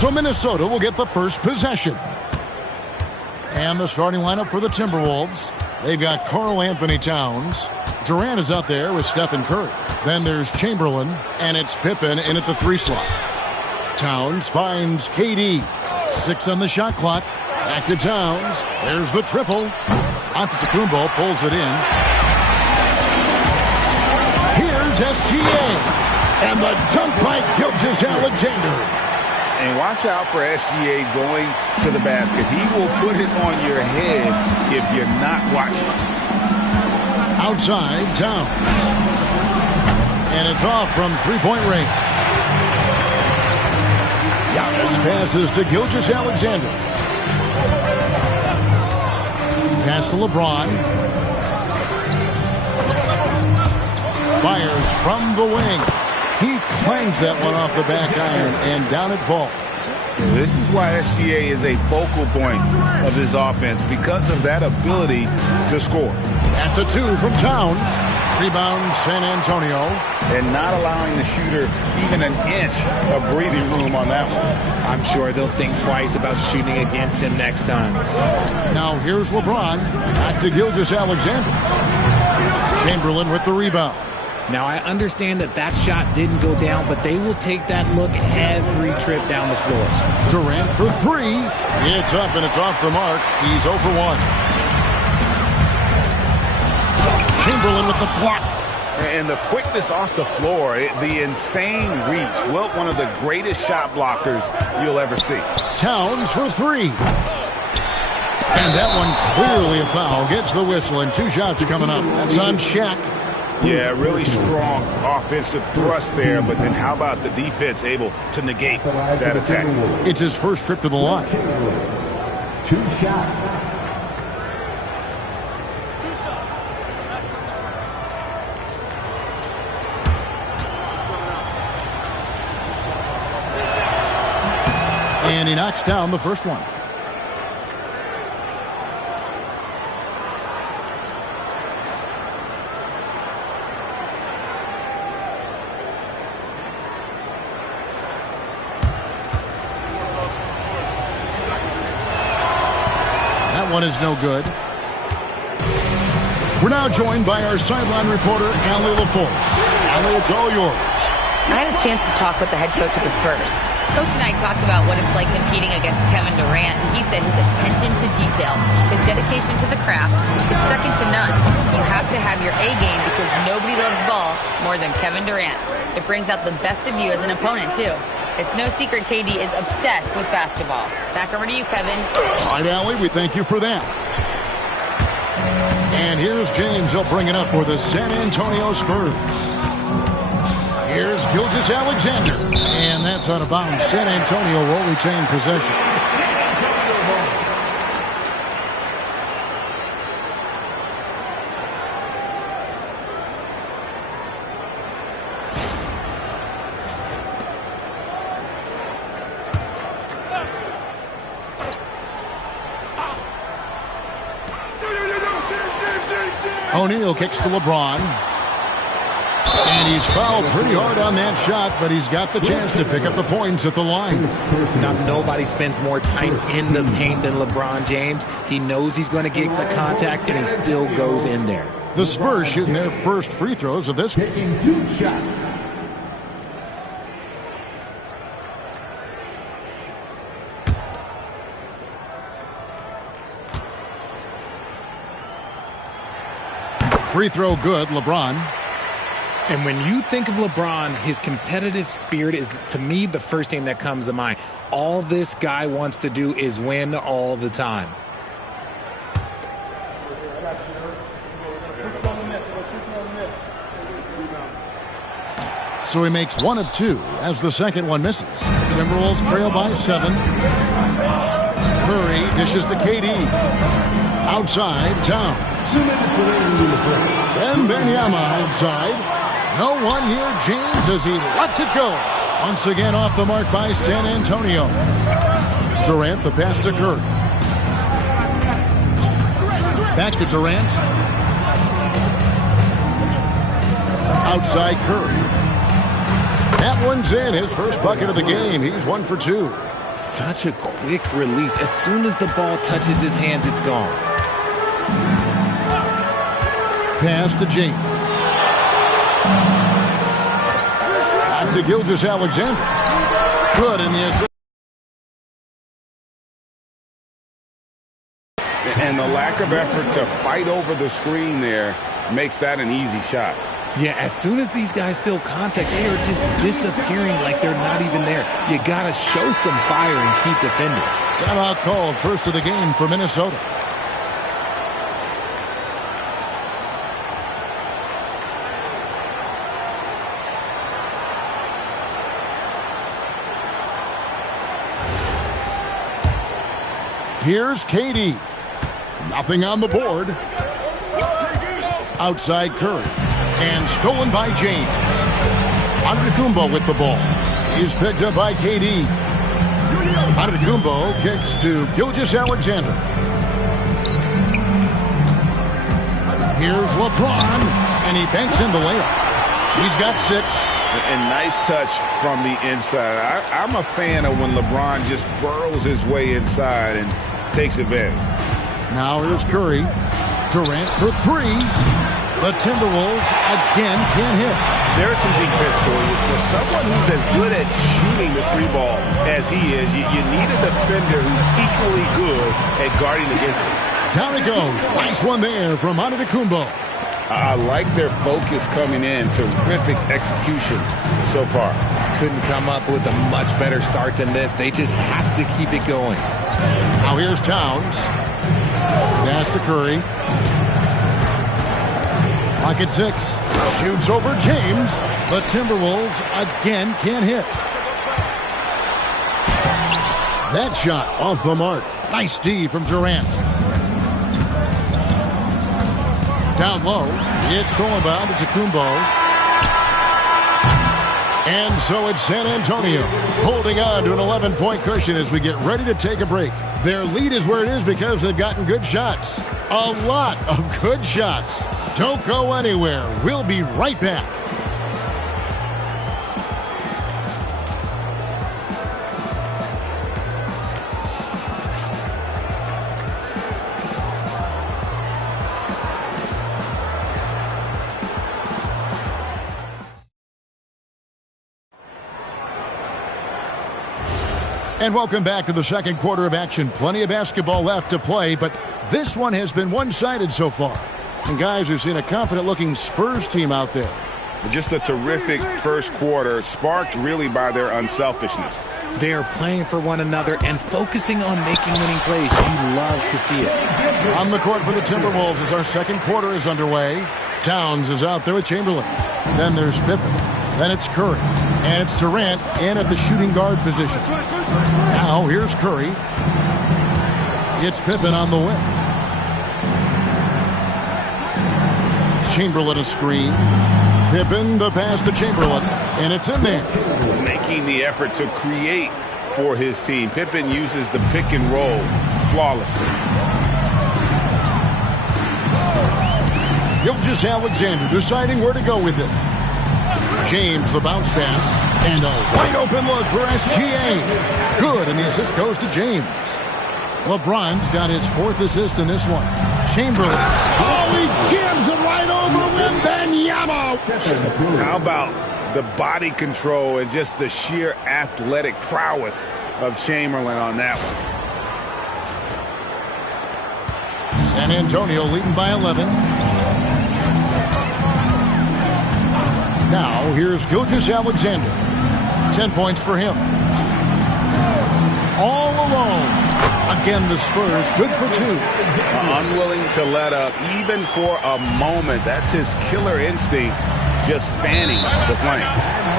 So Minnesota will get the first possession. And the starting lineup for the Timberwolves. They've got Karl Anthony Towns. Durant is out there with Stephen Curry. Then there's Chamberlain, and it's Pippen in at the 3 slot. Towns finds KD. 6 on the shot clock. Back to Towns. There's the triple. Antetokounmpo pulls it in. Here's SGA. And the dunk by Gilgeous-Alexander. And watch out for SGA going to the basket. He will put it on your head if you're not watching. Outside, Towns. And it's off from three-point range. Giannis passes to Gilgeous-Alexander. Pass to LeBron. Fires from the wing. He clangs that one off the back iron, and down it falls. This is why SGA is a focal point of this offense, because of that ability to score. That's a 2 from Towns. Rebound San Antonio. And not allowing the shooter even an inch of breathing room on that one. I'm sure they'll think twice about shooting against him next time. Now here's LeBron. Back to Gilgeous-Alexander. Chamberlain with the rebound. Now, I understand that shot didn't go down, but they will take that look every trip down the floor. Durant for 3. It's up, and it's off the mark. He's 0 for 1. Chamberlain with the block. And the quickness off the floor, the insane reach. Well, one of the greatest shot blockers you'll ever see. Towns for 3. And that one clearly a foul. Gets the whistle, and 2 shots coming up. That's on Shaq. Yeah, really strong offensive thrust there, but then how about the defense able to negate that attack? It's his first trip to the line. 2 shots. And he knocks down the first one. One is no good. We're now joined by our sideline reporter, Allie LaForce. Allie, it's all yours. I had a chance to talk with the head coach of the Spurs. Coach and I talked about what it's like competing against Kevin Durant, and he said his attention to detail, his dedication to the craft, it's second to none. You have to have your A game because nobody loves ball more than Kevin Durant. It brings out the best of you as an opponent, too. It's no secret KD is obsessed with basketball. Back over to you, Kevin. All right, Allie, we thank you for that. And here's James. He'll bring it up for the San Antonio Spurs. Here's Gilgeous-Alexander. And that's out of bounds. San Antonio will retain possession. O'Neal kicks to LeBron. And he's fouled pretty hard on that shot, but he's got the chance to pick up the points at the line. Now, nobody spends more time in the paint than LeBron James. He knows he's going to get the contact, and he still goes in there. The Spurs shooting their first free throws of this game. 2 shots. Free throw good, LeBron. And when you think of LeBron, his competitive spirit is, to me, the first thing that comes to mind. All this guy wants to do is win all the time. So he makes 1 of 2 as the second one misses. Timberwolves trail by 7. Curry dishes to KD. Outside, Towns. And Benyama outside. No one near James as he lets it go. Once again off the mark by San Antonio. Durant, the pass to Curry. Back to Durant. Outside Curry. That one's in. His first bucket of the game. He's 1 for 2. Such a quick release. As soon as the ball touches his hands, it's gone. Pass to James. Back to Gilgeous-Alexander. Good in the assist. And the lack of effort to fight over the screen there makes that an easy shot. Yeah, as soon as these guys feel contact, they are just disappearing like they're not even there. You got to show some fire and keep defending. Timeout called, first of the game for Minnesota. Here's KD. Nothing on the board. Outside Curry. And stolen by James. Antetokounmpo with the ball. He's picked up by KD. Antetokounmpo kicks to Gilgeous-Alexander. Here's LeBron. And he banks in the layup. He's got 6. And nice touch from the inside. I'm a fan of when LeBron just burrows his way inside and takes advantage. Now here's Curry. Durant for 3. The Timberwolves again can't hit. There's some defense for you. For someone who's as good at shooting the 3-ball as he is, you need a defender who's equally good at guarding against him. Down it goes. Nice one there from Antetokounmpo. I like their focus coming in. Terrific execution so far. Couldn't come up with a much better start than this. They just have to keep it going. Now here's Towns. Pass to Curry. Pocket 6. Shoots over James. The Timberwolves again can't hit. That shot off the mark. Nice D from Durant. Down low. It's stolen by Antetokounmpo. And so it's San Antonio holding on to an 11-point cushion as we get ready to take a break. Their lead is where it is because they've gotten good shots. A lot of good shots. Don't go anywhere. We'll be right back. And welcome back to the second quarter of action. Plenty of basketball left to play, but this one has been one-sided so far. And guys, we've seen a confident-looking Spurs team out there. Just a terrific first quarter, sparked really by their unselfishness. They are playing for one another and focusing on making winning plays. You love to see it. On the court for the Timberwolves as our second quarter is underway. Towns is out there with Chamberlain. Then there's Pippen. Then it's Curry. And it's Durant in at the shooting guard position. Now here's Curry. It's Pippen on the wing. Chamberlain a screen. Pippen the pass to Chamberlain. And it's in there. Making the effort to create for his team. Pippen uses the pick and roll flawlessly. Gilgeous-Alexander deciding where to go with it. James the bounce pass. And a wide open look for SGA. Good, and the assist goes to James. LeBron's got his 4th assist in this one. Chamberlain. Oh, he jams it right over Wembanyama. How about the body control and just the sheer athletic prowess of Chamberlain on that one? San Antonio leading by 11. Now, here's Gilgeous-Alexander. 10 points for him. All alone. Again, the Spurs good for 2. Unwilling to let up, even for a moment. That's his killer instinct, just fanning the flame.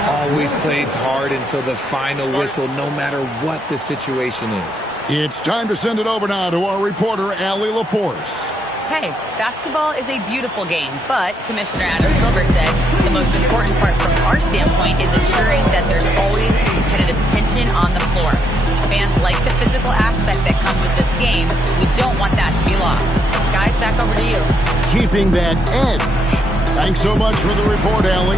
Always plays hard until the final whistle, no matter what the situation is. It's time to send it over now to our reporter, Allie LaForce. Hey, basketball is a beautiful game, but Commissioner Adam Silver said the most important part from our standpoint is ensuring that there's always competitive tension on the floor. Fans like the physical aspect that comes with this game. We don't want that to be lost. Guys, back over to you. Keeping that edge. Thanks so much for the report, Allie.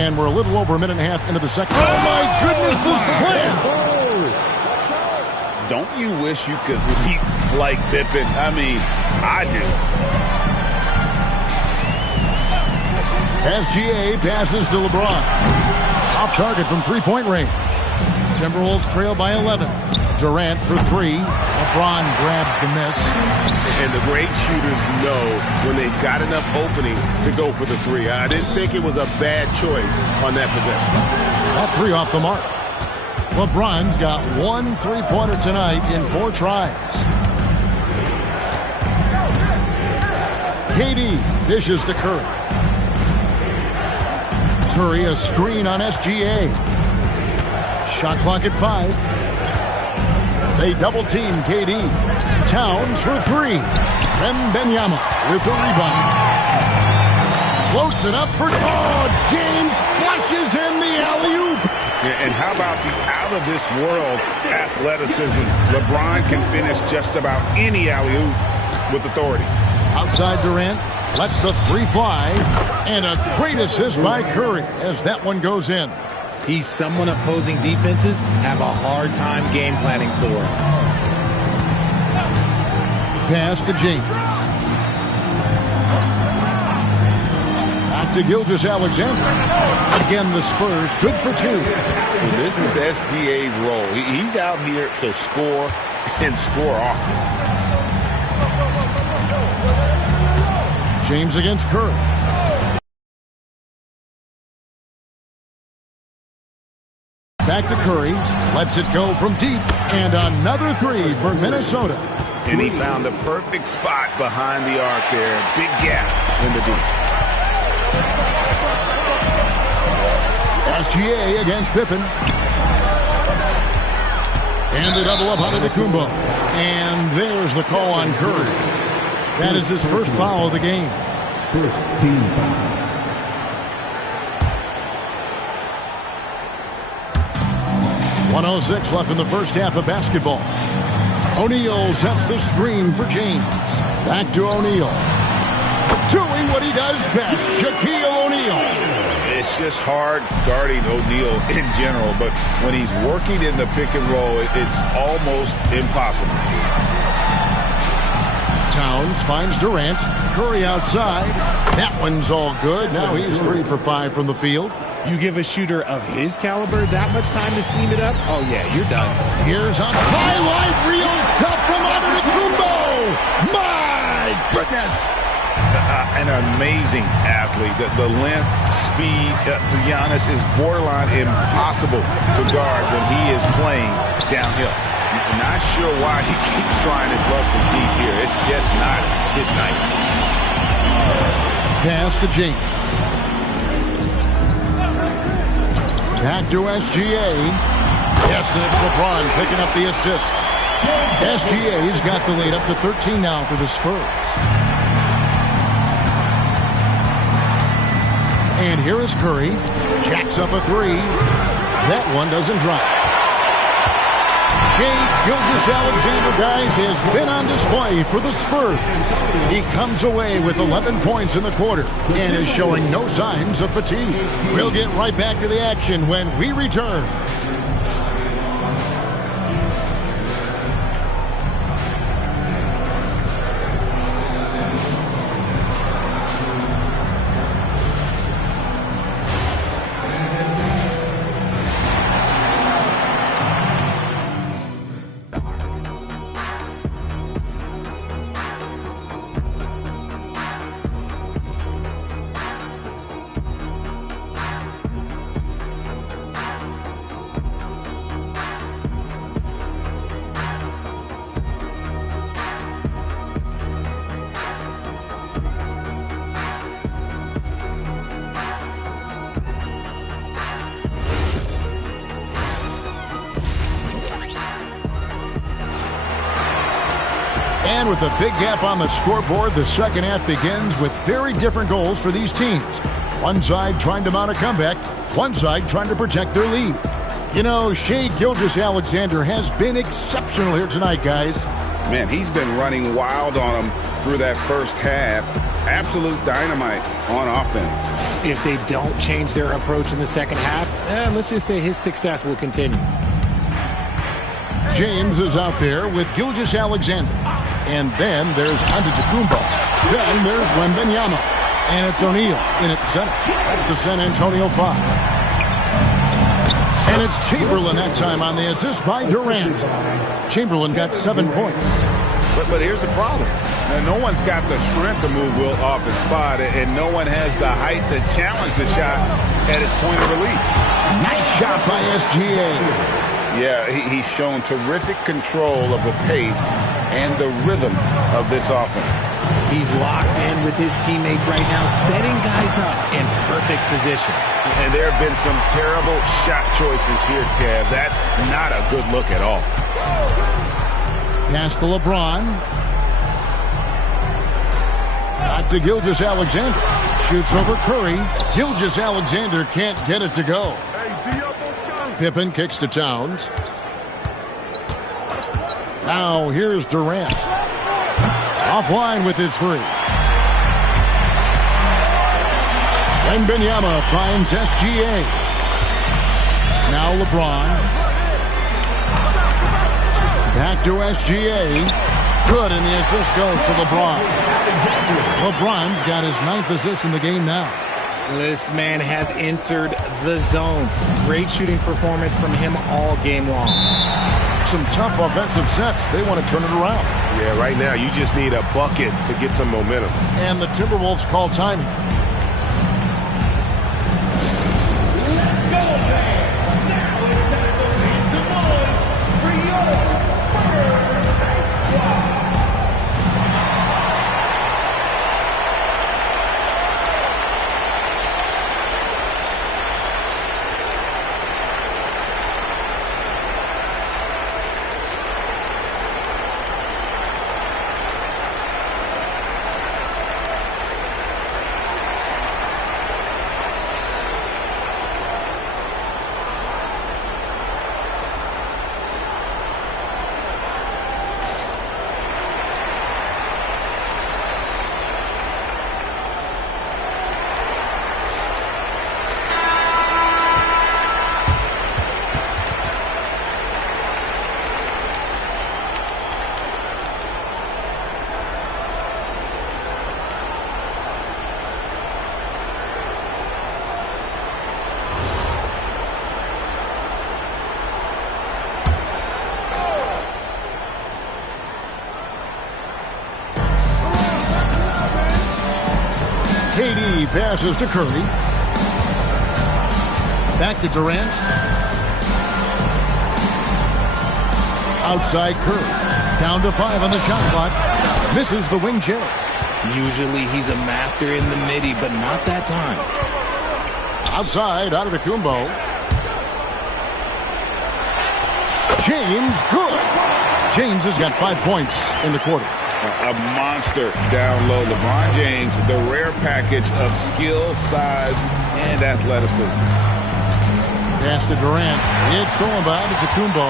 And we're a little over a minute and a half into the second. Oh, my goodness, the slam! Don't you wish you could leap like Pippen? I mean, I do. SGA passes to LeBron. Off target from three-point range. Timberwolves trail by 11. Durant for three. LeBron grabs the miss. And the great shooters know when they've got enough opening to go for the three. I didn't think it was a bad choice on that possession. That three off the mark. LeBron's got one three-pointer tonight in 4 tries. KD dishes to Curry. Curry a screen on SGA. Shot clock at 5. They double-team KD. Towns for three. Wembanyama with the rebound. Floats it up for... Oh, James flushes in the alley-oop. Yeah, and how about the out-of-this-world athleticism? LeBron can finish just about any alley-oop with authority. Outside Durant. Lets the three fly. And a great assist by Curry as that one goes in. He's someone opposing defenses have a hard time game planning for. Pass to James. Back to Gilgeous-Alexander. Again, the Spurs good for 2. This is SGA's role. He's out here to score and score often. James against Curry. Back to Curry. Lets it go from deep. And another three for Minnesota. And he found the perfect spot behind the arc there. Big gap in the deep. SGA against Pippen. And the double up on Antetokounmpo. And there's the call on Curry. That is his first foul of the game. First team foul. .106 left in the first half of basketball. O'Neal sets the screen for James. Back to O'Neal. Doing what he does best, Shaquille O'Neal. It's just hard guarding O'Neal in general, but when he's working in the pick and roll, it's almost impossible. Towns finds Durant. Curry outside. That one's all good. Now he's 3 for 5 from the field. You give a shooter of his caliber that much time to seam it up? Oh, yeah, you're done. Here's on highlight reels tough from Antetokounmpo. My goodness. An amazing athlete. The length, speed, Giannis is borderline impossible to guard when he is playing downhill. I'm not sure why he keeps trying his luck from deep here. It's just not his night. Pass to James. Back to SGA. Yes, and it's LeBron picking up the assist. SGA's got the lead up to 13 now for the Spurs. And here is Curry. Jacks up a three. That one doesn't drop. Shai Gilgeous-Alexander, guys, has been on display for the Spurs. He comes away with 11 points in the quarter and is showing no signs of fatigue. We'll get right back to the action when we return. And with a big gap on the scoreboard, the second half begins with very different goals for these teams. One side trying to mount a comeback, one side trying to protect their lead. You know, Shai Gilgeous-Alexander has been exceptional here tonight, guys. Man, he's been running wild on them through that first half. Absolute dynamite on offense. If they don't change their approach in the second half, let's just say his success will continue. James is out there with Gilgeous-Alexander. And then there's Antetokounmpo. Then there's Wembanyama. And it's O'Neal in at center. That's the San Antonio 5. And it's Chamberlain that time on the assist by Durant. Chamberlain got 7 points. But here's the problem. Now, no one's got the strength to move Wilt off his spot, and no one has the height to challenge the shot at its point of release. Nice shot by SGA. Yeah, he's shown terrific control of the pace and the rhythm of this offense. He's locked in with his teammates right now, setting guys up in perfect position. And there have been some terrible shot choices here, Kev. That's not a good look at all. Pass to LeBron. Back to Gilgeous-Alexander. Shoots over Curry. Gilgeous-Alexander can't get it to go. Pippen kicks to Towns. Now here's Durant. Offline with his three. Wembanyama finds SGA. Now LeBron. Back to SGA. Good, and the assist goes to LeBron. LeBron's got his 9th assist in the game now. This man has entered the zone. Great shooting performance from him all game long. Some tough offensive sets. They want to turn it around. Yeah, right now you just need a bucket to get some momentum. And the Timberwolves call timing. KD passes to Curry. Back to Durant. Outside Curry. Down to 5 on the shot clock. Misses the wing chair. Usually he's a master in the midi, but not that time. Outside, Antetokounmpo. James, good. James has got 5 points in the quarter. A monster down low. LeBron James, the rare package of skill, size, and athleticism. Pass to Durant. It's stolen by Antetokounmpo.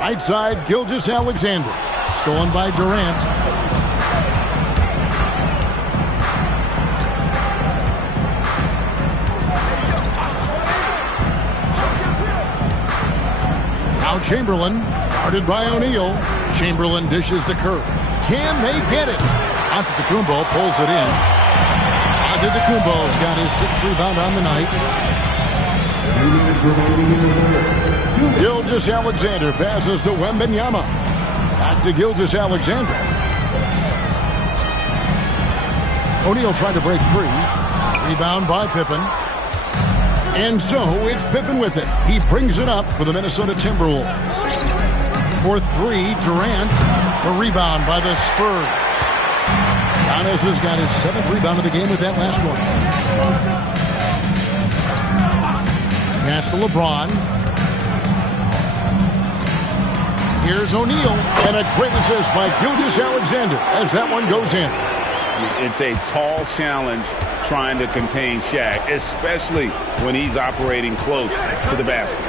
Right side, Gilgeous-Alexander. Stolen by Durant. Now Chamberlain, guarded by O'Neal. Chamberlain dishes to Curry. Can they get it? Antetokounmpo pulls it in. Antetokounmpo's got his 6th rebound on the night. Gilgeous-Alexander passes to Wembanyama. Back to Gilgeous-Alexander. O'Neal trying to break free. Rebound by Pippen. And so it's Pippen with it. He brings it up for the Minnesota Timberwolves. For 3, Durant. The rebound by the Spurs. Giannis has got his 7th rebound of the game with that last one. Pass to LeBron. Here's O'Neal. And a great assist by Gilgeous-Alexander as that one goes in. It's a tall challenge trying to contain Shaq, especially when he's operating close to the basket.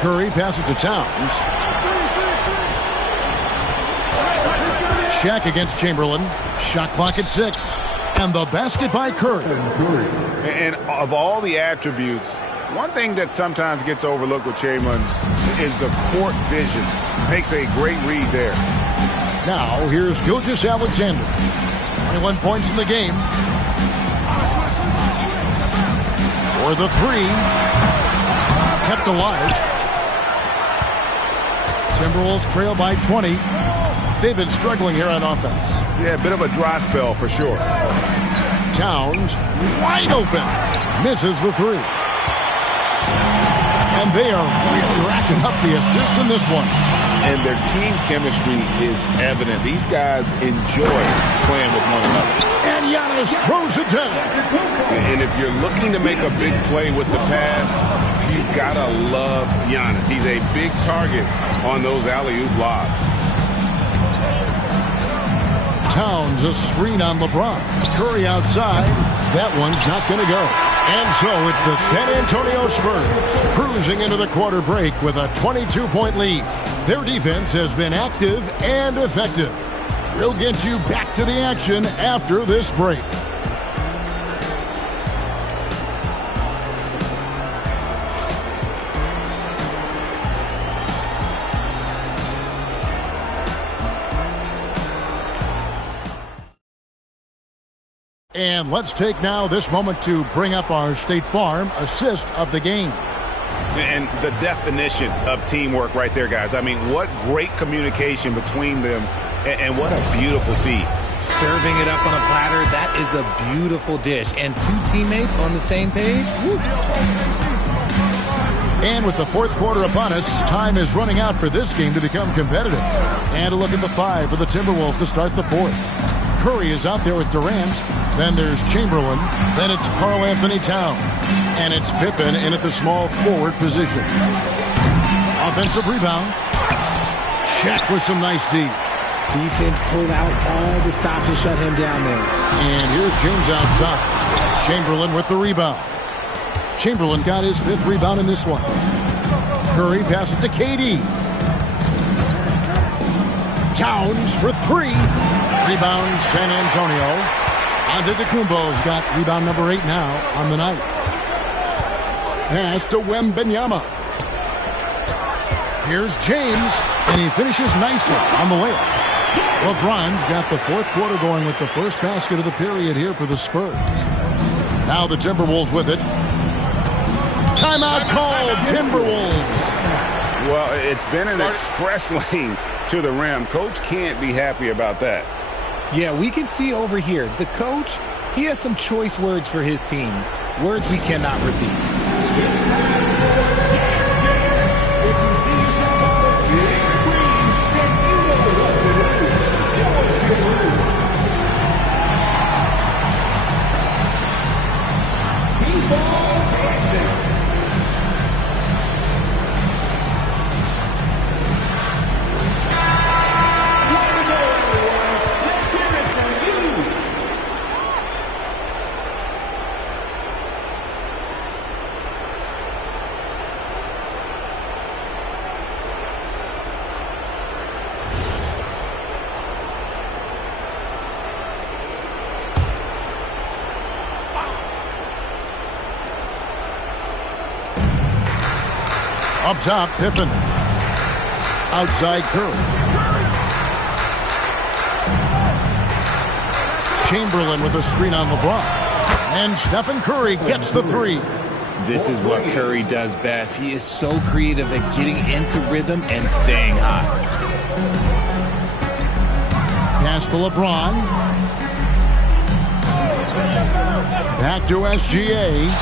Curry passes to Towns. Shaq against Chamberlain. Shot clock at 6. And the basket by Curry. And of all the attributes, one thing that sometimes gets overlooked with Chamberlain is the court vision. Makes a great read there. Now, here's Gilgeous-Alexander. 21 points in the game. For the 3. Kept alive. Timberwolves trail by 20. They've been struggling here on offense. Yeah, a bit of a dry spell for sure. Towns, wide open. Misses the 3. And they are really racking up the assists in this one. And their team chemistry is evident. These guys enjoy playing with one another. And Giannis throws it down. And if you're looking to make a big play with the pass, you've got to love Giannis. He's a big target on those alley-oop lobs. Towns a screen on LeBron. Curry outside. That one's not going to go. And so it's the San Antonio Spurs cruising into the quarter break with a 22-point lead. Their defense has been active and effective. We'll get you back to the action after this break. And let's take now this moment to bring up our State Farm assist of the game. And the definition of teamwork right there, guys. I mean, what great communication between them, and what a beautiful feed. Serving it up on a platter, that is a beautiful dish. And 2 teammates on the same page. Woo. And with the fourth quarter upon us, time is running out for this game to become competitive. And a look at the 5 for the Timberwolves to start the fourth. Curry is out there with Durant. Then there's Chamberlain. Then it's Karl-Anthony Towns. And it's Pippen in at the small forward position. Offensive rebound. Shaq with some nice D. Defense pulled out all the stops to shut him down there. And here's James outside. Chamberlain with the rebound. Chamberlain got his 5th rebound in this one. Curry passes to KD. Towns for 3. Rebound San Antonio. Antetokounmpo's got rebound number 8 now on the night. Pass to Wembanyama. Here's James, and he finishes nicely on the layup. LeBron's got the 4th quarter going with the first basket of the period here for the Spurs. Now the Timberwolves with it. Timeout called, Timberwolves. Well, it's been an express lane to the rim. Coach can't be happy about that. Yeah, we can see over here, the coach, he has some choice words for his team. Words we cannot repeat. Up top, Pippen. Outside, Curry. Chamberlain with a screen on LeBron. And Stephen Curry gets the 3. This is what Curry does best. He is so creative at getting into rhythm and staying hot. Pass to LeBron. Back to SGA.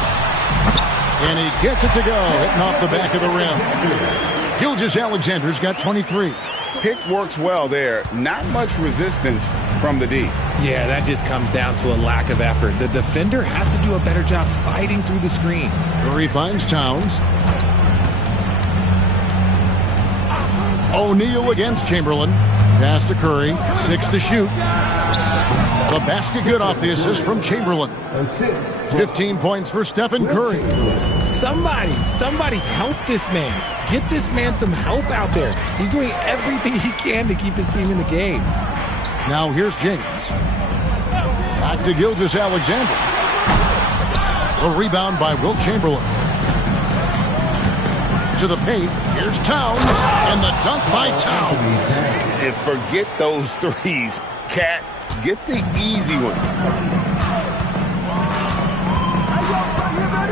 And he gets it to go, hitting off the back of the rim. Gilgeous-Alexander's got 23. Pick works well there. Not much resistance from the D. Yeah, that just comes down to a lack of effort. The defender has to do a better job fighting through the screen. Curry finds Towns. O'Neal against Chamberlain. Pass to Curry. 6 to shoot. The basket good off the assist from Chamberlain. 15 points for Stephen Curry. Somebody help this man. Get this man some help out there. He's doing everything he can to keep his team in the game. Now here's James. Back to Gilgeous-Alexander. A rebound by Wilt Chamberlain. To the paint. Here's Towns. And the dunk by Towns. And forget those threes. Cat, get the easy ones.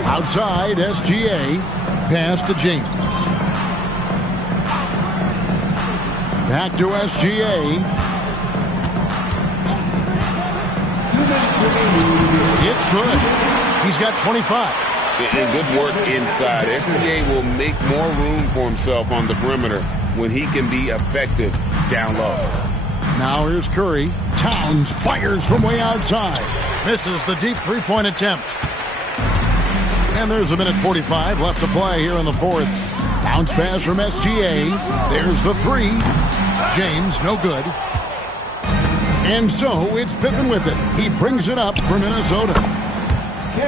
Outside, SGA. Pass to James. Back to SGA. It's good. He's got 25. And good work inside. SGA will make more room for himself on the perimeter when he can be effective down low. Now here's Curry. Towns fires from way outside. Misses the deep three-point attempt. And there's a minute 45 left to play here in the fourth. Bounce pass from SGA. There's the three. James, no good. And so it's Pippen with it. He brings it up for Minnesota.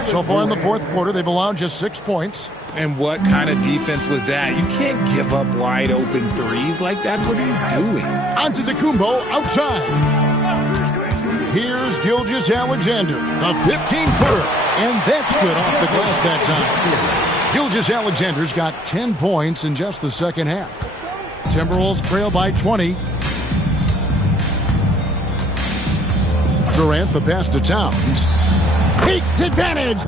So far in the fourth quarter, they've allowed just 6 points. And what kind of defense was that? You can't give up wide open threes like that. What are you doing? Antetokounmpo outside. Here's Gilgeous-Alexander, the 15-footer. And that's good off the glass that time. Gilgeous-Alexander's got 10 points in just the second half. Timberwolves trail by 20. Durant the pass to Towns. Takes advantage.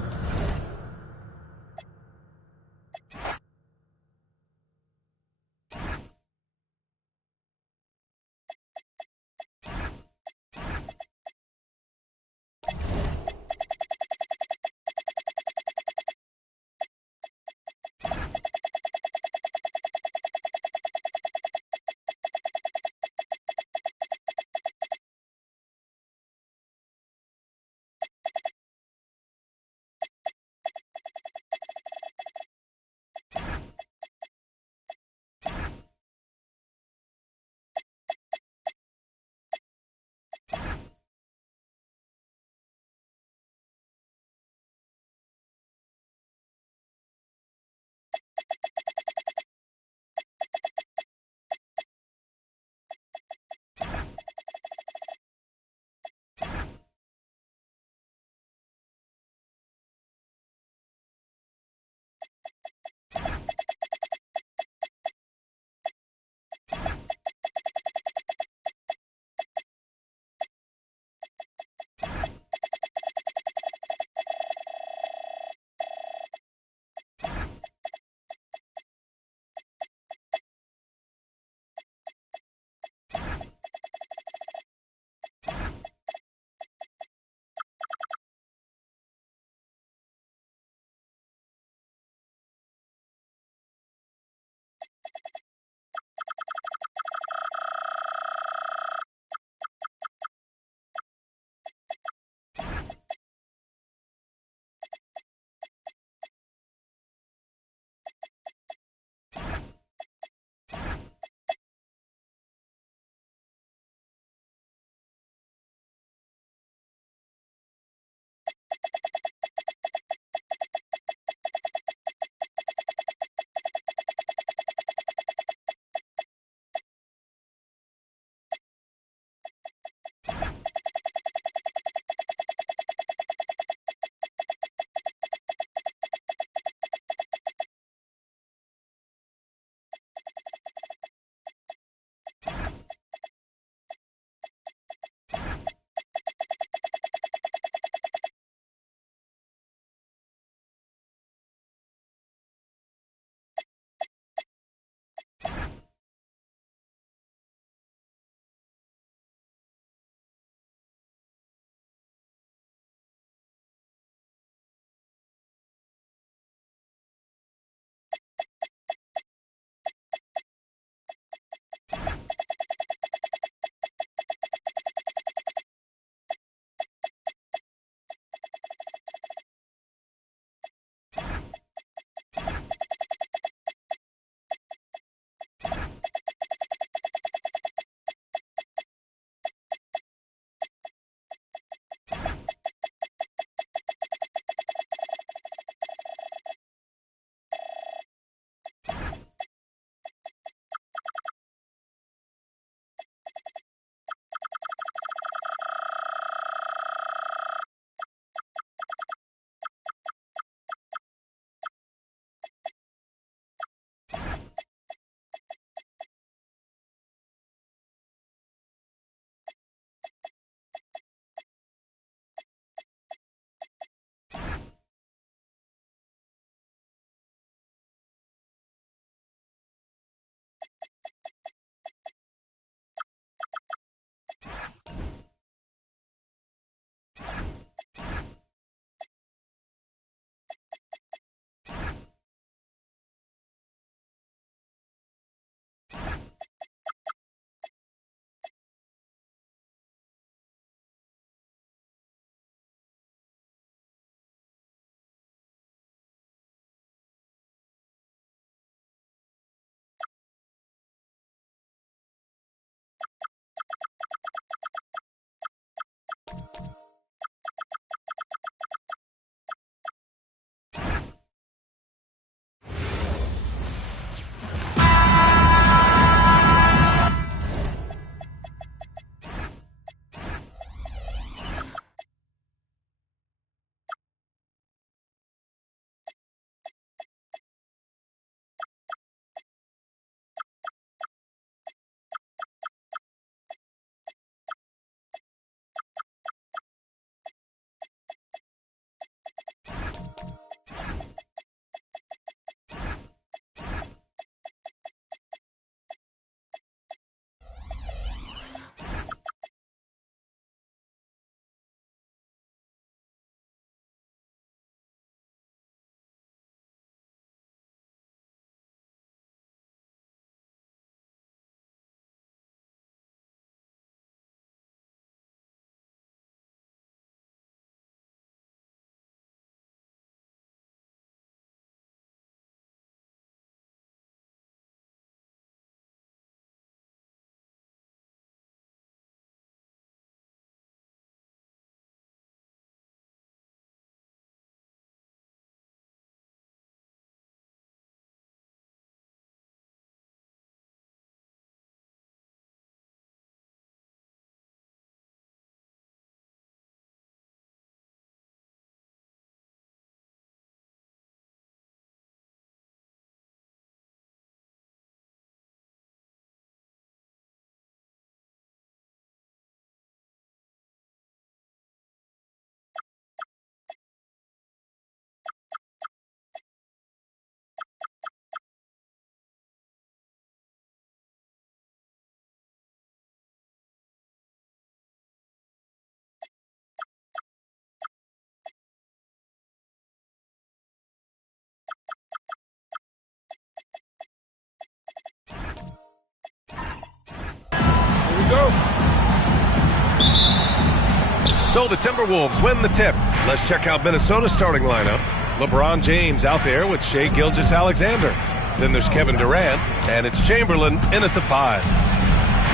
So the Timberwolves win the tip. Let's check out Minnesota's starting lineup. LeBron James out there with Shai Gilgeous-Alexander. Then there's Kevin Durant, and it's Chamberlain in at the 5.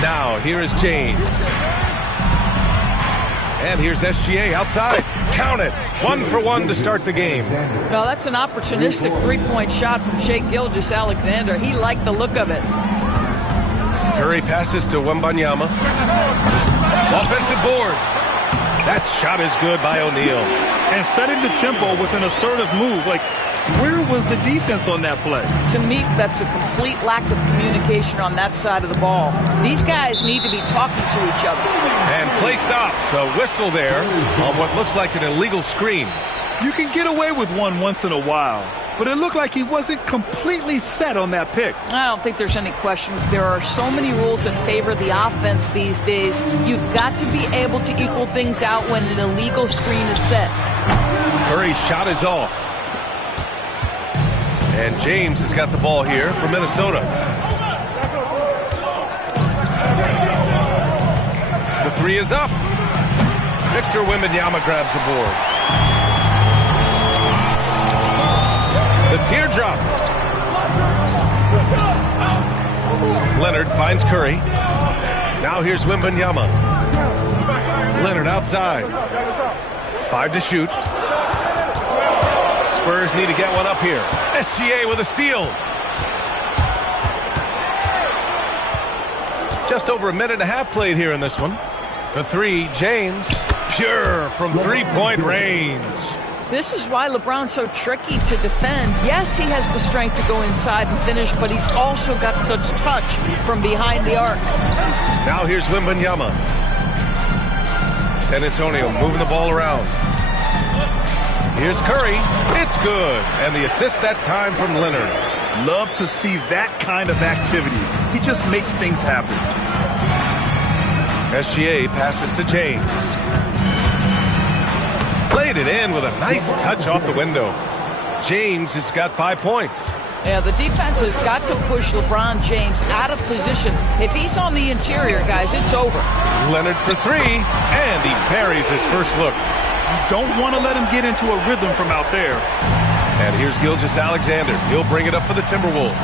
Now, here is James. And here's SGA outside. Count it. 1 for 1 to start the game. Well, that's an opportunistic three-point shot from Shai Gilgeous-Alexander. He liked the look of it. Curry passes to Wembanyama. Offensive board. That shot is good by O'Neal. And setting the tempo with an assertive move. Like, where was the defense on that play? To me, that's a complete lack of communication on that side of the ball. These guys need to be talking to each other. And play stops. A whistle there on what looks like an illegal screen. You can get away with one once in a while, but it looked like he wasn't completely set on that pick. I don't think there's any questions. There are so many rules that favor the offense these days. You've got to be able to equal things out when an illegal screen is set. Curry's shot is off. And James has got the ball here for Minnesota. The 3 is up. Victor Wembanyama grabs the board. The teardrop. Leonard finds Curry. Now here's Wembanyama. Leonard outside. 5 to shoot. Spurs need to get one up here. SGA with a steal. Just over a minute and a half played here in this one. The 3, James. Pure from three-point range. This is why LeBron's so tricky to defend. Yes, he has the strength to go inside and finish, but he's also got such touch from behind the arc. Now here's Wembanyama. San Antonio moving the ball around. Here's Curry. It's good. And the assist that time from Leonard. Love to see that kind of activity. He just makes things happen. SGA passes to James. Played it in with a nice touch off the window. James has got 5 points. Yeah, the defense has got to push LeBron James out of position. If he's on the interior, guys, it's over. Leonard for 3, and he buries his first look. Don't want to let him get into a rhythm from out there. And here's Gilgeous-Alexander. He'll bring it up for the Timberwolves.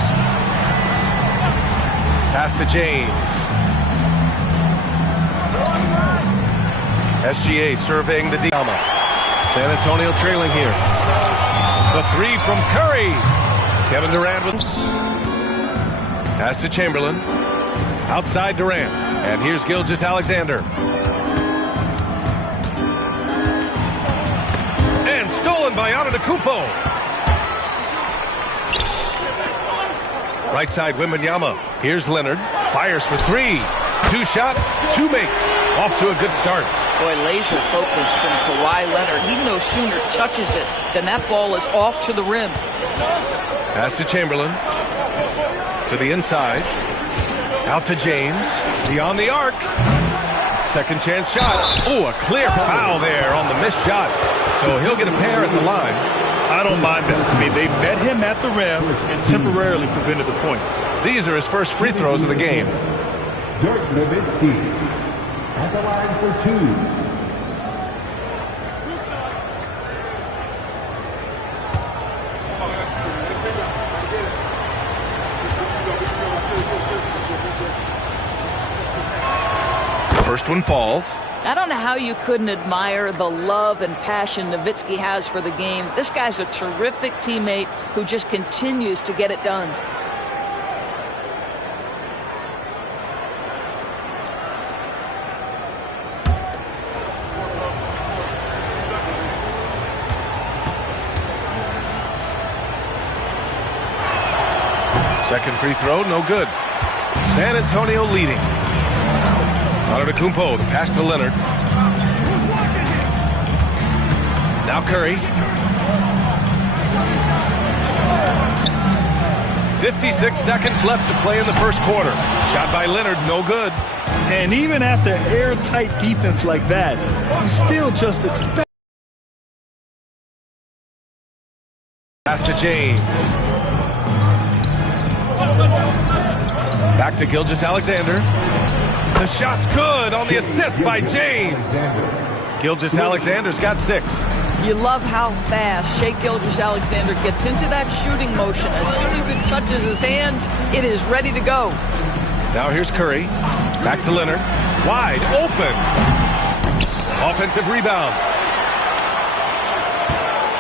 Pass to James. SGA surveying the Diama. San Antonio trailing here. The 3 from Curry. Kevin Durant wins. Pass to Chamberlain. Outside Durant. And here's Gilgeous-Alexander. Stolen by Antetokounmpo. Right side, Wembanyama. Here's Leonard. Fires for 3. 2 shots, 2 makes. Off to a good start. Boy, laser focus from Kawhi Leonard. He no sooner touches it than that ball is off to the rim. Pass to Chamberlain. To the inside. Out to James. Beyond the arc. Second chance shot. Oh, a clear foul there on the missed shot. So he'll get a pair at the line. I don't mind that. I mean, they met him at the rim and temporarily prevented the points. These are his first free throws of the game. Dirk Nowitzki at the line for 2. First one falls. I don't know how you couldn't admire the love and passion Nowitzki has for the game. This guy's a terrific teammate who just continues to get it done. Second free throw, no good. San Antonio leading. Antetokounmpo, the pass to Leonard. Now Curry. 56 seconds left to play in the first quarter. Shot by Leonard, no good. And even after airtight defense like that, you still just expect. Pass to James. Back to Gilgeous-Alexander. The shot's good on the assist by James. Gilgeous-Alexander's got 6. You love how fast Shai Gilgeous-Alexander gets into that shooting motion. As soon as it touches his hands, it is ready to go. Now here's Curry. Back to Leonard. Wide open. Offensive rebound.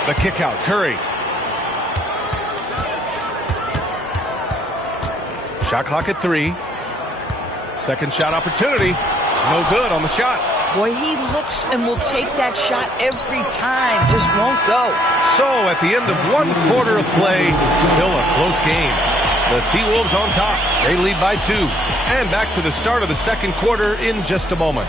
The kick out. Curry. Shot clock at 3. Second shot opportunity. No good on the shot. Boy, he looks and will take that shot every time. Just won't go. So at the end of 1 quarter of play, still a close game. The T-Wolves on top. They lead by 2. And back to the start of the second quarter in just a moment.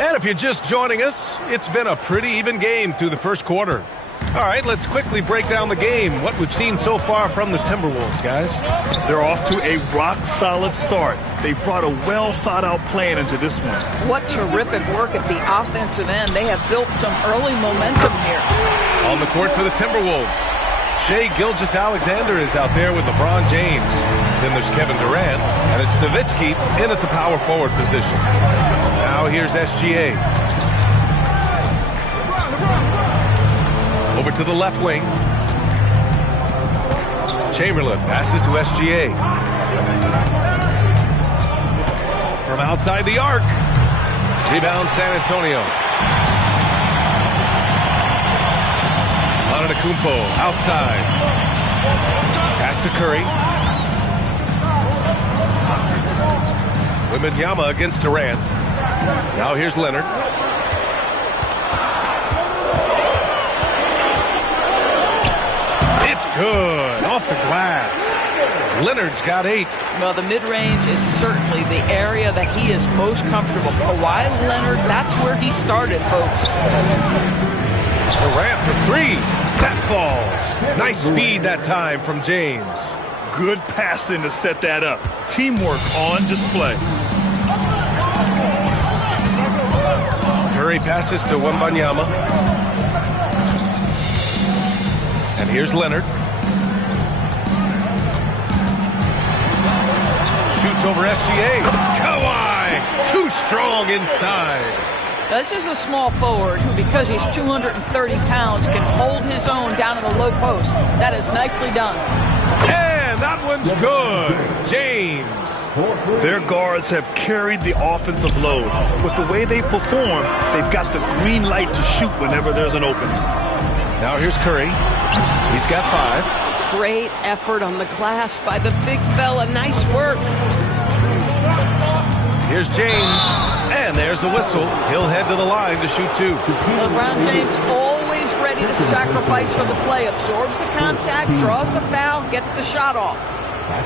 And if you're just joining us, it's been a pretty even game through the first quarter. All right, let's quickly break down the game. What we've seen so far from the Timberwolves, guys. They're off to a rock-solid start. They brought a well-thought-out plan into this one. What terrific work at the offensive end. They have built some early momentum here. On the court for the Timberwolves, Shai Gilgeous-Alexander is out there with LeBron James. Then there's Kevin Durant, and it's Nowitzki in at the power forward position. Now here's SGA. Over to the left wing. Chamberlain passes to SGA. From outside the arc. Rebound San Antonio. Antetokounmpo outside. Pass to Curry. Wembanyama against Durant. Now here's Leonard. It's good. Off the glass. Leonard's got 8. Well, the mid-range is certainly the area that he is most comfortable. Kawhi Leonard, that's where he started, folks. Durant for 3. That falls. Nice feed that time from James. Good passing to set that up. Teamwork on display. Curry passes to Wembanyama. And here's Leonard. Shoots over SGA. Kawhi! Too strong inside. This is a small forward who, because he's 230 pounds, can hold his own down in the low post. That is nicely done. And that one's good. James. Their guards have carried the offensive load. With the way they perform, they've got the green light to shoot whenever there's an opening. Now here's Curry. He's got 5. Great effort on the glass by the big fella. Nice work. Here's James. And there's the whistle. He'll head to the line to shoot 2. LeBron James always ready to sacrifice for the play. Absorbs the contact, draws the foul, gets the shot off.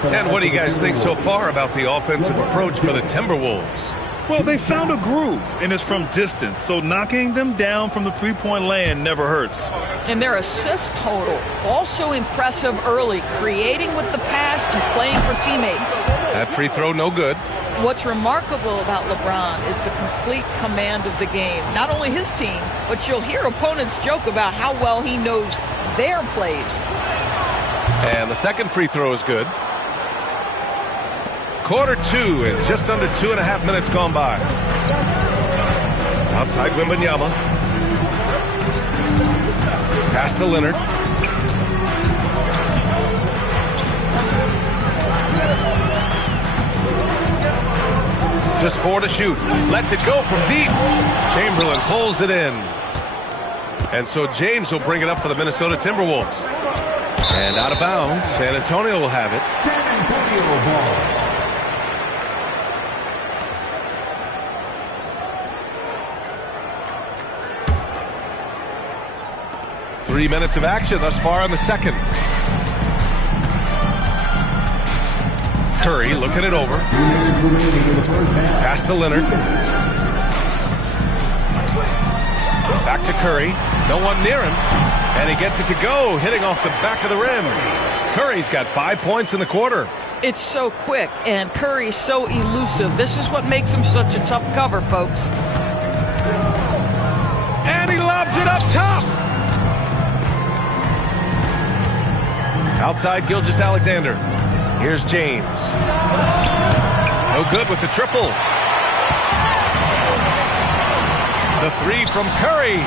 And what do you guys think so far about the offensive approach for the Timberwolves? Well, they found a groove, and it's from distance, so knocking them down from the three-point land never hurts. And their assist total, also impressive early, creating with the pass and playing for teammates. That free throw, no good. What's remarkable about LeBron is the complete command of the game. Not only his team, but you'll hear opponents joke about how well he knows their plays. And the second free throw is good. Quarter 2 and just under 2.5 minutes gone by. Outside Wembanyama. Pass to Leonard. Just 4 to shoot. Lets it go from deep. Chamberlain pulls it in. And so James will bring it up for the Minnesota Timberwolves. And out of bounds. San Antonio will have it. San Antonio ball. 3 minutes of action thus far in the second. Curry looking it over. Pass to Leonard. Back to Curry. No one near him. And he gets it to go, hitting off the back of the rim. Curry's got 5 points in the quarter. It's so quick, and Curry's so elusive. This is what makes him such a tough cover, folks. Drives it up top. Outside Gilgeous-Alexander. Here's James. No good with the triple. The three from Curry.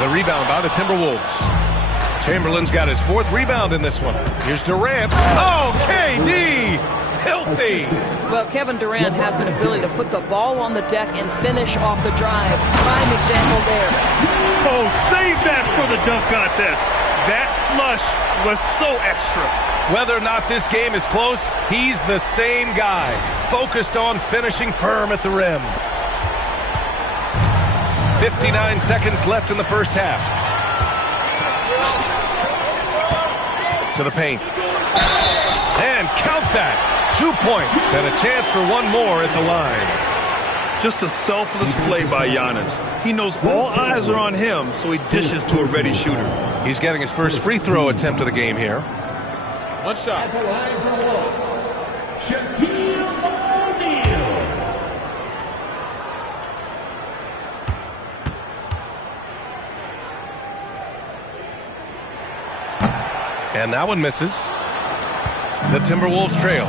The rebound by the Timberwolves. Chamberlain's got his 4th rebound in this one. Here's Durant. Oh, KD! Filthy! Well, Kevin Durant has an ability to put the ball on the deck and finish off the drive. Prime example there. Oh, save that for the dunk contest. That flush was so extra. Whether or not this game is close, he's the same guy, focused on finishing firm at the rim. 59 seconds left in the first half. To the paint. And count that. 2 points and a chance for one more at the line. Just a selfless play by Giannis. He knows all eyes are on him, so he dishes to a ready shooter. He's getting his first free throw attempt of the game here. One shot. Shaquille O'Neal. And that one misses. The Timberwolves trail.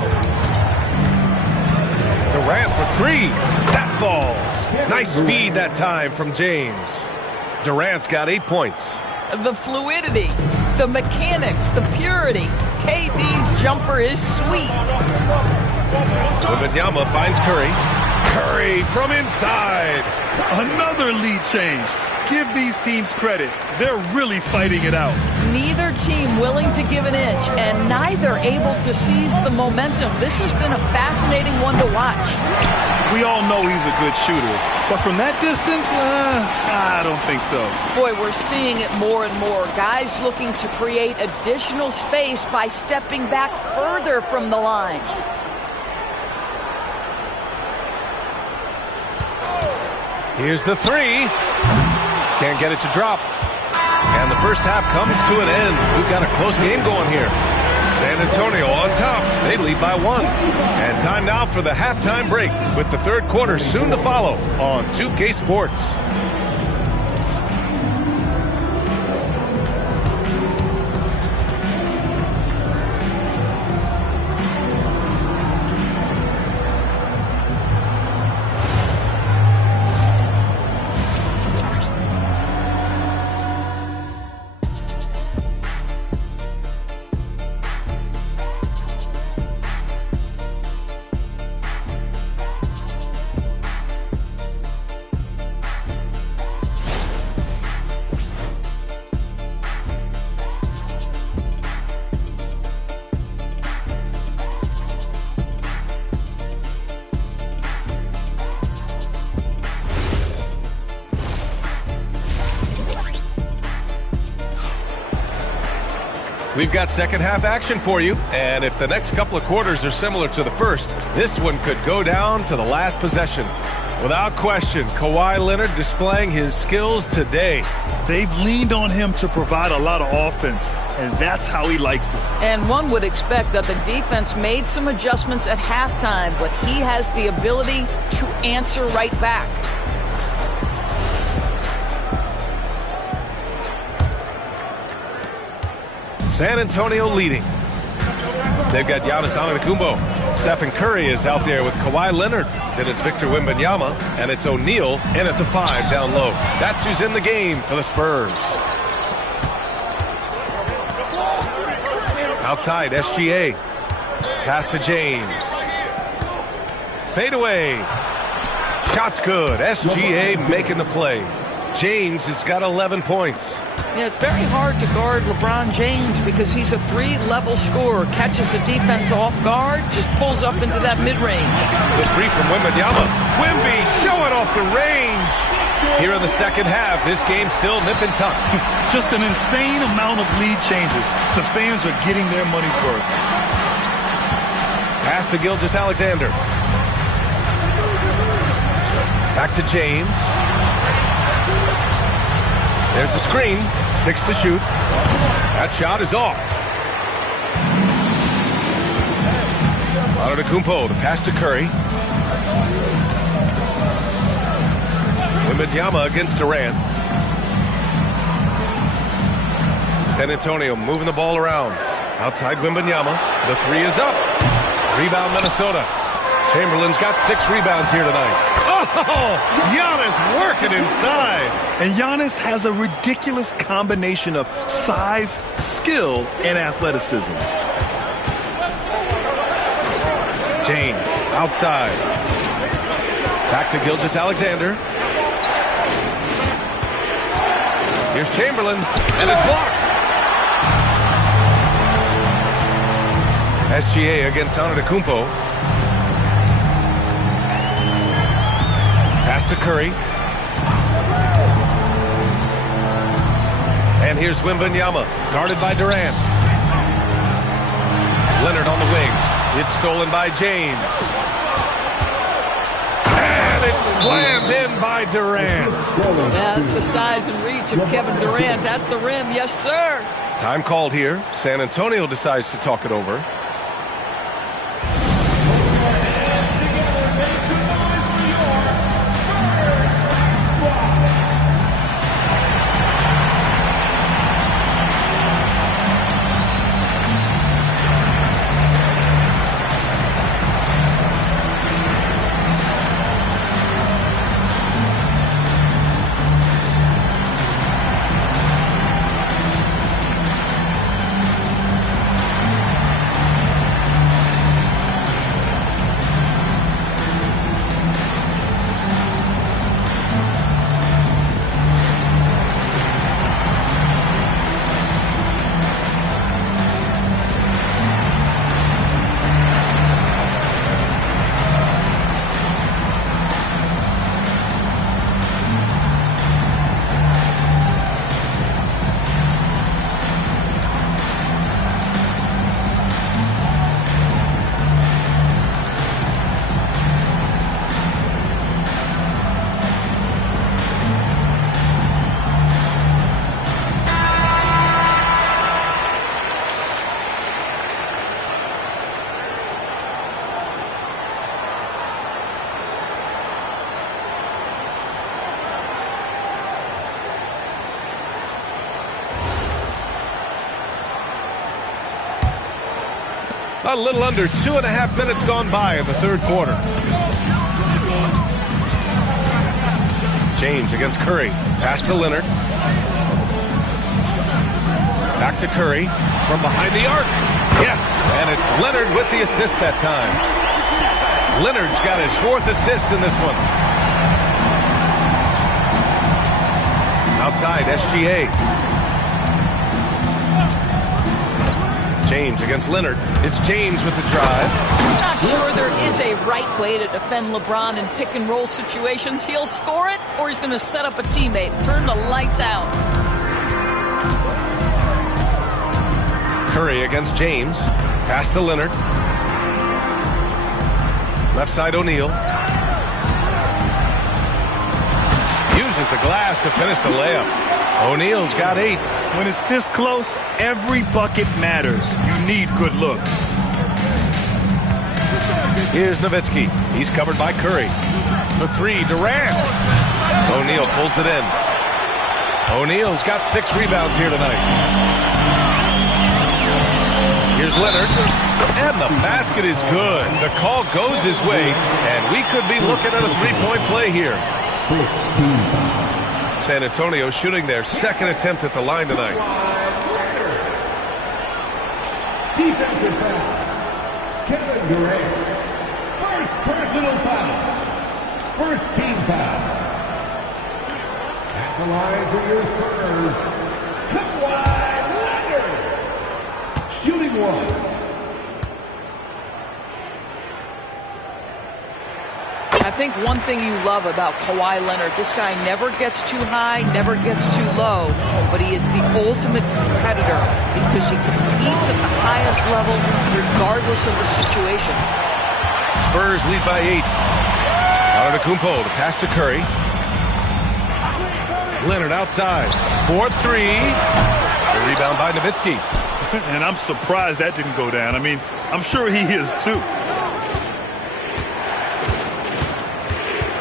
Durant for 3. That falls. Nice feed that time from James. Durant's got 8 points. The fluidity, the mechanics, the purity. KD's jumper is sweet. Wembanyama finds Curry. Curry from inside. Another lead change. Give these teams credit. They're really fighting it out. Neither team willing to give an inch, and neither able to seize the momentum. This has been a fascinating one to watch. We all know he's a good shooter, but from that distance, I don't think so. Boy, we're seeing it more and more. Guys looking to create additional space by stepping back further from the line. Here's the 3. Can't get it to drop. And the first half comes to an end. We've got a close game going here. San Antonio on top. They lead by 1. And time now for the halftime break with the third quarter soon to follow on 2K Sports. We've got second half action for you, and if the next couple of quarters are similar to the first, this one could go down to the last possession. Without question, Kawhi Leonard displaying his skills today. They've leaned on him to provide a lot of offense, and that's how he likes it. And one would expect that the defense made some adjustments at halftime, but he has the ability to answer right back. San Antonio leading. They've got Giannis Antetokounmpo. Stephen Curry is out there with Kawhi Leonard. Then it's Victor Wembanyama, and it's O'Neal in at the 5 down low. That's who's in the game for the Spurs. Outside, SGA. Pass to James. Fade away. Shot's good. SGA making the play. James has got 11 points. Yeah, it's very hard to guard LeBron James because he's a 3-level scorer. Catches the defense off guard, just pulls up into that mid-range. The 3 from Wembanyama. Wemby showing off the range. Here in the second half, this game's still nip and tuck. Just an insane amount of lead changes. The fans are getting their money's worth. Pass to Gilgeous-Alexander. Back to James. There's the screen. 6 to shoot. That shot is off. Antetokounmpo, the pass to Curry. Wembanyama against Durant. San Antonio moving the ball around. Outside Wembanyama. The three is up. Rebound Minnesota. Chamberlain's got 6 rebounds here tonight. Oh, Giannis working inside. And Giannis has a ridiculous combination of size, skill, and athleticism. James outside. Back to Gilgeous-Alexander. Here's Chamberlain, and it's blocked. SGA against Antetokounmpo. Pass to Curry. And here's Wembanyama, guarded by Durant. Leonard on the wing. It's stolen by James. And it's slammed in by Durant. Yeah, that's the size and reach of Kevin Durant at the rim. Yes, sir. Time called here. San Antonio decides to talk it over. A little under 2.5 minutes gone by in the third quarter. James against Curry. Pass to Leonard. Back to Curry from behind the arc. Yes, and it's Leonard with the assist that time. Leonard's got his 4th assist in this one. Outside, SGA. James against Leonard. It's James with the drive. I'm not sure there is a right way to defend LeBron in pick-and-roll situations. He'll score it, or he's going to set up a teammate, turn the lights out. Curry against James. Pass to Leonard. Left side O'Neal. Uses the glass to finish the layup. O'Neal's got 8. When it's this close, every bucket matters. You need good looks. Here's Nowitzki. He's covered by Curry. For 3, Durant. O'Neal pulls it in. O'Neal's got 6 rebounds here tonight. Here's Leonard. And the basket is good. The call goes his way, and we could be looking at a 3-point play here. San Antonio shooting their 2nd attempt at the line tonight. Defensive foul. Kevin Durant. First personal foul. First team foul. At the line for your Spurs, Kawhi Leonard. Shooting 1. I think one thing you love about Kawhi Leonard, this guy never gets too high, never gets too low, but he is the ultimate competitor because he competes at the highest level regardless of the situation. Spurs lead by 8. Antetokounmpo, the pass to Curry. Leonard outside. 4-3. The rebound by Nowitzki. And I'm surprised that didn't go down. I mean, I'm sure he is too.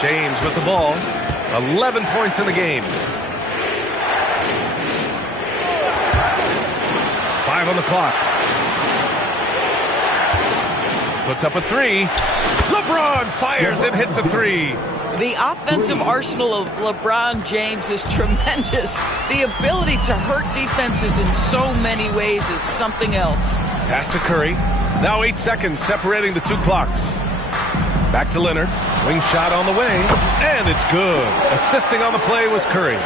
James with the ball. 11 points in the game. 5 on the clock. Puts up a 3. LeBron fires and hits a 3. The offensive arsenal of LeBron James is tremendous. The ability to hurt defenses in so many ways is something else. Pass to Curry. Now 8 seconds separating the two clocks. Back to Leonard. Wing shot on the way. And it's good. Assisting on the play was Curry.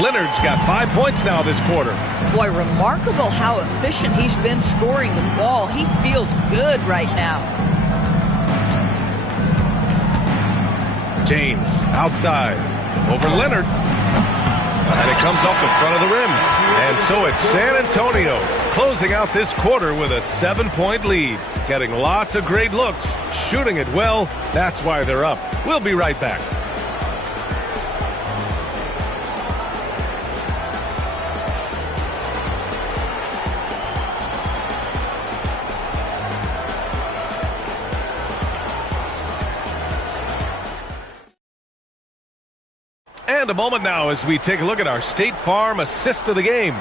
Leonard's got 5 points now this quarter. Boy, remarkable how efficient he's been scoring the ball. He feels good right now. James outside. Over Leonard. And it comes off the front of the rim. And so it's San Antonio closing out this quarter with a 7-point lead. Getting lots of great looks. Shooting it well. That's why they're up. We'll be right back. And a moment now as we take a look at our State Farm assist of the game.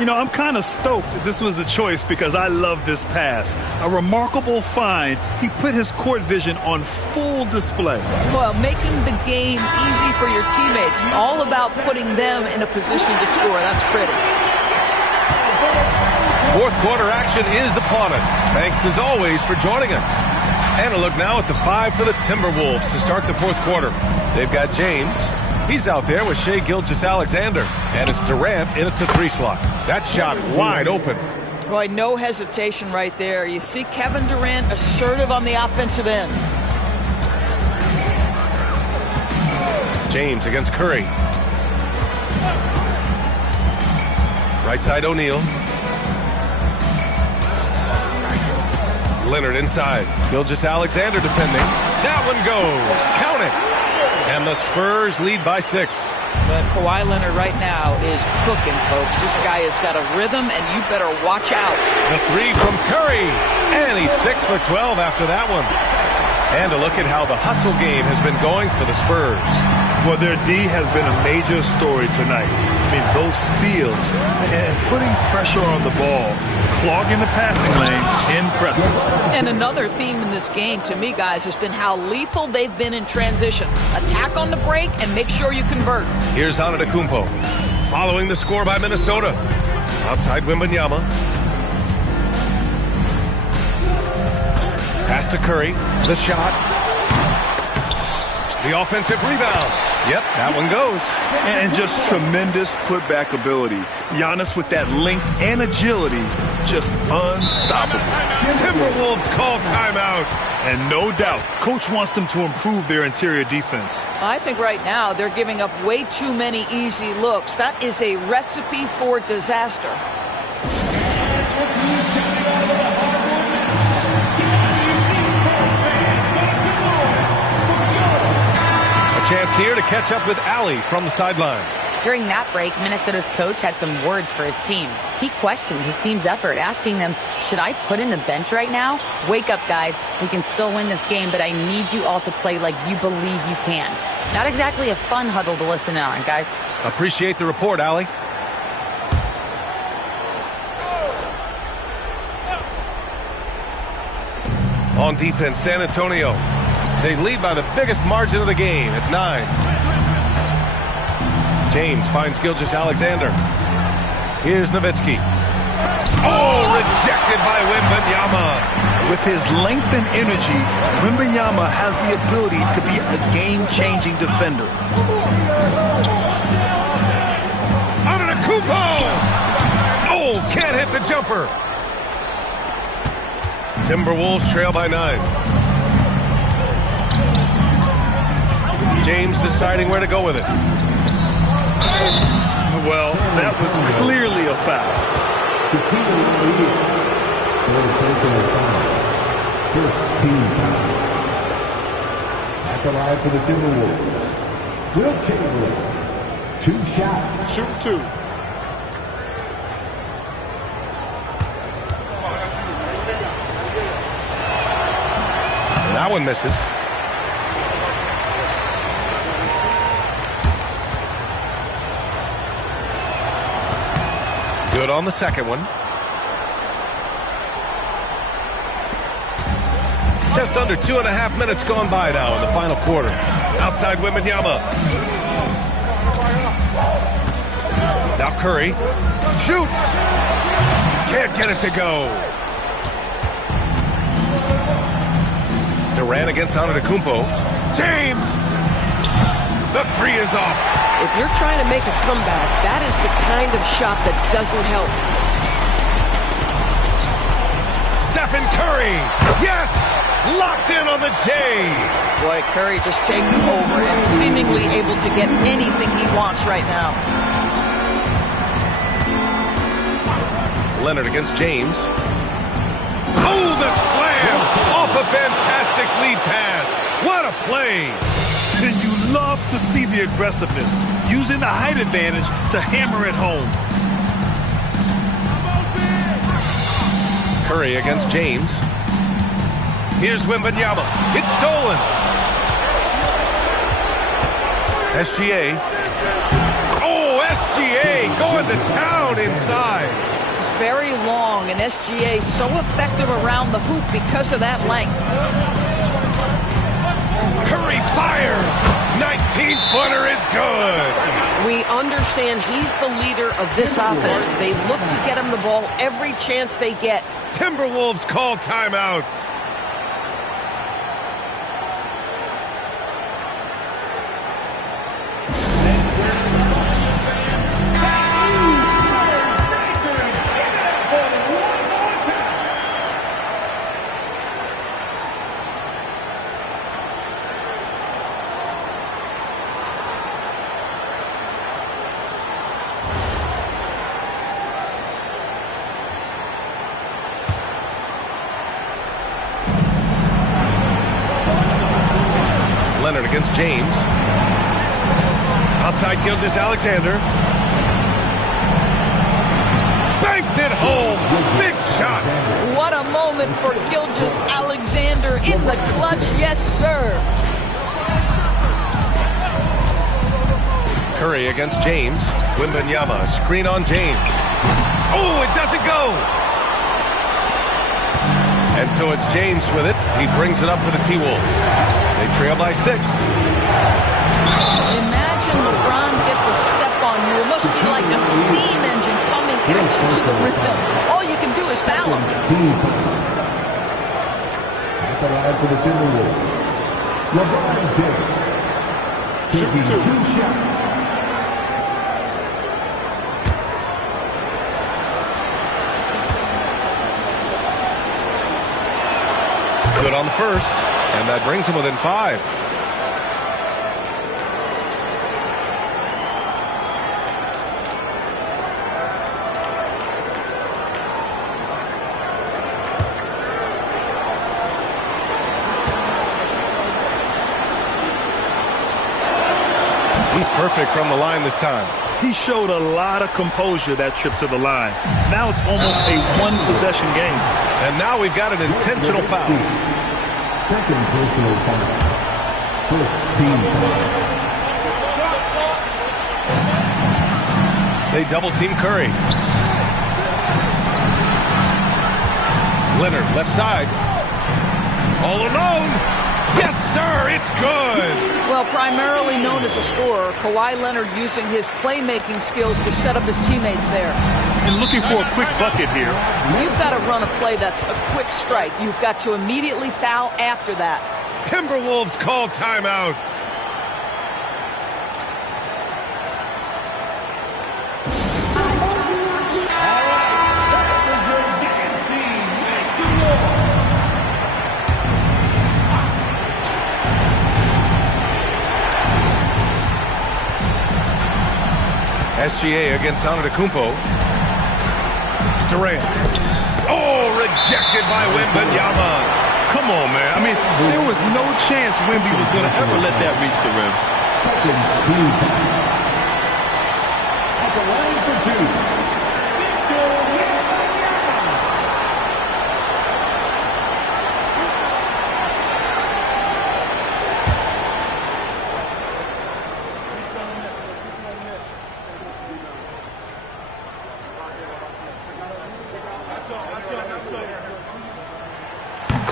You know, I'm kind of stoked that this was a choice because I love this pass. A remarkable find. He put his court vision on full display. Well, making the game easy for your teammates. All about putting them in a position to score. That's pretty. Fourth quarter action is upon us. Thanks as always for joining us. And a look now at the 5 for the Timberwolves to start the fourth quarter. They've got James. He's out there with Shai Gilgeous-Alexander. And it's Durant in at the 3 slot. That shot wide open. Boy, no hesitation right there. You see Kevin Durant assertive on the offensive end. James against Curry. Right side O'Neal. Leonard inside. Gilgeous-Alexander defending. That one goes. Count it. And the Spurs lead by 6. But Kawhi Leonard right now is cooking, folks. This guy has got a rhythm, and you better watch out. The 3 from Curry. And he's 6 for 12 after that one. And a look at how the hustle game has been going for the Spurs. Well, their D has been a major story tonight. I mean, those steals and putting pressure on the ball, clogging the passing lanes, impressive. And another theme in this game, to me, guys, has been how lethal they've been in transition. Attack on the break and make sure you convert. Here's Antetokounmpo. Following the score by Minnesota. Outside Wembanyama. Pass to Curry. The shot. The offensive rebound. Yep, that one goes. And just tremendous putback ability. Giannis with that length and agility, just unstoppable. Timberwolves call timeout. And no doubt, coach wants them to improve their interior defense. I think right now they're giving up way too many easy looks. That is a recipe for disaster. Chance here to catch up with Allie from the sideline. During that break, Minnesota's coach had some words for his team. He questioned his team's effort, asking them, should I put in the bench right now? Wake up, guys. We can still win this game, but I need you all to play like you believe you can. Not exactly a fun huddle to listen on, guys. Appreciate the report, Allie. On defense, San Antonio. They lead by the biggest margin of the game at 9. James finds Gilgeous-Alexander. Here's Nowitzki. Oh, rejected by Wembanyama. With his length and energy, Wembanyama has the ability to be a game-changing defender. Antetokounmpo! Oh, can't hit the jumper. Timberwolves trail by 9. James deciding where to go with it. Well, that was clearly a foul. First team foul. At the line for the Timberwolves, Will Chamberlain. 2 shots. Shoot 2. That one misses. Good on the second one. Just under 2.5 minutes gone by now in the final quarter. Outside Wembanyama. Now Curry shoots. Can't get it to go. Durant against Antetokounmpo. James! The three is off. If you're trying to make a comeback, that is the kind of shot that doesn't help. Stephen Curry. Yes! Locked in on the J. Boy, Curry just taking over and seemingly able to get anything he wants right now. Leonard against James. Oh, the slam! Off a fantastic lead pass. What a play! And you love to see the aggressiveness, using the height advantage to hammer it home. Curry against James. Here's Wembanyama. It's stolen. SGA. Oh, SGA going to town inside. It's very long, and SGA so effective around the hoop because of that length. Curry fires. 19-footer is good. We understand he's the leader of this offense. They look to get him the ball every chance they get. Timberwolves call timeout. Leonard against James. Outside Gilgeous-Alexander. Banks it home. Big shot. What a moment for Gilgeous-Alexander in the clutch. Yes, sir. Curry against James. Wembanyama, screen on James. Oh, it doesn't go. And so it's James with it. He brings it up for the T-Wolves. They trail by 6. Imagine LeBron gets a step on you. It must be like a steam engine coming to the rhythm. All you can do is foul him. At the line for the Timberwolves, LeBron James. Taking 2 shots. Good on the first, and that brings him within 5. He's perfect from the line this time. He showed a lot of composure that trip to the line. Now it's almost a one-possession game. And now we've got an intentional foul. Second personal foul. First team foul. They double-team Curry. Leonard, left side. All alone. Yes, sir, it's good. Well, primarily known as a scorer, Kawhi Leonard using his playmaking skills to set up his teammates there. And looking for a quick bucket here. You've got to run a play that's a quick strike. You've got to immediately foul after that. Timberwolves call timeout. SGA against Antetokounmpo. Durant. Oh, rejected by Wembanyama. Come on, man. I mean, there was no chance Wemby was going to ever let that reach the rim. Second team foul. At the line for 2.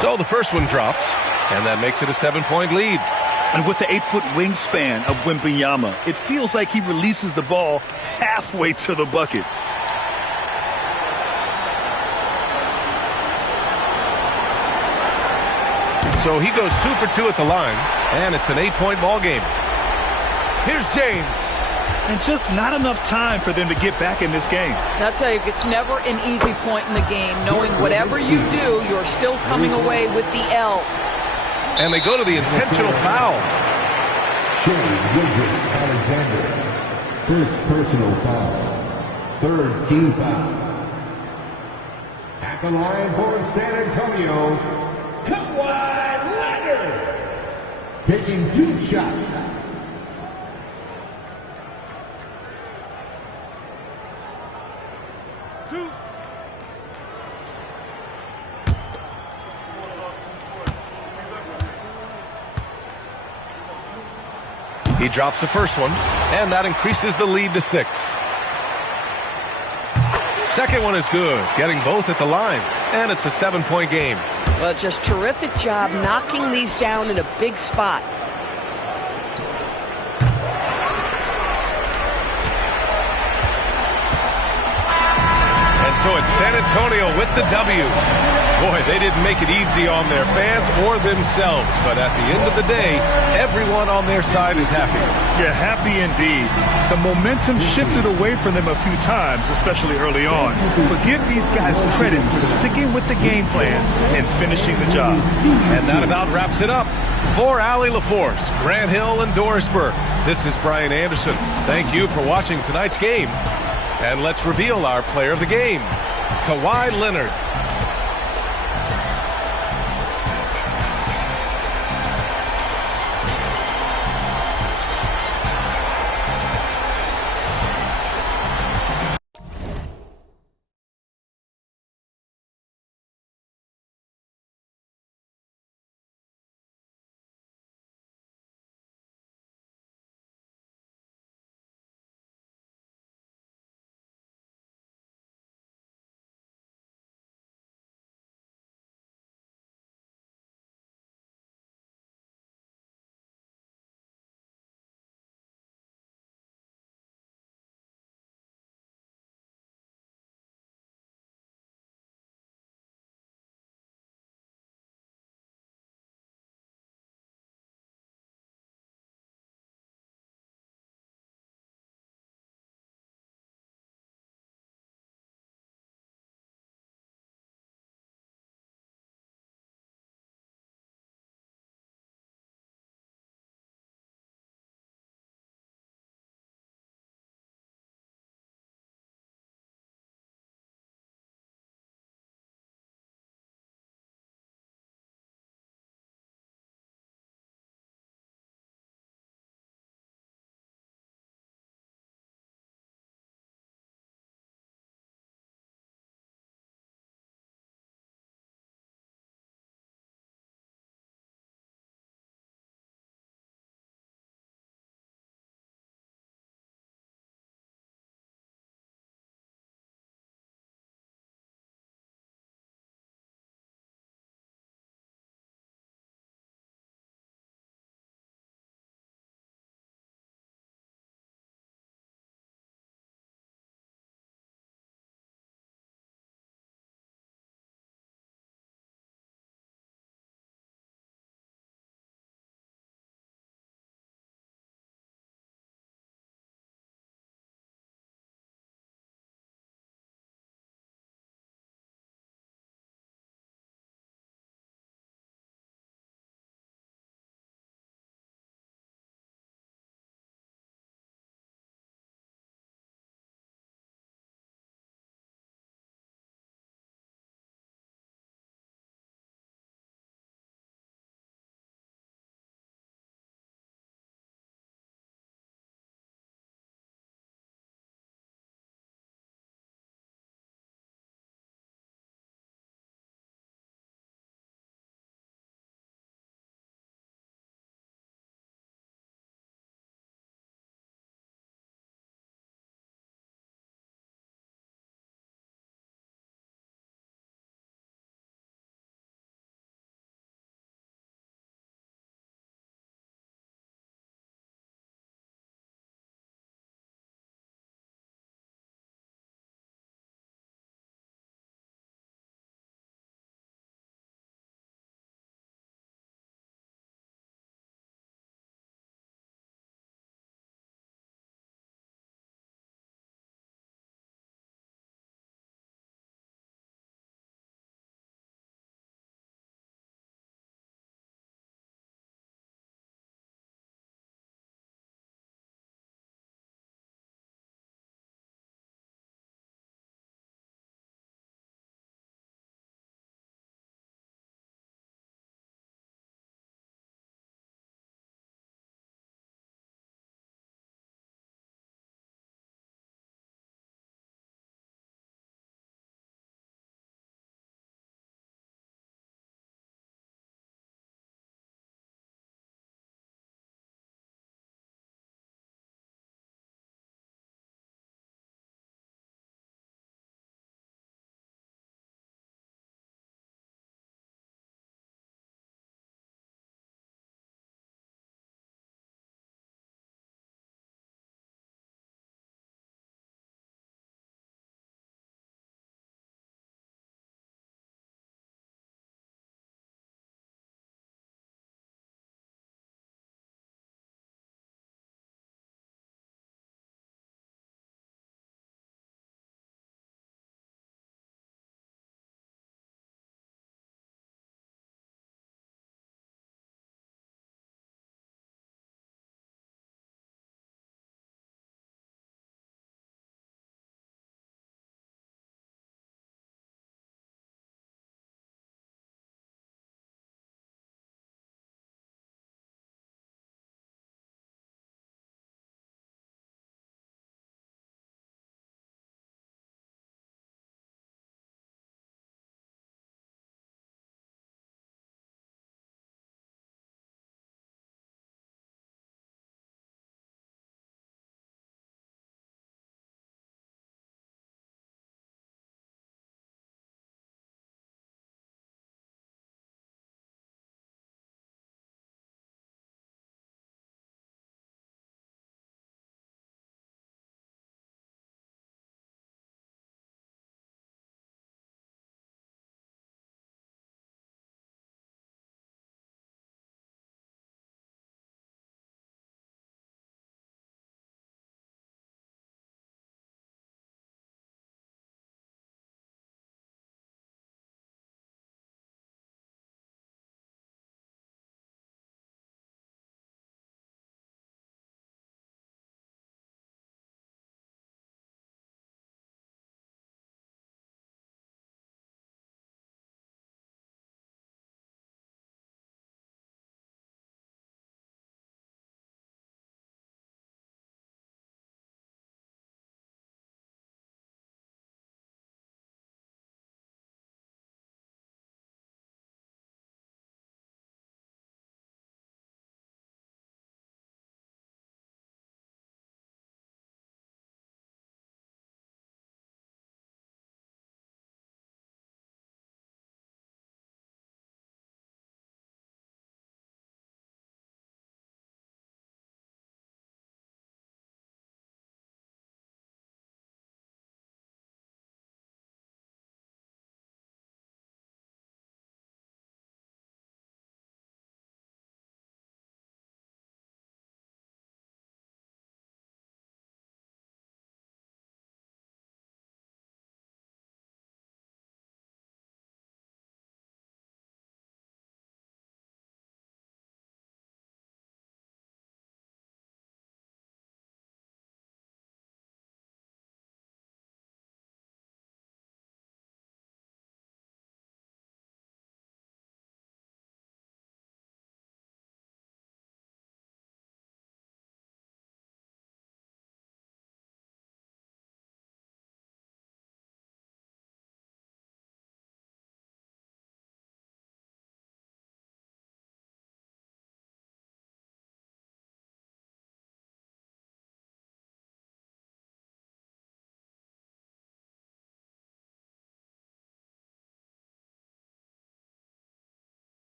So the first one drops, and that makes it a 7-point lead. And with the 8-foot wingspan of Wembanyama, it feels like he releases the ball halfway to the bucket. So he goes 2 for 2 at the line, and it's an 8-point ball game. Here's James. And just not enough time for them to get back in this game. I'll tell you, it's never an easy point in the game, knowing whatever you do, you're still coming away with the L. And they go to the intentional foul. Shea Gilgeous-Alexander. First personal foul. Third team foul. At the line for San Antonio, Kawhi Leonard. Taking 2 shots. He drops the first one, and that increases the lead to 6. Second one is good, getting both at the line, and it's a 7-point game. Well, just terrific job knocking these down in a big spot. And so it's San Antonio with the W. Boy, they didn't make it easy on their fans or themselves, but at the end of the day, everyone on their side is happy. Yeah, happy indeed. The momentum shifted away from them a few times, especially early on. But give these guys credit for sticking with the game plan and finishing the job. And that about wraps it up. For Allie LaForce, Grant Hill, and Doris Burke, this is Brian Anderson. Thank you for watching tonight's game. And let's reveal our player of the game, Kawhi Leonard.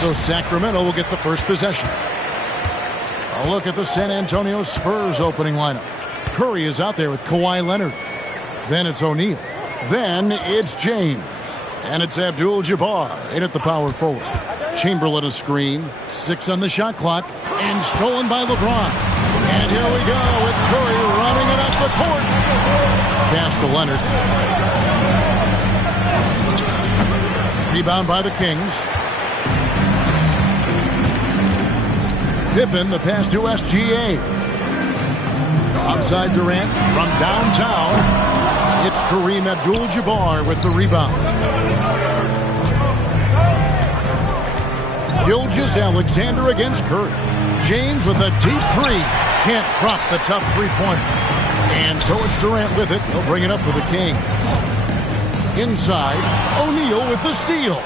So Sacramento will get the first possession. A look at the San Antonio Spurs opening lineup. Curry is out there with Kawhi Leonard. Then it's O'Neal. Then it's James. And it's Abdul-Jabbar in at the power forward. Chamberlain a screen. 6 on the shot clock. And stolen by LeBron. And here we go with Curry running it up the court. Pass to Leonard. Rebound by the Kings. Pippen, the pass to SGA. Outside Durant from downtown. It's Kareem Abdul-Jabbar with the rebound. Gilgeous-Alexander against Curry. James with a deep three. Can't drop the tough three-pointer. And so it's Durant with it. He'll bring it up for the Kings. Inside, O'Neal with the steal.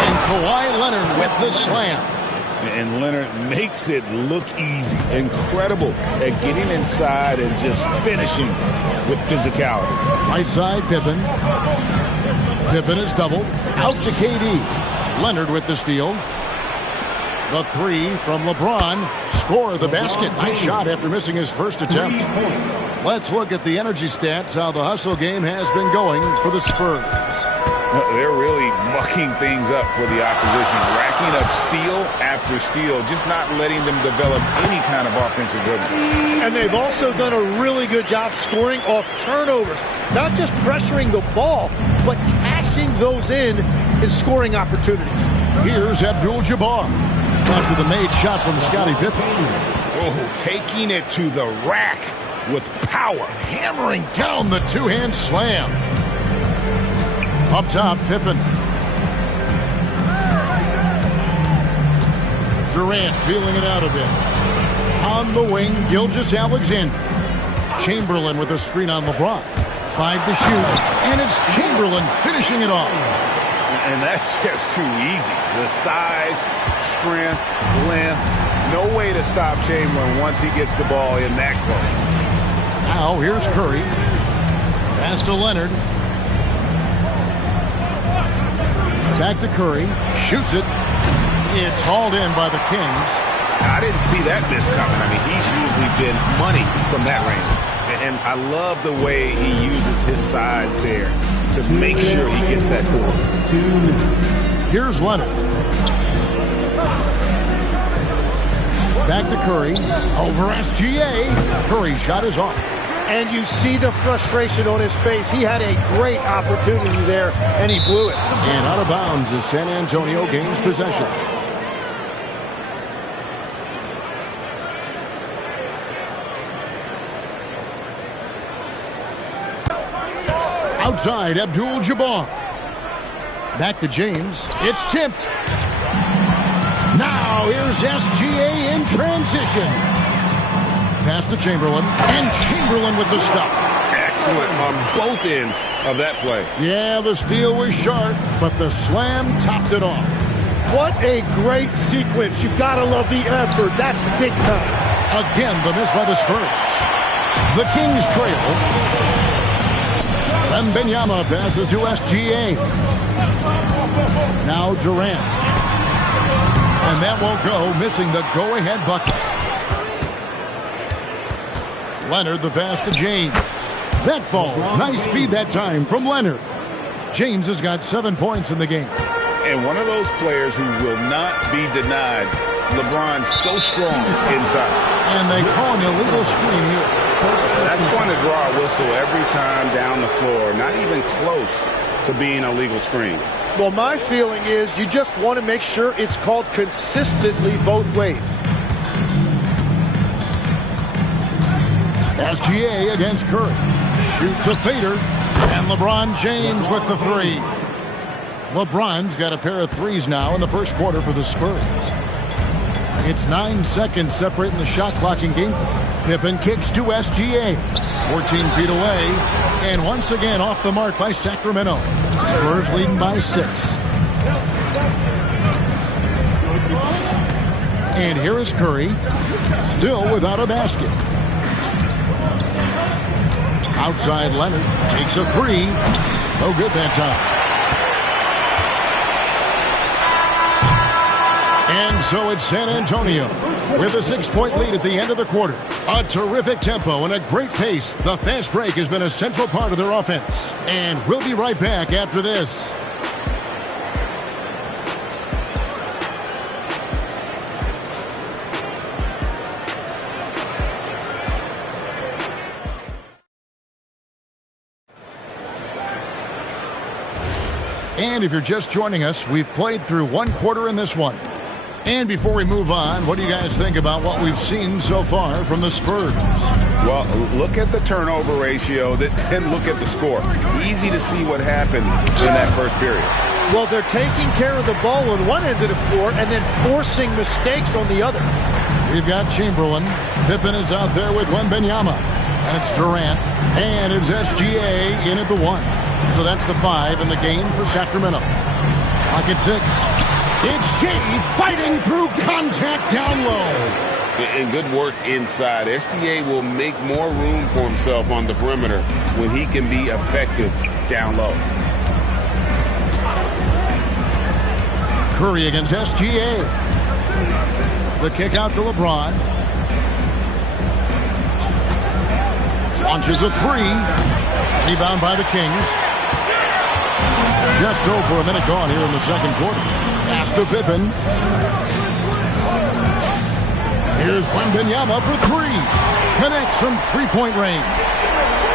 And Kawhi Leonard with the slam. And Leonard makes it look easy. Incredible at getting inside and just finishing with physicality. Right side, Pippen. Pippen is doubled. Out to KD. Leonard with the steal. The three from LeBron. Score the basket. Nice shot after missing his first attempt. Let's look at the energy stats, how the hustle game has been going for the Spurs. They're really mucking things up for the opposition, racking up steal after steal, just not letting them develop any kind of offensive rhythm. And they've also done a really good job scoring off turnovers, not just pressuring the ball, but cashing those in and scoring opportunities. Here's Abdul-Jabbar after the made shot from Scottie Pippen. Oh, taking it to the rack with power, hammering down the two-hand slam. Up top, Pippen. Durant feeling it out a bit. On the wing, Gilgeous-Alexander. Chamberlain with a screen on LeBron. 5 to shoot, and it's Chamberlain finishing it off. And that's just too easy. The size, strength, length, no way to stop Chamberlain once he gets the ball in that close. Now here's Curry. Pass to Leonard. Back to Curry. Shoots it. It's hauled in by the Kings. I didn't see that miss coming. I mean, he's usually been money from that range. And I love the way he uses his size there to make sure he gets that ball. Here's Leonard. Back to Curry. Over SGA. Curry's shot is off. And you see the frustration on his face. He had a great opportunity there, and he blew it. And out of bounds as San Antonio gains possession. Outside, Abdul-Jabbar. Back to James. It's tipped. Now here's SGA in transition. Pass to Chamberlain, and Chamberlain with the stuff. Excellent on both ends of that play. Yeah, the steal was sharp, but the slam topped it off. What a great sequence. You've got to love the effort. That's big time. Again, the miss by the Spurs. The Kings trail. And Wembanyama passes to SGA. Now Durant. And that won't go, missing the go-ahead bucket. Leonard, the pass to James. That falls. Nice feed that time from Leonard. James has got 7 points in the game. And one of those players who will not be denied. LeBron's so strong inside. And they call an illegal screen here. That's going to draw a whistle every time down the floor. Not even close to being a legal screen. Well, my feeling is you just want to make sure it's called consistently both ways. SGA against Curry. Shoots a fader. And LeBron James with the three. LeBron's got a pair of threes now in the first quarter for the Spurs. It's 9 seconds separating the shot clock and game clock. Pippen kicks to SGA. 14 feet away. And once again off the mark by Sacramento. Spurs leading by 6. And here is Curry. Still without a basket. Outside Leonard takes a three. No good that time. And so it's San Antonio with a 6-point lead at the end of the quarter. A terrific tempo and a great pace. The fast break has been a central part of their offense. And we'll be right back after this. And if you're just joining us, we've played through one quarter in this one. And before we move on, what do you guys think about what we've seen so far from the Spurs? Well, look at the turnover ratio, then look at the score. Easy to see what happened in that first period. Well, they're taking care of the ball on one end of the floor and then forcing mistakes on the other. We've got Chamberlain. Pippen is out there with Wembanyama. And it's Durant. And it's SGA in at the 1. So that's the 5 in the game for Sacramento. Pocket 6. It's Shea fighting through contact down low. And good work inside. SGA will make more room for himself on the perimeter when he can be effective down low. Curry against SGA. The kick out to LeBron. Launches a 3. Rebound by the Kings. Just over a minute gone here in the second quarter. Pass to Pippen. Here's Wembanyama for 3. Connects from three-point range.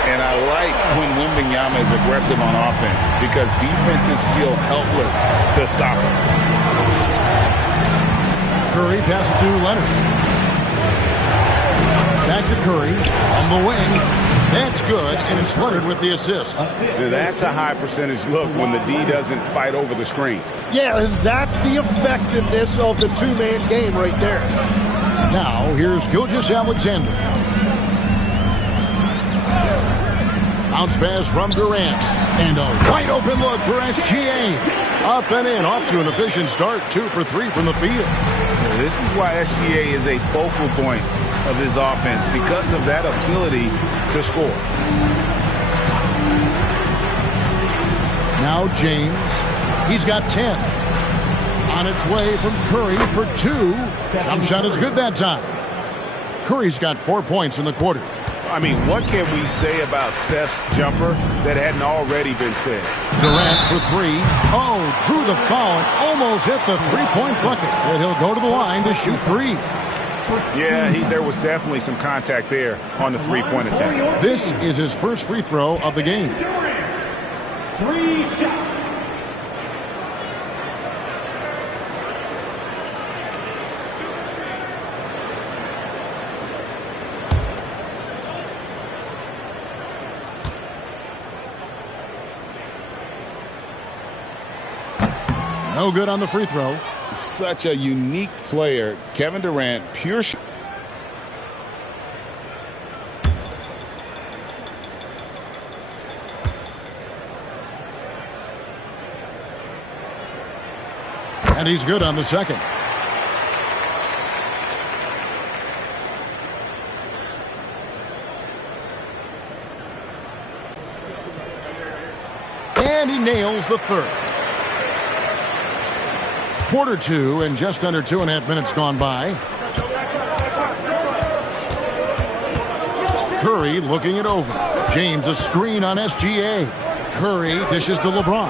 And I like when Wembanyama is aggressive on offense because defenses feel helpless to stop him. Curry passes to Leonard. Back to Curry on the wing. That's good, and it's Leonard with the assist. That's a high percentage look when the D doesn't fight over the screen. Yeah, and that's the effectiveness of the two-man game right there. Now, here's Gilgeous-Alexander. Bounce pass from Durant. And a wide open look for SGA. Up and in, off to an efficient start. 2 for 3 from the field. This is why SGA is a focal point of his offense because of that ability to score. Now James. He's got 10. On its way from Curry for 2. Jump shot is good that time. Curry's got 4 points in the quarter. I mean, what can we say about Steph's jumper that hadn't already been said? Durant for 3. Oh, drew the foul and almost hit the three-point bucket. And he'll go to the line to shoot 3. Yeah, there was definitely some contact there on the three-point attempt. This is his first free throw of the game. Durant, 3 shots. No good on the free throw. Such a unique player. Kevin Durant, pure shot. And he's good on the second. And he nails the third. Quarter 2 and just under 2.5 minutes gone by. Curry looking it over. James a screen on SGA. Curry dishes to LeBron.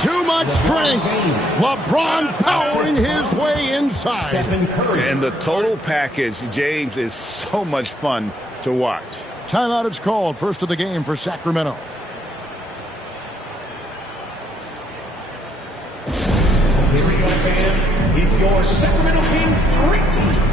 Too much strength. LeBron powering his way inside. And the total package, James, is so much fun to watch. Timeout is called. First of the game for Sacramento. Here we go, fans. With your Sacramento Kings 3 teams.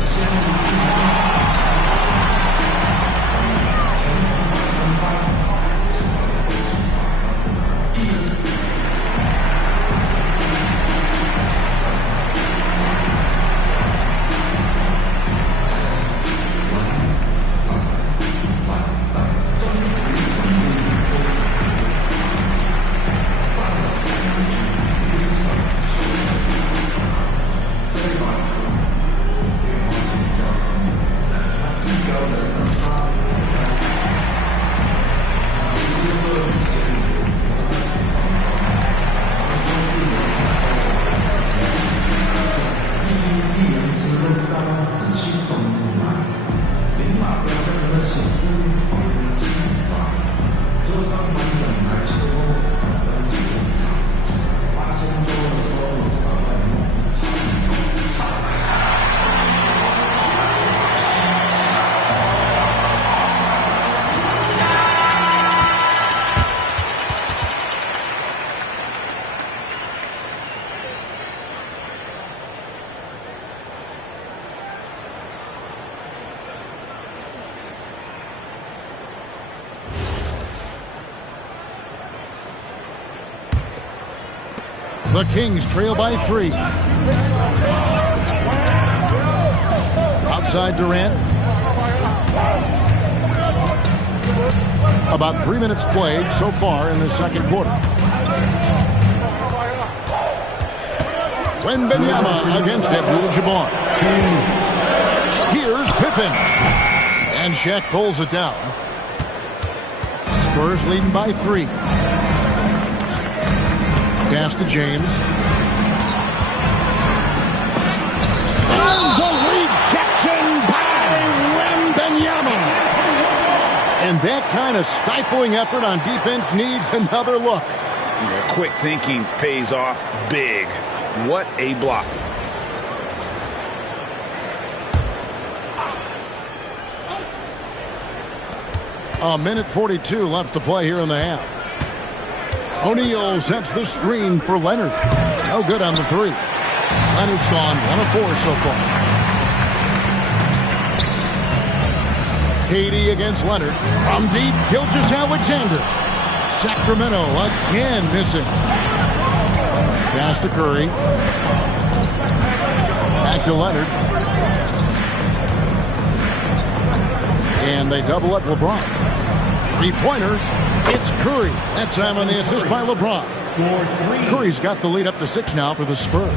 The Kings trail by 3. Outside Durant. About 3 minutes played so far in the second quarter. Wembanyama against Abdul-Jabbar. Here's Pippen. And Shaq pulls it down. Spurs leading by 3. Pass to James. And the rejection by Wembanyama. And that kind of stifling effort on defense needs another look. Yeah, quick thinking pays off big. What a block. A minute 42 left to play here in the half. O'Neal sets the screen for Leonard. No good on the 3. Leonard's gone 1 of 4 so far. KD against Leonard. From deep, Gilgeous-Alexander. Sacramento again missing. Pass to Curry. Back to Leonard. And they double up LeBron. 3-pointer. It's Curry. That time on the assist by LeBron. Curry's got the lead up to 6 now for the Spurs.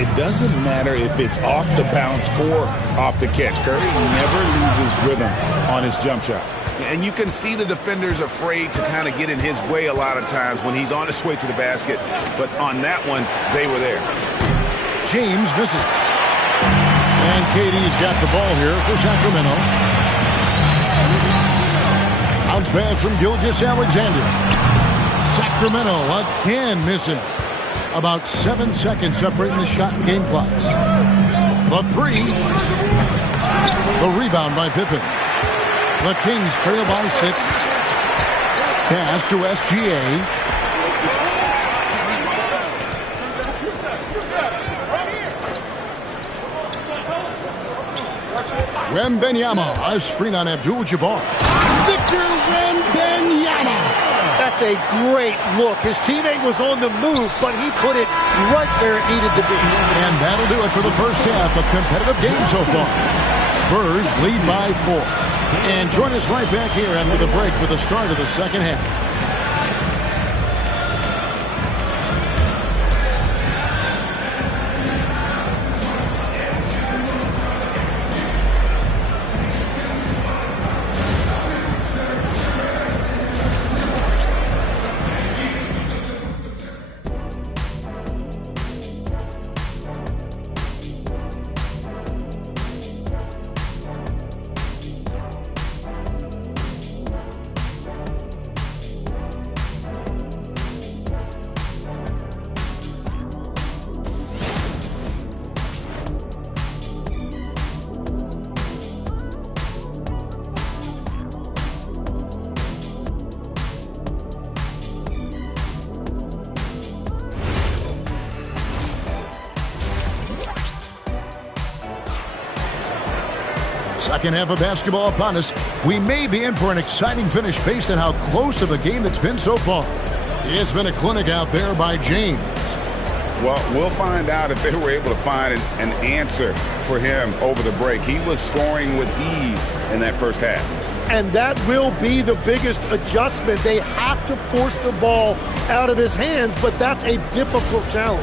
It doesn't matter if it's off the bounce or off the catch. Curry never loses rhythm on his jump shot. And you can see the defenders afraid to kind of get in his way a lot of times when he's on his way to the basket. But on that one, they were there. James misses. And KD's got the ball here for Sacramento. Bounce pass from Gilgeous-Alexander. Sacramento again missing. About 7 seconds separating the shot and game clocks. The 3. The rebound by Pippen. The Kings trail by 6. Pass to SGA. Wembanyama, a screen on Abdul-Jabbar. Victor Wembanyama. That's a great look. His teammate was on the move, but he put it right where it needed to be. And that'll do it for the first half. A competitive game so far. Spurs lead by 4. And join us right back here after the break for the start of the second half. Second half of basketball upon us. We may be in for an exciting finish based on how close of a game it's been so far. It's been a clinic out there by James. Well, we'll find out if they were able to find an answer for him over the break. He was scoring with ease in that first half. And that will be the biggest adjustment. They have to force the ball out of his hands, but that's a difficult challenge.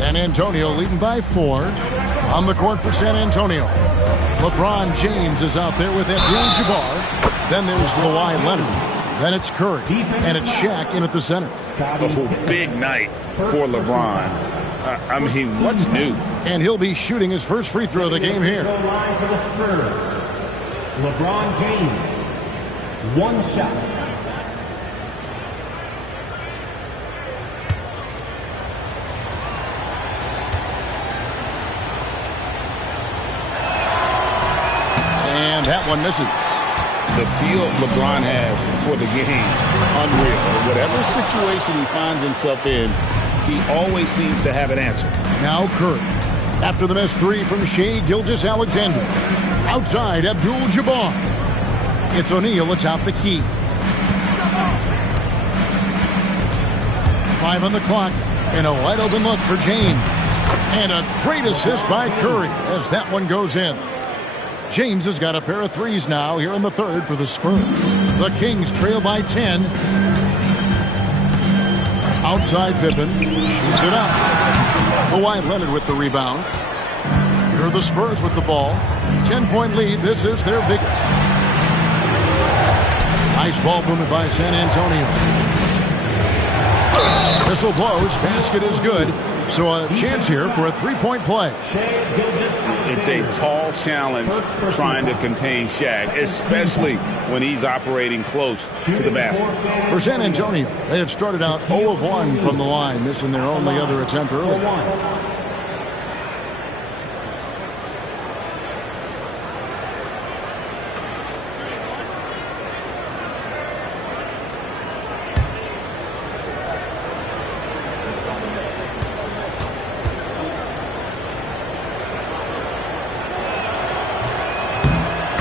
San Antonio leading by 4. On the court for San Antonio. LeBron James is out there with Abdul-Jabbar. Then there's Kawhi Leonard. Then it's Curry. And it's Shaq in at the center. Oh, big night for LeBron. I mean, what's new? And he'll be shooting his first free throw of the game here. Line for the Spurs. LeBron James. 1 shot. And that one misses. The feel LeBron has for the game, unreal. Whatever situation he finds himself in, he always seems to have an answer. Now Curry. After the missed 3 from Shai Gilgeous-Alexander. Outside Abdul-Jabbar. It's O'Neal atop the key. 5 on the clock. And a wide open look for James. And a great assist by Curry as that one goes in. James has got a pair of threes now here in the third for the Spurs. The Kings trail by 10. Outside Pippen. Shoots it up. Kawhi Leonard with the rebound. Here are the Spurs with the ball. 10-point lead. This is their biggest. Nice ball movement by San Antonio. Whistle blows. Basket is good. So a chance here for a three-point play. It's a tall challenge trying to contain Shaq, especially when he's operating close to the basket. For San Antonio, they have started out 0 of 1 from the line, missing their only other attempt early.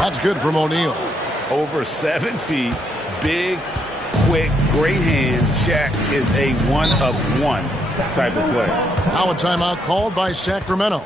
That's good from O'Neal. Over 7 feet, big, quick, great hands. Shaq is a one-of-one type of player. Now a timeout called by Sacramento.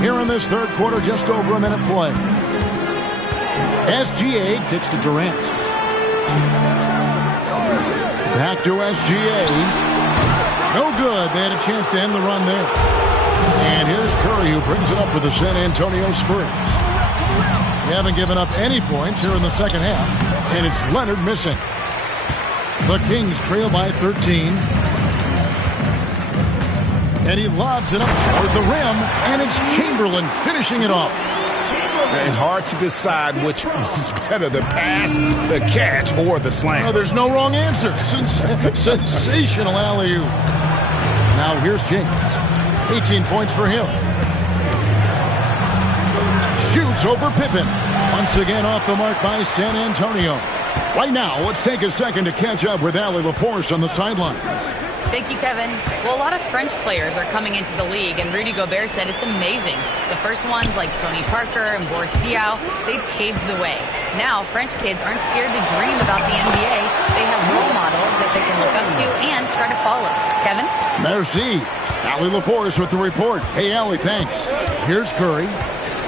Here in this third quarter, just over a minute play. SGA kicks to Durant. Back to SGA. No good. They had a chance to end the run there. And here's Curry, who brings it up for the San Antonio Spurs. They haven't given up any points here in the second half. And it's Leonard missing. The Kings trail by 13. And he lobs it up toward the rim, and it's Chamberlain finishing it off. And hard to decide which was better, the pass, the catch, or the slam. Oh, there's no wrong answer. Sensational alley-oop. Now here's James. 18 points for him. Shoots over Pippen. Once again off the mark by San Antonio. Right now, let's take a second to catch up with Allie LaForce on the sidelines. Thank you, Kevin. Well, a lot of French players are coming into the league, and Rudy Gobert said it's amazing. The first ones, like Tony Parker and Boris Diaw, they paved the way. Now, French kids aren't scared to dream about the NBA. They have role models that they can look up to and try to follow. Kevin? Merci. Allie LaForce with the report. Hey, Allie, thanks. Here's Curry,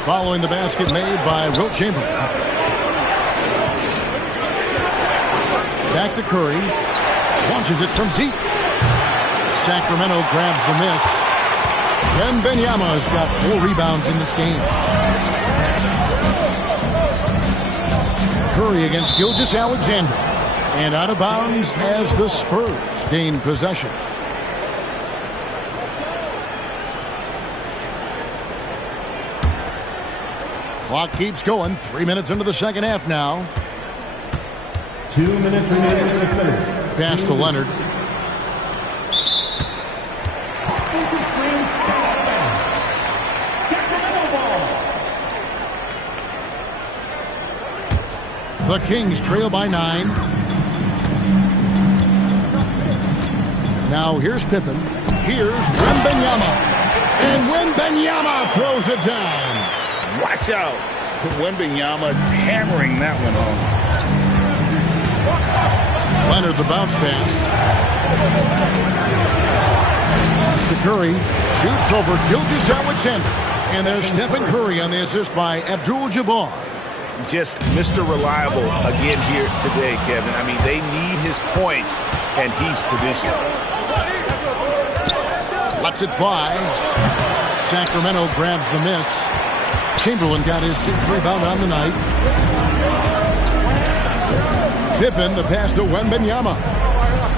following the basket made by Wilt Chamberlain. Back to Curry. Launches it from deep. Sacramento grabs the miss. And Benyama's got 4 rebounds in this game. Curry against Gilgeous-Alexander. And out of bounds as the Spurs gain possession. Clock keeps going. 3 minutes into the second half now. 2 minutes remaining in the third. Pass to Leonard. The Kings trail by 9. Now here's Pippen. Here's Wembanyama. And Wembanyama throws it down. Watch out. Wembanyama hammering that one home. Leonard, the bounce pass. To Curry. Shoots over Gilgeous-Alexander. And there's Stephen Curry on the assist by Abdul-Jabbar. Just Mr. Reliable again here today, Kevin. I mean, they need his points, and he's producing. Lets it fly. Sacramento grabs the miss. Chamberlain got his 6th rebound on the night. Pippen, the pass to Wembanyama.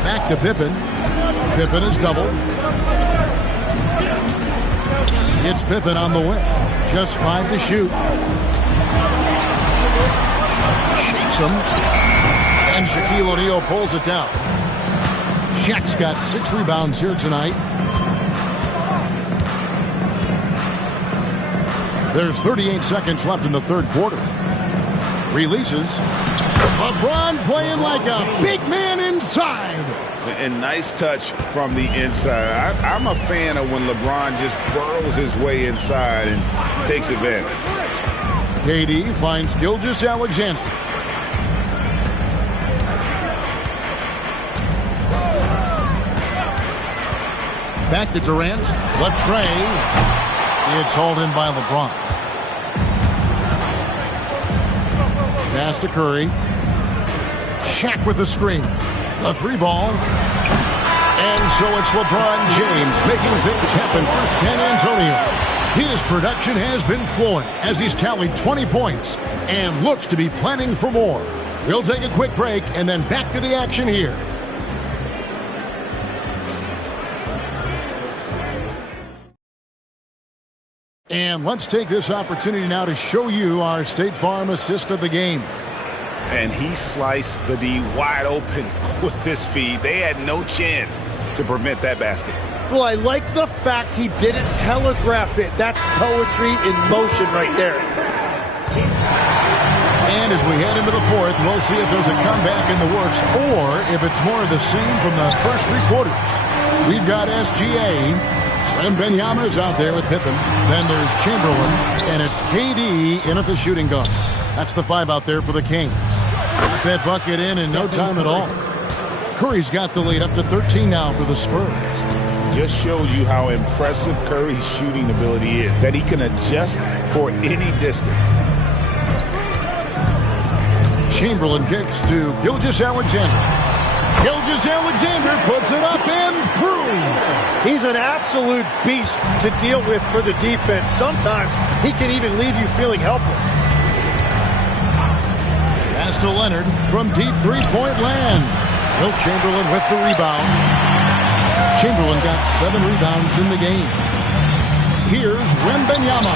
Back to Pippen. Pippen is doubled. It's Pippen on the wing. Just 5 to shoot. Shakes him. And Shaquille O'Neal pulls it down. Shaq's got 6 rebounds here tonight. There's 38 seconds left in the third quarter. Releases. LeBron playing like a big man inside. And nice touch from the inside. I'm a fan of when LeBron just burrows his way inside and takes advantage. KD finds Gilgeous-Alexander. Back to Durant. Latrey. It's hauled in by LeBron. Pass to Curry. Shaq with the screen. The 3-ball. And so it's LeBron James making things happen for San Antonio. His production has been flowing as he's tallied 20 points and looks to be planning for more. We'll take a quick break and then back to the action here. And let's take this opportunity now to show you our State Farm assist of the game. And he sliced the D wide open with this feed. They had no chance to prevent that basket. Well, I like the fact he didn't telegraph it. That's poetry in motion right there. And as we head into the fourth, we'll see if there's a comeback in the works or if it's more of the same from the first 3 quarters. We've got SGA. Wembanyama's out there with Pippen. Then there's Chamberlain. And it's KD in at the shooting guard. That's the 5 out there for the Kings. Got that bucket in no time at all. Curry's got the lead up to 13 now for the Spurs. Just shows you how impressive Curry's shooting ability is, that he can adjust for any distance. Chamberlain kicks to Gilgeous-Alexander. Gilgeous-Alexander puts it up and through. He's an absolute beast to deal with for the defense. Sometimes he can even leave you feeling helpless. Pass to Leonard from deep three-point land. Wilt Chamberlain with the rebound. Chamberlain got 7 rebounds in the game. Here's Wembanyama.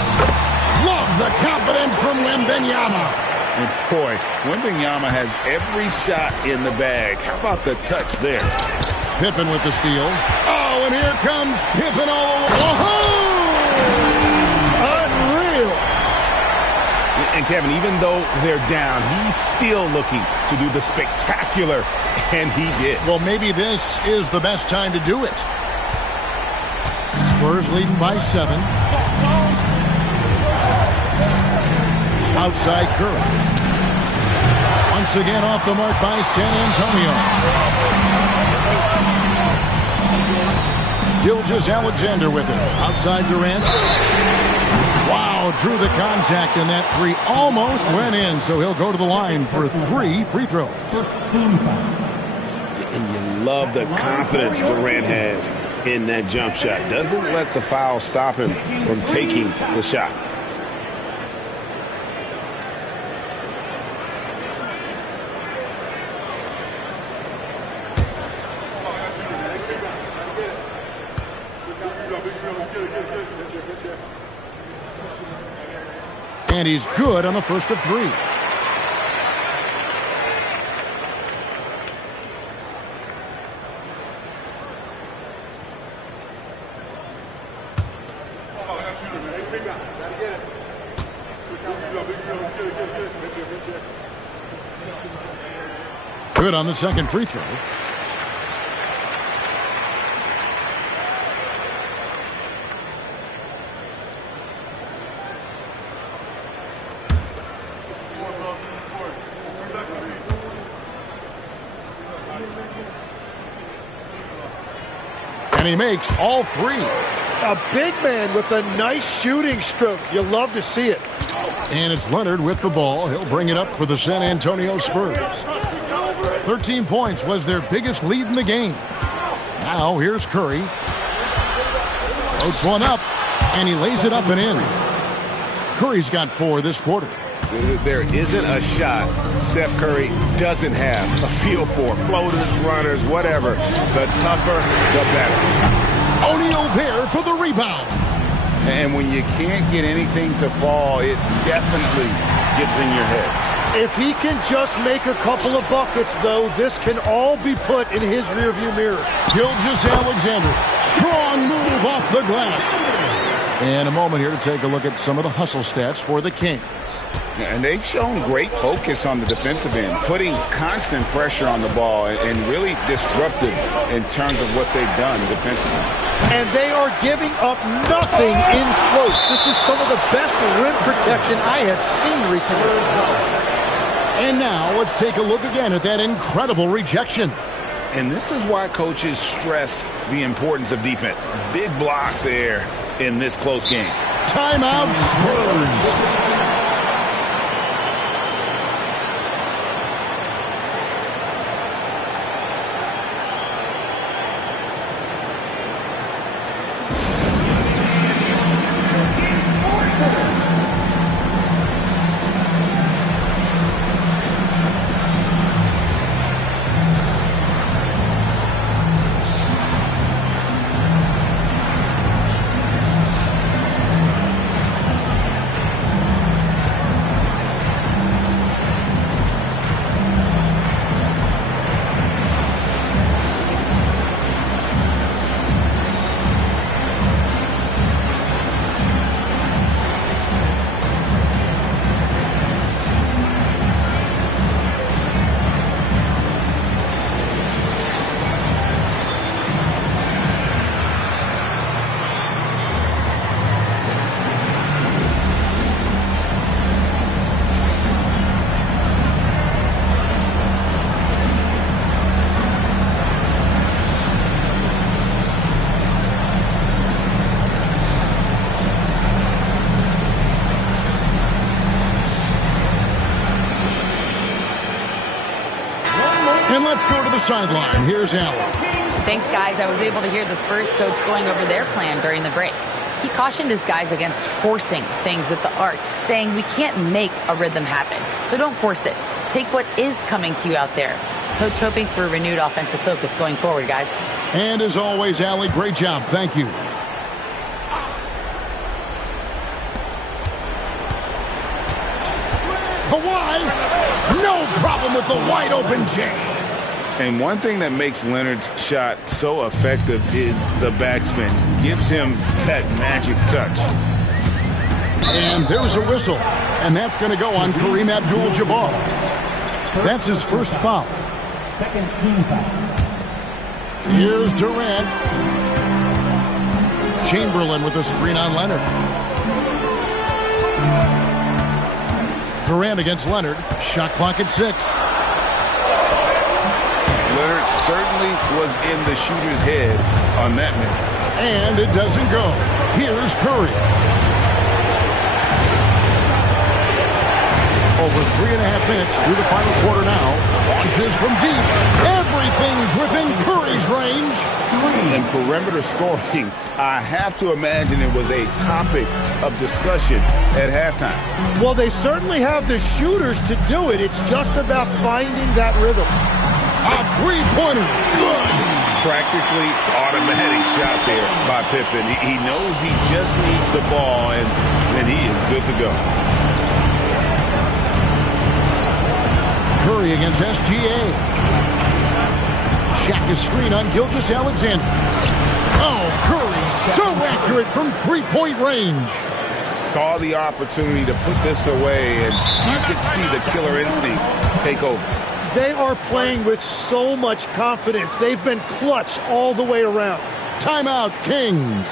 Love the confidence from Wembanyama. And boy, Wembanyama has every shot in the bag. How about the touch there? Pippen with the steal. Oh, and here comes Pippen all over. Oh! Unreal. And Kevin, even though they're down, he's still looking to do the spectacular, and he did. Well, maybe this is the best time to do it. Spurs leading by 7. Outside Curry. Once again off the mark by San Antonio. Gilgeous-Alexander with it. Outside Durant. Wow, drew the contact, and that 3 almost went in, so he'll go to the line for 3 free throws. And you love the confidence Durant has in that jump shot. Doesn't let the foul stop him from taking the shot. And he's good on the first of 3. Good on the second free throw. And he makes all three. A big man with a nice shooting stroke. You love to see it. And it's Leonard with the ball. He'll bring it up for the San Antonio Spurs. 13 points was their biggest lead in the game. Now here's Curry. Floats one up, and he lays it up and in. Curry's got 4 this quarter. There isn't a shot Steph Curry doesn't have a feel for. Floaters, runners, whatever. The tougher, the better. O'Neal there for the rebound. And when you can't get anything to fall, it definitely gets in your head. If he can just make a couple of buckets, though, this can all be put in his rearview mirror. Gilgeous-Alexander. Strong move off the glass. And a moment here to take a look at some of the hustle stats for the Kings. And they've shown great focus on the defensive end, putting constant pressure on the ball and really disruptive in terms of what they've done defensively. And they are giving up nothing in close. This is some of the best rim protection I have seen recently. And now let's take a look again at that incredible rejection. And this is why coaches stress the importance of defense. Big block there in this close game. Timeout Spurs. And let's go to the sideline. Here's Allen. Thanks, guys. I was able to hear the Spurs coach going over their plan during the break. He cautioned his guys against forcing things at the arc, saying we can't make a rhythm happen. So don't force it. Take what is coming to you out there. Coach hoping for renewed offensive focus going forward, guys. And as always, Allie, great job. Thank you. Kawhi, no problem with the wide open J. And one thing that makes Leonard's shot so effective is the backspin. Gives him that magic touch. And there's a whistle. And that's going to go on Kareem Abdul-Jabbar. That's his first foul. Second team foul. Here's Durant. Chamberlain with a screen on Leonard. Durant against Leonard. Shot clock at 6. Leonard certainly was in the shooter's head on that miss. And it doesn't go. Here's Curry. Over 3.5 minutes through the final quarter now. Launches from deep. Everything's within Curry's range. And perimeter scoring, I have to imagine it was a topic of discussion at halftime. Well, they certainly have the shooters to do it. It's just about finding that rhythm. A three-pointer. Good. Practically automatic shot there by Pippen. He knows he just needs the ball, and he is good to go. Curry against SGA. Check his screen on Gilgeous-Alexander. Oh, Curry so accurate from three-point range. saw the opportunity to put this away, and you could see the killer instinct take over. They are playing with so much confidence. They've been clutch all the way around. Timeout, Kings.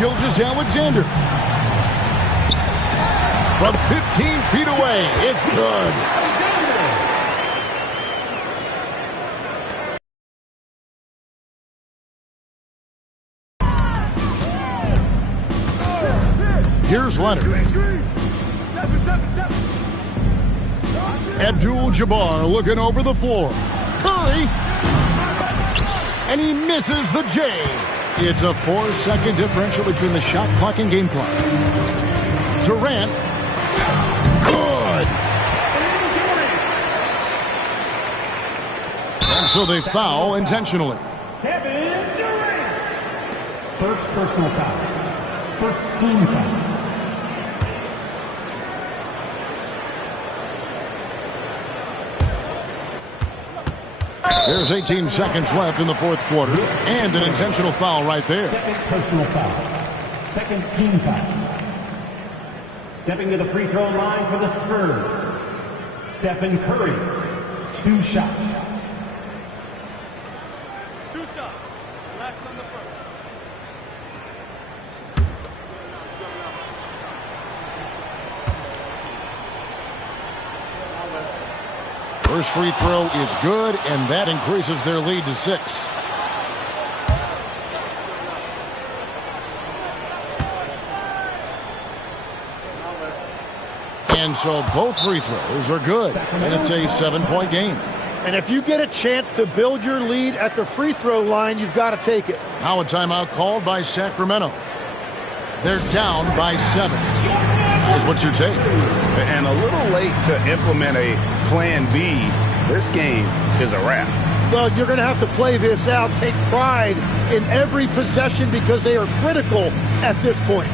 Gilgeous-Alexander. From 15 feet away, it's good. Here's Leonard. Abdul-Jabbar looking over the floor. Curry. And he misses the J. It's a 4-second differential between the shot clock and game clock. Durant. Good. And so they foul intentionally. Kevin Durant. First personal foul. First team foul. There's 18 seconds left in the fourth quarter, and an intentional foul right there. Second personal foul. Second team foul. Stepping to the free throw line for the Spurs, Stephen Curry. 2 shots. 2 shots. Last on the first. First free throw is good, and that increases their lead to 6. And so both free throws are good, and it's a 7-point game. And if you get a chance to build your lead at the free throw line, you've got to take it. Now a timeout called by Sacramento. They're down by 7. Here's what you take. And a little late to implement a plan B. This game is a wrap. Well, you're going to have to play this out, take pride in every possession because they are critical at this point.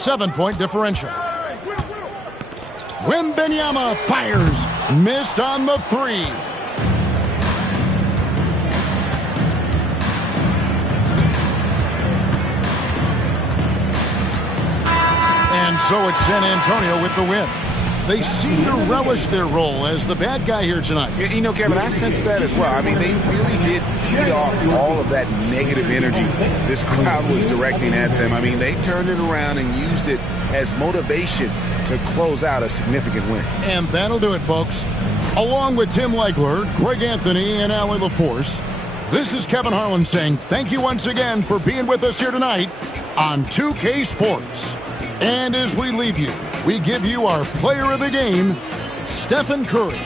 7-point differential. Wembanyama fires. Missed on the three. And so it's San Antonio with the win. They seem to relish their role as the bad guy here tonight. You know, Kevin, I sense that as well. I mean, they really did feed off all of that negative energy this crowd was directing at them. I mean, they turned it around and used it as motivation to close out a significant win. And that'll do it, folks. Along with Tim Legler, Greg Anthony, and Allie LaForce, this is Kevin Harlan saying thank you once again for being with us here tonight on 2K Sports. And as we leave you, we give you our player of the game, Stephen Curry.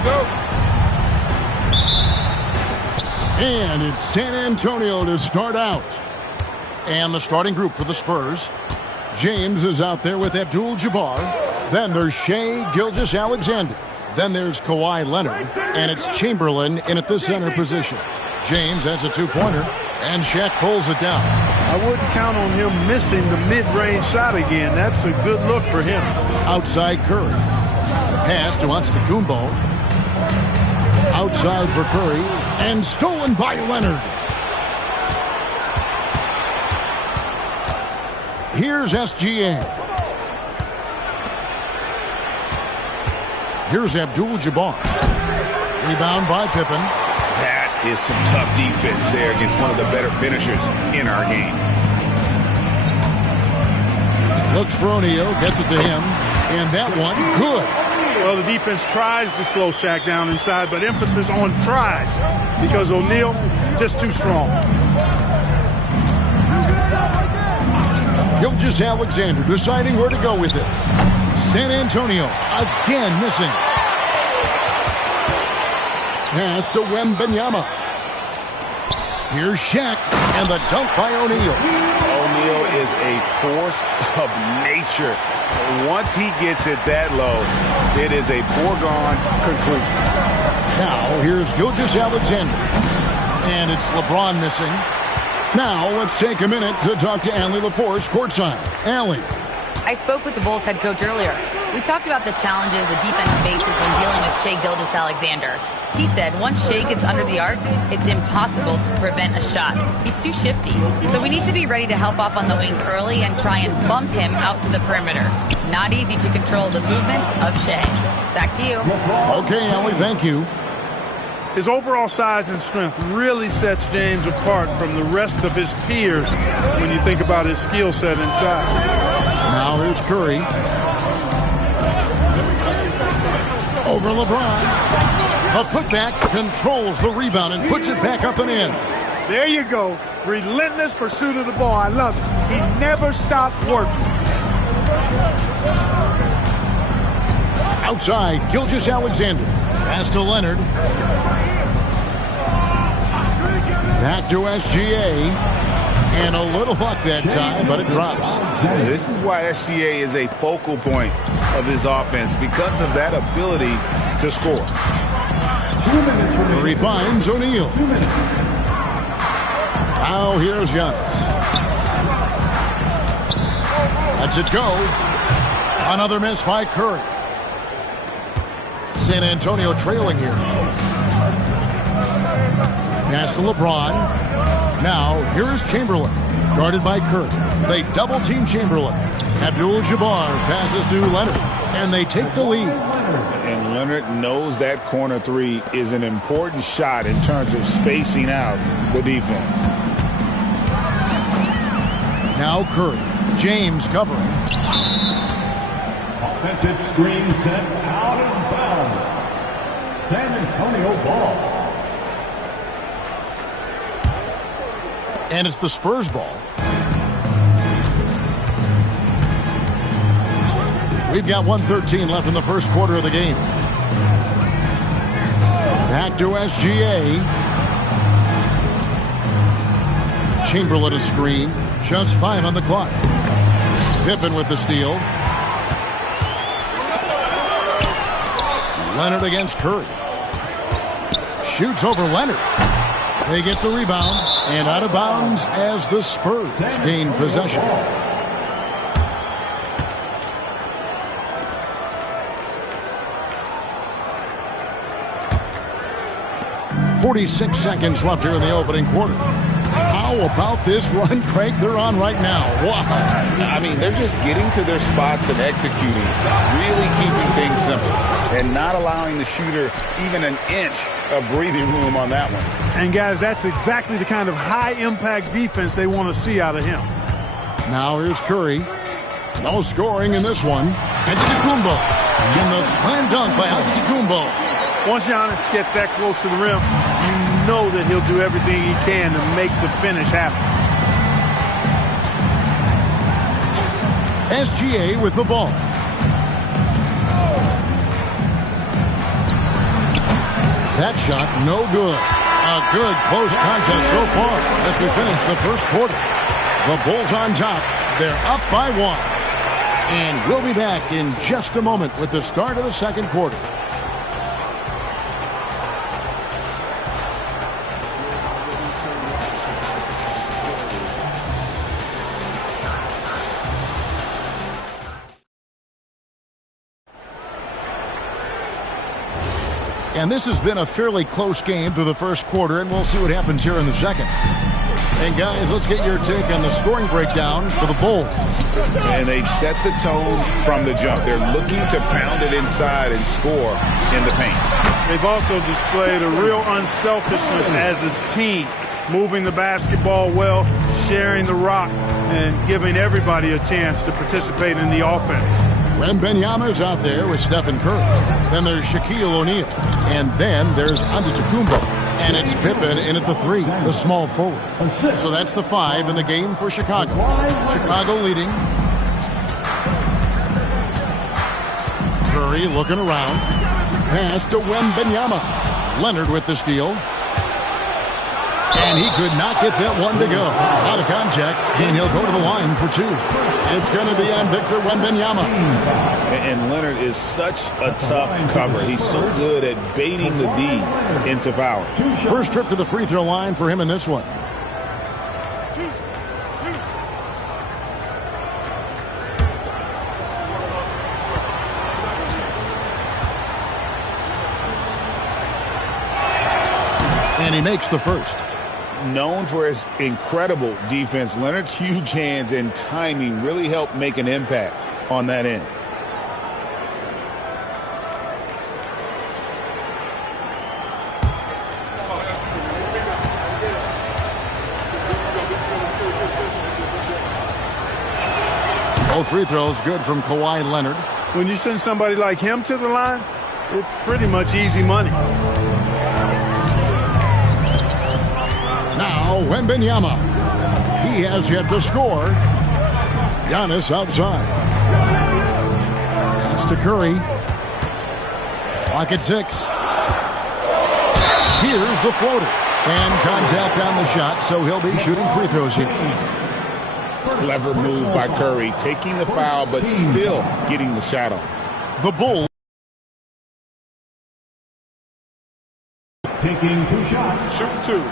we go. And it's San Antonio to start out. And the starting group for the Spurs. James is out there with Abdul-Jabbar. Then there's Shai Gilgeous-Alexander. Then there's Kawhi Leonard. And it's Chamberlain in at the center position. James has a two-pointer. And Shaq pulls it down. I wouldn't count on him missing the mid-range shot again. That's a good look for him. Outside Curry. Pass to Antetokounmpo. Outside for Curry. And stolen by Leonard. Here's SGA. Here's Abdul-Jabbar. Rebound by Pippen. That is some tough defense there against one of the better finishers in our game. Looks for O'Neal, gets it to him, and that one, good. Well, the defense tries to slow Shaq down inside, but emphasis on tries because O'Neal just too strong. Gilgeous-Alexander deciding where to go with it. San Antonio again missing. Pass to Wembanyama. Here's Shaq, and the dunk by O'Neal. O'Neal is a force of nature. Once he gets it that low, it is a foregone conclusion. Now, here's Gilgeous-Alexander. And it's LeBron missing. Now, let's take a minute to talk to Allie LaForce courtside. Allie. I spoke with the Bulls head coach earlier. We talked about the challenges the defense faces when dealing with Shai Gilgeous-Alexander. He said once Shai gets under the arc, it's impossible to prevent a shot. He's too shifty. So we need to be ready to help off on the wings early and try and bump him out to the perimeter. Not easy to control the movements of Shai. Back to you. Okay, Allie, thank you. His overall size and strength really sets James apart from the rest of his peers when you think about his skill set inside. Now here's Curry. Over LeBron. A putback, controls the rebound and puts it back up and in. There you go. Relentless pursuit of the ball. I love it. He never stopped working. Outside, Gilgeous-Alexander. Pass to Leonard. Back to SGA. And a little luck that time, but it drops. This is why SGA is a focal point of his offense, because of that ability to score. Curry finds O'Neal. Now here's Giannis. Lets it go. Another miss by Curry. San Antonio trailing here. Pass to LeBron. Now, here's Chamberlain, guarded by Curry. They double-team Chamberlain. Abdul-Jabbar passes to Leonard, and they take the lead. And Leonard knows that corner three is an important shot in terms of spacing out the defense. Now Curry. James covering. Offensive screen set out of bounds. San Antonio ball. And it's the Spurs ball. We've got 1:13 left in the first quarter of the game. Back to SGA. Chamberlain a screen. Just 5 on the clock. Pippen with the steal. Leonard against Curry. Shoots over Leonard. They get the rebound, and out of bounds as the Spurs gain possession. .46 seconds left here in the opening quarter. How about this run, Craig, they're on right now? Wow. I mean, they're just getting to their spots and executing, really keeping things simple, and not allowing the shooter even an inch of breathing room on that one. And, guys, that's exactly the kind of high-impact defense they want to see out of him. Now here's Curry. No scoring in this one. Antetokounmpo. And the slam dunk by Antetokounmpo. Once Giannis gets that close to the rim, you know that he'll do everything he can to make the finish happen. SGA with the ball. that shot, no good. A good close contest so far as we finish the first quarter. The Bulls on top. They're up by 1. And we'll be back in just a moment with the start of the second quarter. And this has been a fairly close game through the first quarter, and we'll see what happens here in the second. And guys, let's get your take on the scoring breakdown for the Bulls. And they've set the tone from the jump. They're looking to pound it inside and score in the paint. They've also displayed a real unselfishness as a team, moving the basketball well, sharing the rock, and giving everybody a chance to participate in the offense. Wembanyama's out there with Stephen Curry. Then there's Shaquille O'Neal. And then there's Antetokounmpo. And it's Pippen in at the 3, the small forward. So that's the 5 in the game for Chicago. Chicago leading. Curry looking around. Pass to Wembanyama. Leonard with the steal. And he could not get that one to go. Out of contact, and he'll go to the line for 2. It's going to be on Victor Wembanyama. And Leonard is such a tough cover. He's so good at baiting the D into foul. First trip to the free throw line for him in this one. And he makes the first. Known for his incredible defense, Leonard's huge hands and timing really helped make an impact on that end. Both free throws good from Kawhi Leonard. When you send somebody like him to the line, it's pretty much easy money. Now Wembanyama. He has yet to score. Giannis outside. That's to Curry. Clock at 6. Here's the floater. And contact on the shot, so he'll be shooting free throws here. Clever move by Curry, taking the foul but still getting the shot off. The Bulls taking 2 shots. Shoot 2.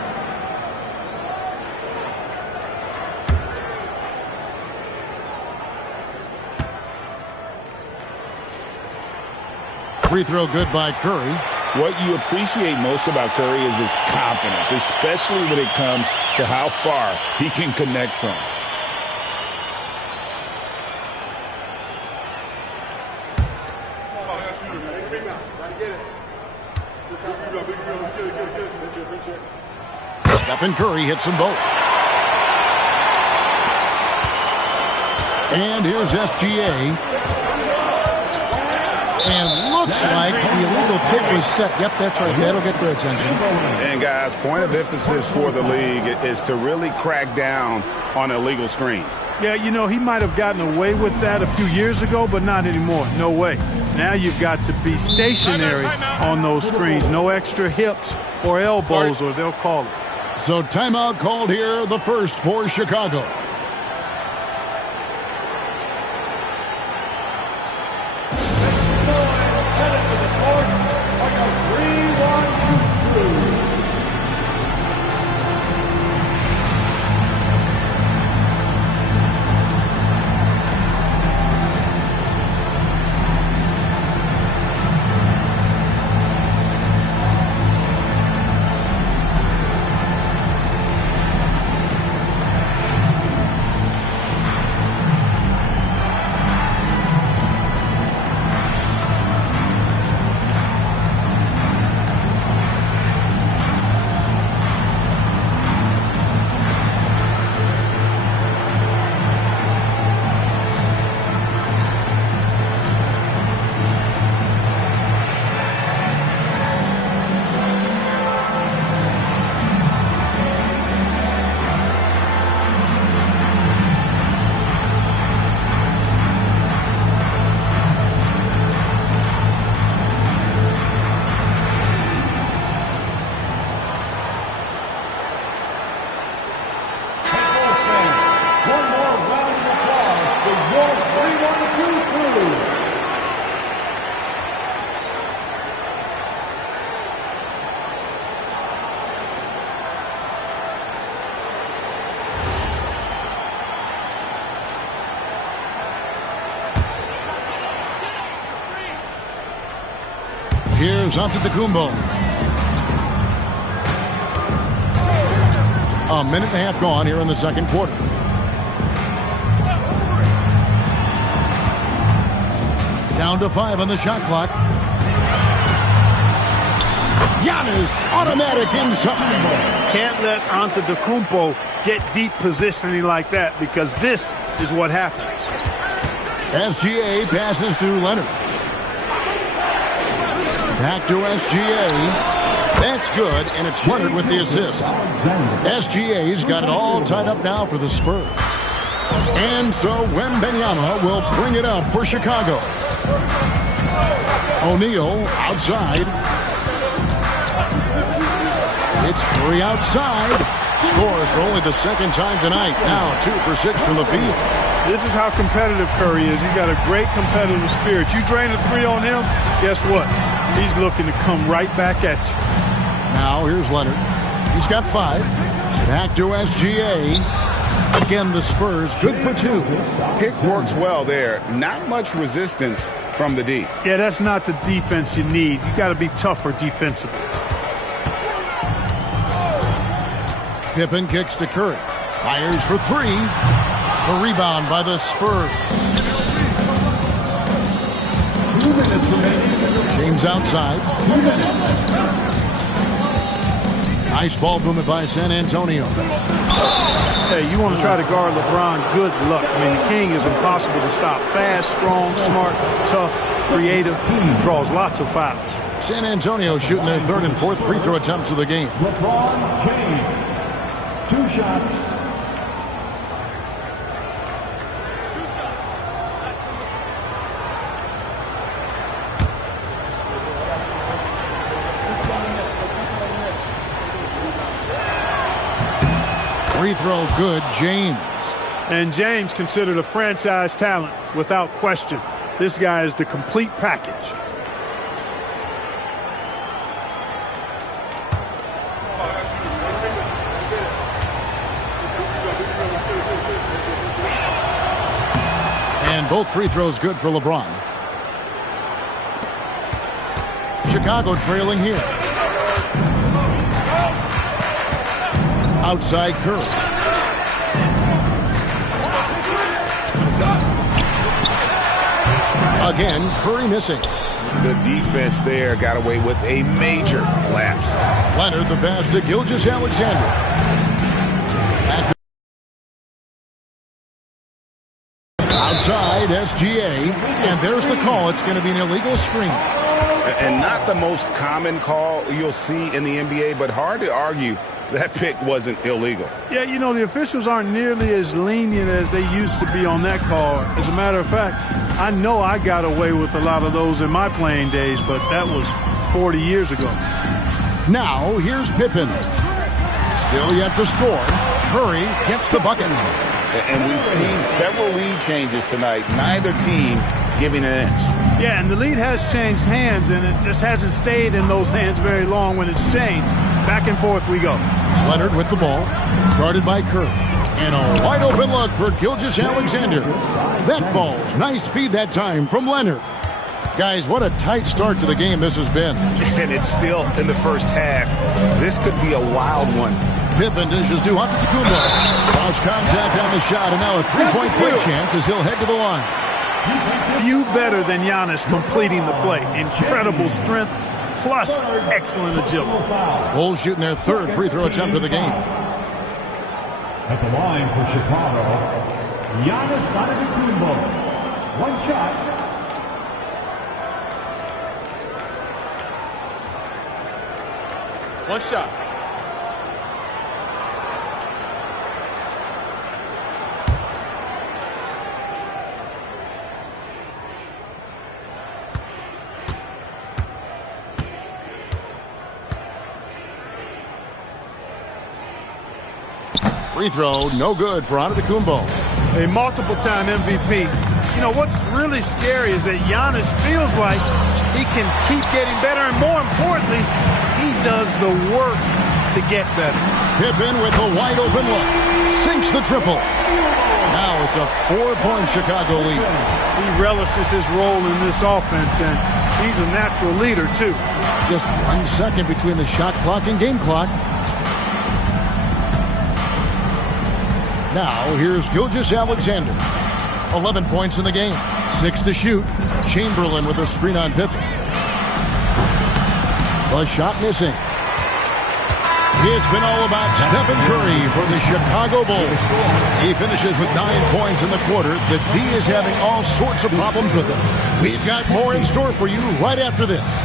Free throw good by Curry. What you appreciate most about Curry is his confidence, especially when it comes to how far he can connect from. Stephen Curry hits them both. And here's SGA. And looks like the illegal kick was set. Yep, that's right. That'll get their attention. And guys, point of emphasis for the league is to really crack down on illegal screens. Yeah, you know, he might have gotten away with that a few years ago, but not anymore. No way. Now you've got to be stationary on those screens. No extra hips or elbows, or they'll call it. So timeout called here, the first for Chicago. Here's Antetokounmpo. A minute and a half gone here in the second quarter. Down to 5 on the shot clock. Giannis, automatic inside. Can't let Antetokounmpo get deep positioning like that because this is what happens. SGA passes to Leonard. Back to SGA. That's good, and it's Leonard with the assist. SGA's got it all tied up now for the Spurs. And so Wembanyama will bring it up for Chicago. O'Neal outside. It's Curry outside. Scores for only the second time tonight. Now 2 for 6 from the field. This is how competitive Curry is. He's got a great competitive spirit. You drain a 3 on him, guess what? He's looking to come right back at you. Now here's Leonard. He's got 5. Back to SGA. Again, the Spurs good for 2. Pick works well there. Not much resistance from the D. Yeah, that's not the defense you need. You got to be tougher defensively. Pippen kicks to Curry. Fires for 3. The rebound by the Spurs. James outside. Nice ball movement by San Antonio. Hey, you want to try to guard LeBron, good luck. I mean, the King is impossible to stop. Fast, strong, smart, tough, creative. Draws lots of fouls. San Antonio shooting their 3rd and 4th free throw attempts of the game. LeBron James. 2 shots. Free throw good, James. And James considered a franchise talent without question. This guy is the complete package. And both free throws good for LeBron. Chicago trailing here. Outside Curry. Again, Curry missing. The defense there got away with a major lapse. Leonard the pass to Gilgeous-Alexander. Outside SGA. And there's the call. It's going to be an illegal screen. And not the most common call you'll see in the NBA, but hard to argue that pick wasn't illegal. Yeah, you know, the officials aren't nearly as lenient as they used to be on that call. As a matter of fact, I know I got away with a lot of those in my playing days, but that was 40 years ago. Now, here's Pippen. Still yet to score. Curry gets the bucket. And we've seen several lead changes tonight. Neither team giving an inch. Yeah, and the lead has changed hands, and it just hasn't stayed in those hands very long when it's changed. Back and forth we go. Leonard with the ball. Guarded by Curry. And a wide open look for Gilgeous-Alexander. That falls. Nice feed that time from Leonard. Guys, what a tight start to the game this has been. And it's still in the first half. This could be a wild one. Pippen dishes to Antetokounmpo. Cross contact on the shot, and now a three-point play chance as he'll head to the line. Few better than Giannis completing the play. Incredible strength, plus excellent agility. Bulls shooting their 3rd free throw attempt of the game. At the line for Chicago, Giannis Antetokounmpo. 1 shot. One shot. Free throw, no good for Antetokounmpo. A multiple-time MVP. You know, what's really scary is that Giannis feels like he can keep getting better, and more importantly, he does the work to get better. Pippen with a wide open look. Sinks the triple. Now it's a 4-point Chicago lead. He relishes his role in this offense, and He's a natural leader, too. Just 1 second between the shot clock and game clock. Now, here's Gilgeous-Alexander. 11 points in the game. 6 to shoot. Chamberlain with a screen on Pippen. The shot missing. It's been all about Stephen Curry for the Chicago Bulls. He finishes with 9 points in the quarter. The D is having all sorts of problems with him. We've got more in store for you right after this.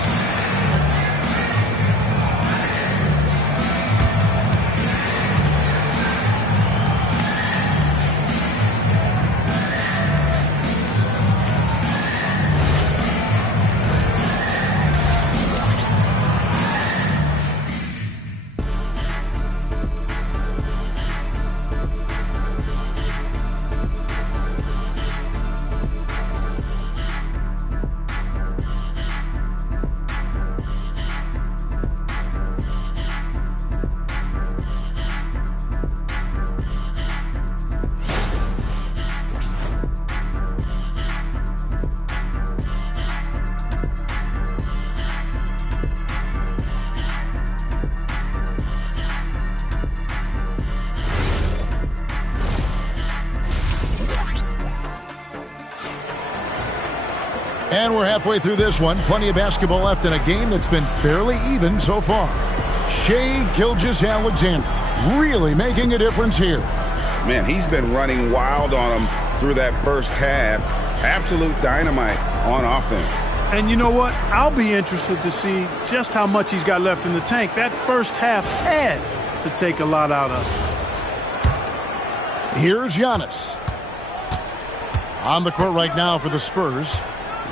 And we're halfway through this one. Plenty of basketball left in a game that's been fairly even so far. Shai Gilgeous-Alexander really making a difference here. Man, he's been running wild on him through that first half. Absolute dynamite on offense. And you know what? I'll be interested to see just how much he's got left in the tank. That first half had to take a lot out of him. Here's Giannis. On the court right now for the Spurs.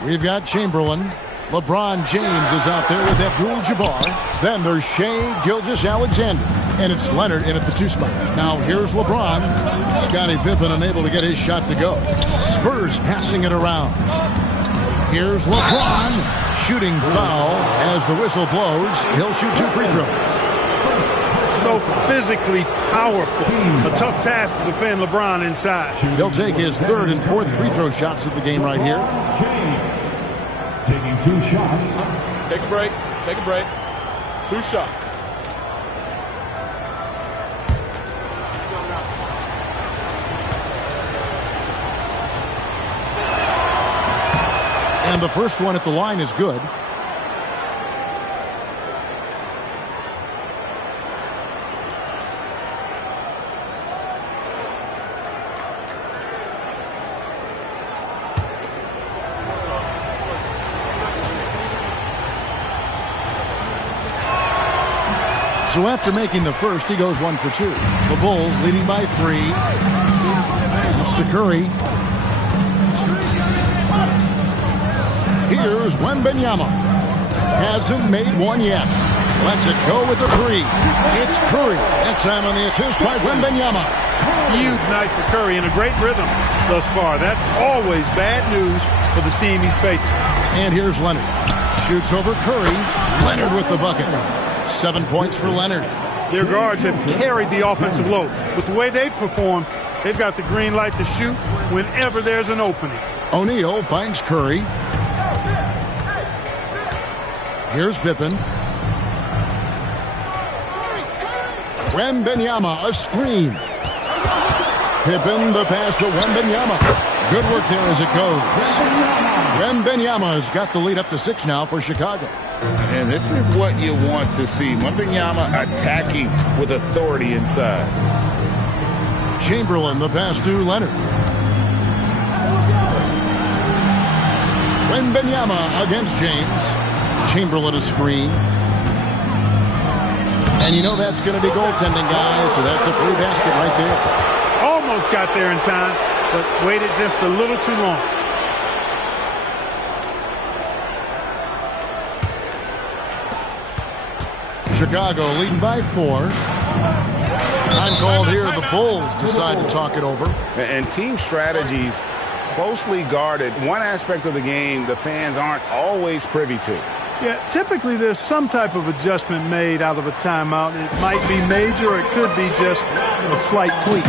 We've got Chamberlain. LeBron James is out there with Abdul-Jabbar. Then there's Shai Gilgeous-Alexander. And it's Leonard in at the 2 spot. Now here's LeBron. Scottie Pippen unable to get his shot to go. Spurs passing it around. Here's LeBron. Shooting foul as the whistle blows. He'll shoot 2 free throws. So physically powerful. A tough task to defend LeBron inside. He'll take his 3rd and 4th free throw shots of the game right here. Taking 2 shots. Take a break. Take a break. 2 shots. And the first one at the line is good. So after making the first, he goes 1 for 2. The Bulls leading by 3. It's to Curry. Here's Wembanyama. Hasn't made one yet. Lets it go with the 3. It's Curry. That time on the assist by Wembanyama. Huge night for Curry and a great rhythm thus far. That's always bad news for the team he's facing. And here's Leonard. Shoots over Curry. Leonard with the bucket. 7 points for Leonard. Their guards have carried the offensive load. With the way they've performed, they've got the green light to shoot whenever there's an opening. O'Neal finds Curry. Here's Pippen. Wembanyama, a screen. Pippen, the pass to Wembanyama. Good work there as it goes. Wembanyama has got the lead up to 6 now for Chicago. And this is what you want to see. Wembanyama attacking with authority inside. Chamberlain, the pass to Leonard. Wembanyama against James. Chamberlain a screen. And you know that's going to be goaltending, guys, so that's a free basket right there. Almost got there in time, but waited just a little too long. Chicago leading by 4. Time called here. The Bulls decide to talk it over. And team strategies closely guarded. One aspect of the game the fans aren't always privy to. Yeah, typically there's some type of adjustment made out of a timeout. It might be major, or it could be just a slight tweak.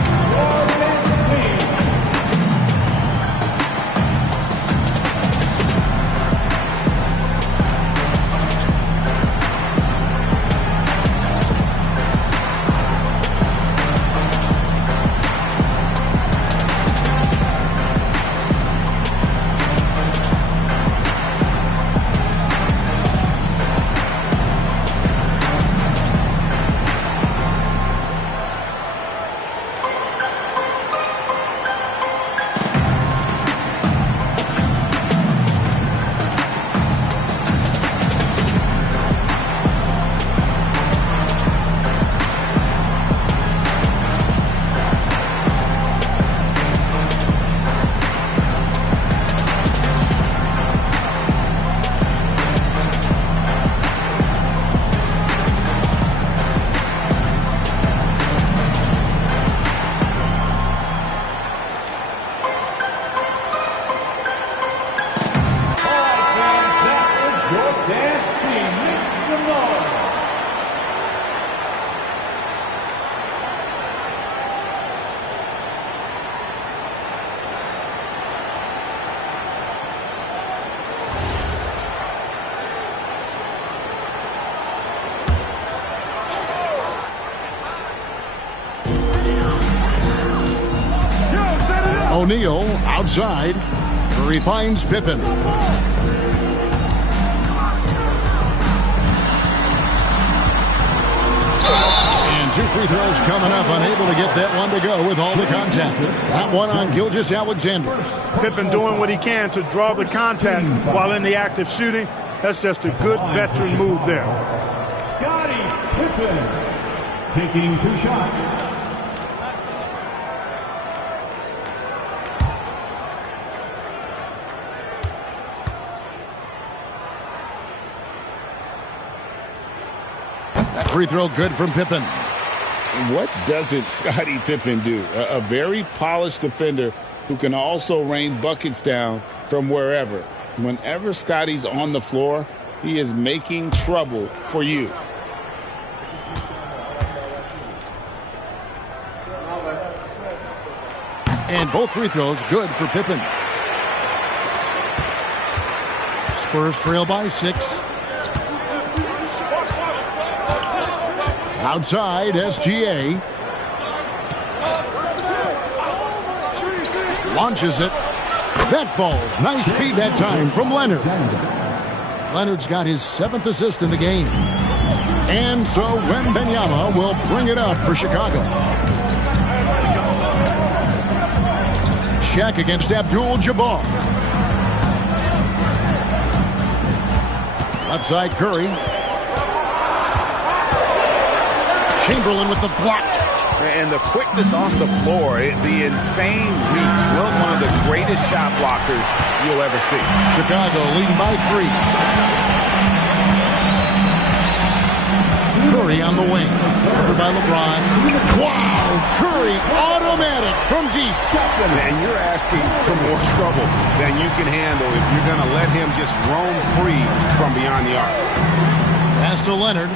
O'Neal outside. Curry finds Pippen. And 2 free throws coming up. Unable to get that one to go with all the contact. That one on Gilgeous-Alexander. Pippen doing what he can to draw the contact while in the act of shooting. That's just a good veteran move there. Scottie Pippen taking 2 shots. That free throw good from Pippen. What doesn't Scottie Pippen do? A very polished defender who can also rain buckets down from wherever. Whenever Scottie's on the floor, he is making trouble for you. And both free throws good for Pippen. Spurs trail by 6. Outside, SGA. Launches it. That falls. Nice feed that time from Leonard. Leonard's got his 7th assist in the game. And so Wembanyama will bring it up for Chicago. Shaq against Abdul-Jabbar. Left side, Curry. Chamberlain with the block. And the quickness off the floor, the insane reach. Really one of the greatest shot blockers you'll ever see. Chicago leading by 3. Curry on the wing. Covered by LeBron. Wow! Curry automatic from deep. And you're asking for more trouble than you can handle if you're going to let him just roam free from beyond the arc. Pass to Leonard.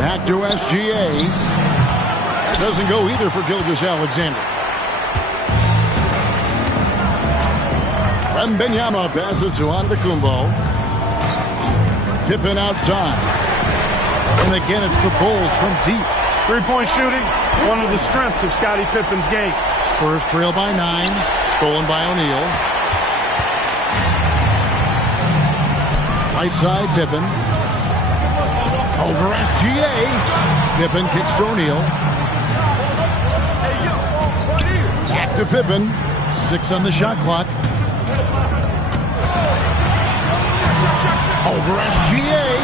Back to SGA. That doesn't go either for Gilgeous-Alexander. Wembanyama passes to Antetokounmpo. Pippen outside. And again, it's the Bulls from deep. 3-point shooting, one of the strengths of Scottie Pippen's game. Spurs trail by 9. Stolen by O'Neal. Right side, Pippen. Over SGA. Pippen kicks to O'Neal. Back to Pippen. 6 on the shot clock. Over SGA.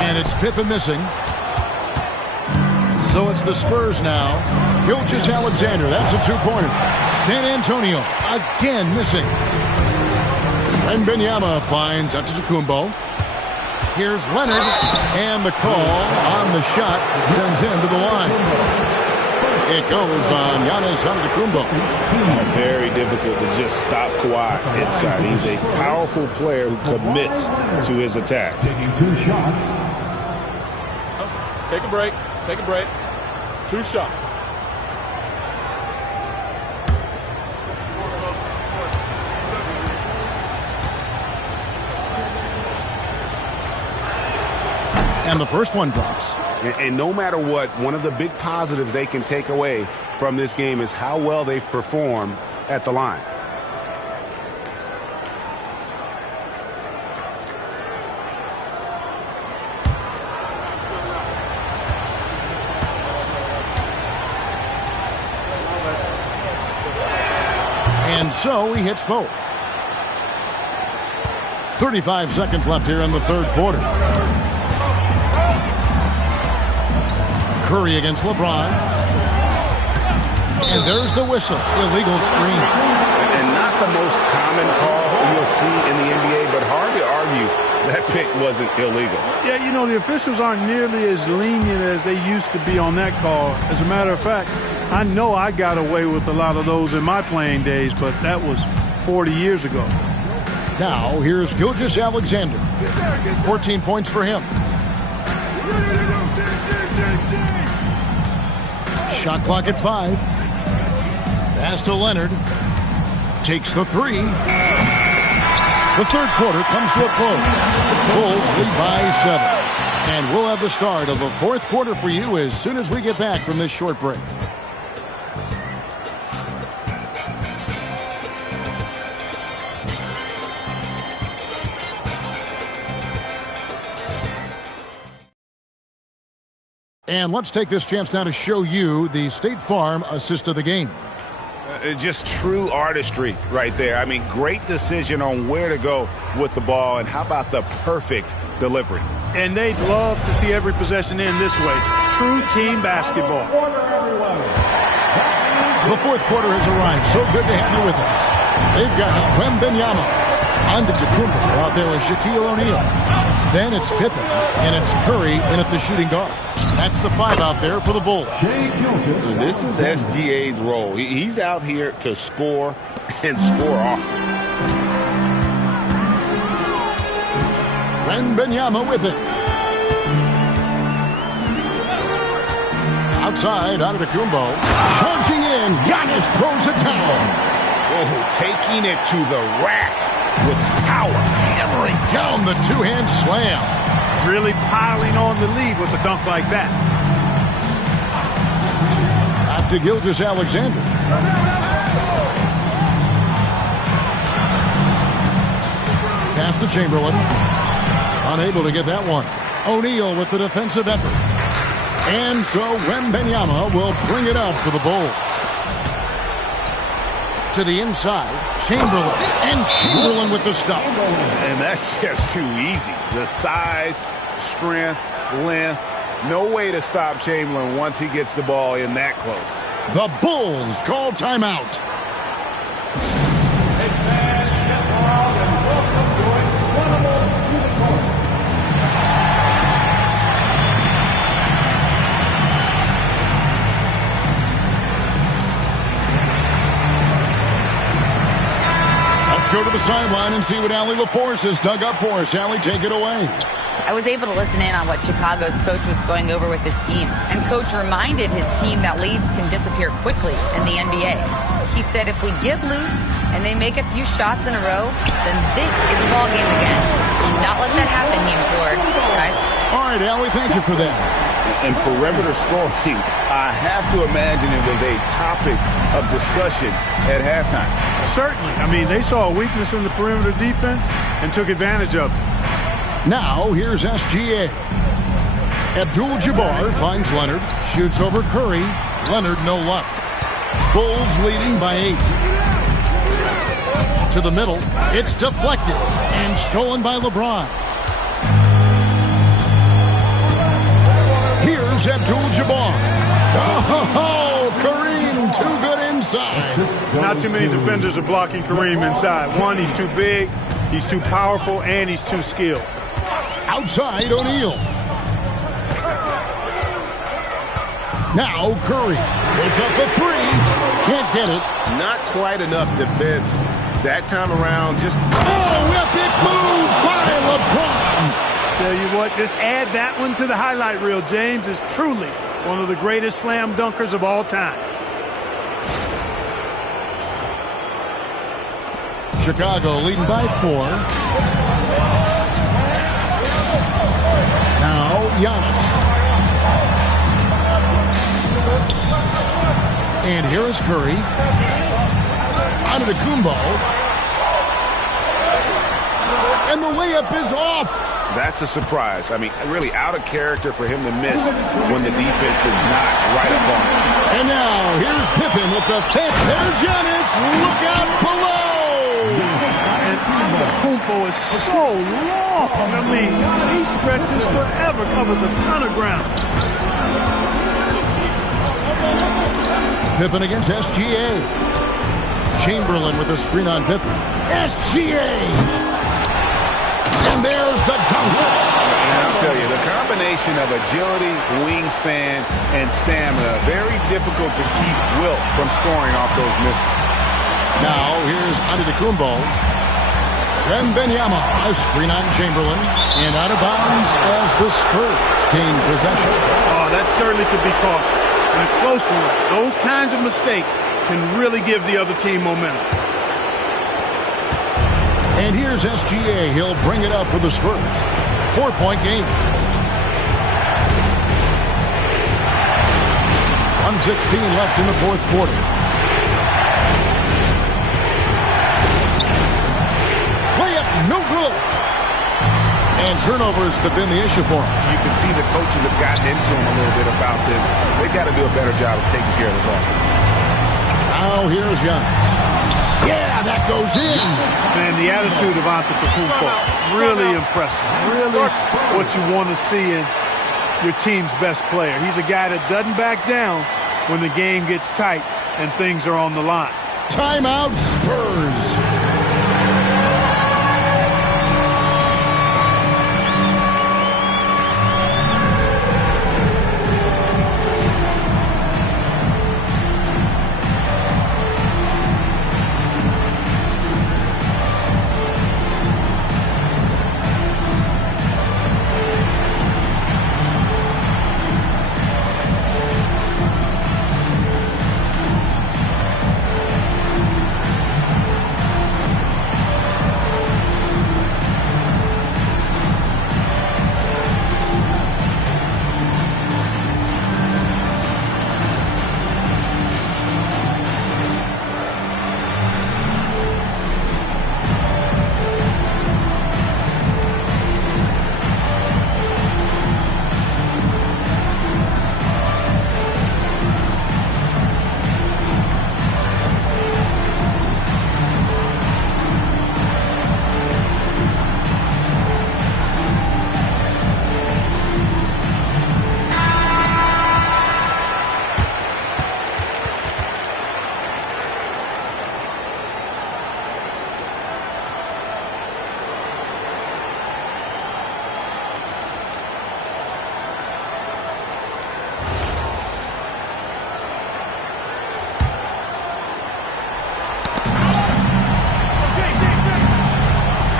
And it's Pippen missing. So it's the Spurs now. Gilgeous-Alexander. That's a 2-pointer. San Antonio again missing. Wembanyama finds Antetokounmpo. Here's Leonard, and the call on the shot that sends him to the line. It goes on Giannis Antetokounmpo. Very difficult to just stop Kawhi inside. He's a powerful player who commits to his attacks. Taking 2 shots. Take a break. Take a break. 2 shots. And the first one drops. And no matter what, one of the big positives they can take away from this game is how well they've performed at the line. And so he hits both. 35 seconds left here in the third quarter. Curry against LeBron. And there's the whistle. Illegal screen. And not the most common call you'll see in the NBA, but hard to argue that pick wasn't illegal. Yeah, you know, the officials aren't nearly as lenient as they used to be on that call. As a matter of fact, I know I got away with a lot of those in my playing days, but that was 40 years ago. Now, here's Gilgeous-Alexander. 14 points for him. Shot clock at 5. Pass to Leonard. Takes the 3. The third quarter comes to a close. The Bulls lead by 7. And we'll have the start of the fourth quarter for you as soon as we get back from this short break. And let's take this chance now to show you the State Farm assist of the game. Just true artistry right there. I mean, great decision on where to go with the ball, and how about the perfect delivery? And they'd love to see every possession end this way. True team basketball. The fourth quarter has arrived. So good to have you with us. They've got Wembanyama, Antetokounmpo out there with Shaquille O'Neal. Then it's Pippen, and it's Curry in at the shooting guard. That's the 5 out there for the Bulls. This is SGA's role. He's out here to score and score often. Wembanyama with it. Outside, Antetokounmpo. Charging in, Giannis throws it down. Oh, taking it to the rack with power. Hammering down the two-hand slam. Really piling on the lead with a dunk like that. Back to Gilgeous-Alexander. Pass to Chamberlain. Unable to get that one. O'Neal with the defensive effort. And so Wembanyama will bring it up for the Bulls. To the inside, Chamberlain. And Chamberlain with the stuff. And that's just too easy. The size, strength, length. No way to stop Chamberlain once he gets the ball in that close. The Bulls call timeout. Go to the sideline and see what Allie LaForce has dug up for us. Allie, take it away. I was able to listen in on what Chicago's coach was going over with his team. And coach reminded his team that leads can disappear quickly in the NBA. He said if we get loose and they make a few shots in a row, then this is a ball game again. Do not let that happen, he implored. Guys? All right, Allie, thank you for that. And perimeter scoring, I have to imagine it was a topic of discussion at halftime. Certainly. I mean, they saw a weakness in the perimeter defense and took advantage of it. Now, here's SGA. Abdul-Jabbar finds Leonard, shoots over Curry. Leonard, no luck. Bulls leading by 8. To the middle, it's deflected and stolen by LeBron. Here's Abdul-Jabbar. Oh, Kareem, too good inside. Not too many defenders are blocking Kareem inside. One, he's too big, he's too powerful, and he's too skilled. Outside, O'Neal. Now Curry. It's up a 3. Can't get it. Not quite enough defense that time around. Just epic move by LeBron. Tell you what, just add that one to the highlight reel. James is truly one of the greatest slam dunkers of all time. Chicago leading by 4. Now Giannis. And here is Curry. Antetokounmpo. And the layup is off. That's a surprise. I mean, really out of character for him to miss when the defense is not right up on him. And now here's Pippen with the pick. There's Giannis. Look out below. And Antetokounmpo is so long. I mean, he stretches forever, covers a ton of ground. Pippen against SGA. Chamberlain with a screen on Pippen. SGA. And there's the dunk. And I'll tell you, the combination of agility, wingspan, and stamina, very difficult to keep Wilt from scoring off those misses. Now, here's Antetokounmpo. Wembanyama, a screen on Chamberlain, and out of bounds as the Spurs gain possession. Oh, that certainly could be costly. In a close one, those kinds of mistakes can really give the other team momentum. And here's SGA. He'll bring it up for the Spurs. 4-point game. 1:16 left in the fourth quarter. Layup, no good. And Turnovers have been the issue for him. You can see the coaches have gotten into him a little bit about this. They've got to do a better job of taking care of the ball. Now here's Giannis. Yeah, that goes in. Man, the attitude of Antetokounmpo, really impressive. Really what you want to see in your team's best player. He's a guy that doesn't back down when the game gets tight and things are on the line. Timeout, Spurs.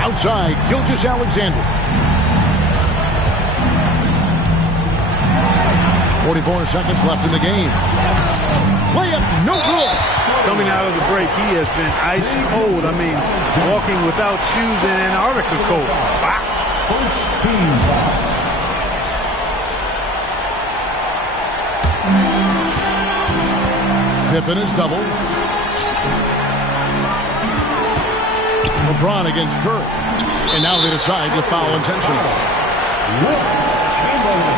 Outside, Gilgeous-Alexander. 44 seconds left in the game. Layup, no good. Coming out of the break, he has been ice cold. I mean, walking without shoes in Antarctica cold. Wow. First team foul. Pippen is double. LeBron against Curry. And now they decide to foul intentionally. Chamberlain.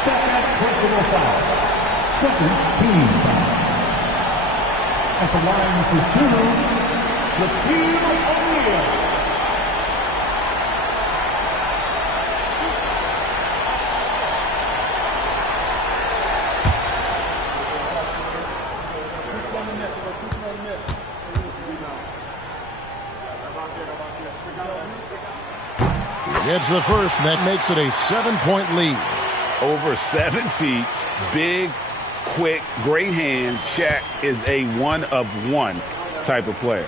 Second personal foul. Second team foul. At the line for two, Shaquille O'Neal. Gets the first, and that makes it a 7-point lead. Over 7 feet, big, quick, great hands. Shaq is a one-of-one type of player.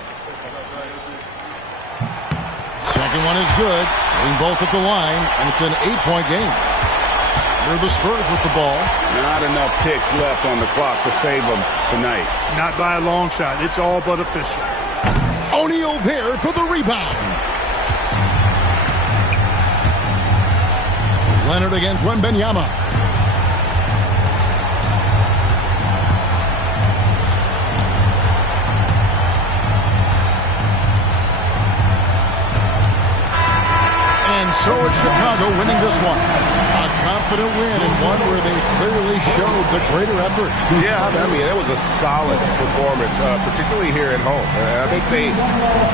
Second one is good. Getting both at the line, and it's an 8-point game. Here are the Spurs with the ball. Not enough ticks left on the clock to save them tonight. Not by a long shot. It's all but official. O'Neal there for the rebound. Leonard against Wembanyama. And so it's Chicago winning this one. A confident win and one where they clearly showed the greater effort. Yeah, I mean, it was a solid performance, particularly here at home. I think they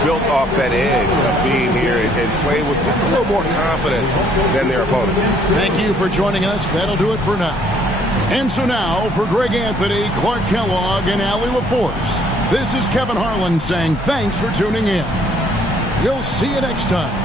built off that edge of being here and played with just a little more confidence than their opponent. Thank you for joining us. That'll do it for now. And so now, for Greg Anthony, Clark Kellogg, and Allie LaForce, this is Kevin Harlan saying thanks for tuning in. We'll see you next time.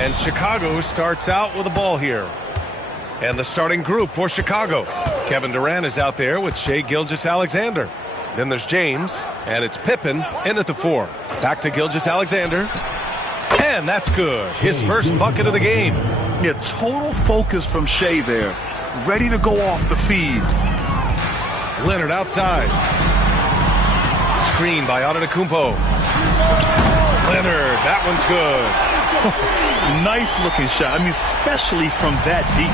And Chicago starts out with the ball here. And the starting group for Chicago. Kevin Durant is out there with Shai Gilgeous-Alexander. Then there's James, and it's Pippen in at the 4. Back to Gilgeous-Alexander. And that's good. His first bucket of the game. Yeah, total focus from Shai there. Ready to go off the feed. Leonard outside. Screen by Antetokounmpo. Leonard, that one's good. Nice looking shot. I mean, especially from that deep.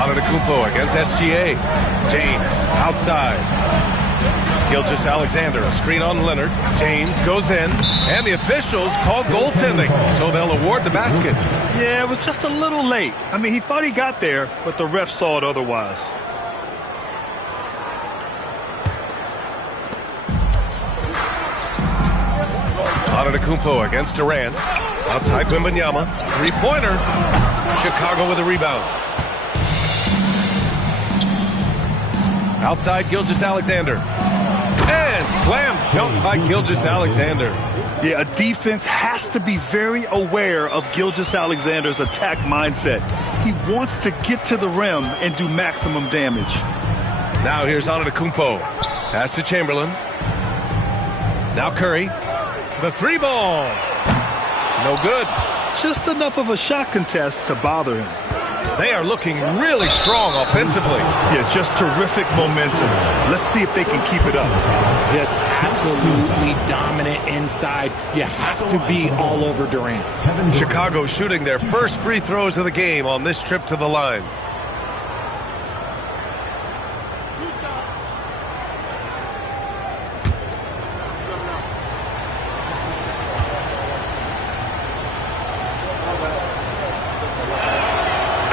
Antetokounmpo against SGA. James outside. Gilgeous-Alexander, a screen on Leonard. James goes in, and the officials call goaltending, so they'll award the basket. Yeah, it was just a little late. I mean, he thought he got there, but the ref saw it otherwise. Antetokounmpo against Durant. Outside Wembanyama. Three-pointer. Chicago with a rebound. Outside Gilgeous-Alexander. And slam dunk by Gilgeous-Alexander. Yeah, a defense has to be very aware of Gilgeous-Alexander's attack mindset. He wants to get to the rim and do maximum damage. Now here's Antetokounmpo. Pass to Chamberlain. Now Curry. The 3-ball. No good. Just enough of a shot contest to bother him. They are looking really strong offensively. Yeah, just terrific momentum. Let's see if they can keep it up. Just absolutely dominant inside. You have to be all over Durant. Chicago shooting their first free throws of the game on this trip to the line.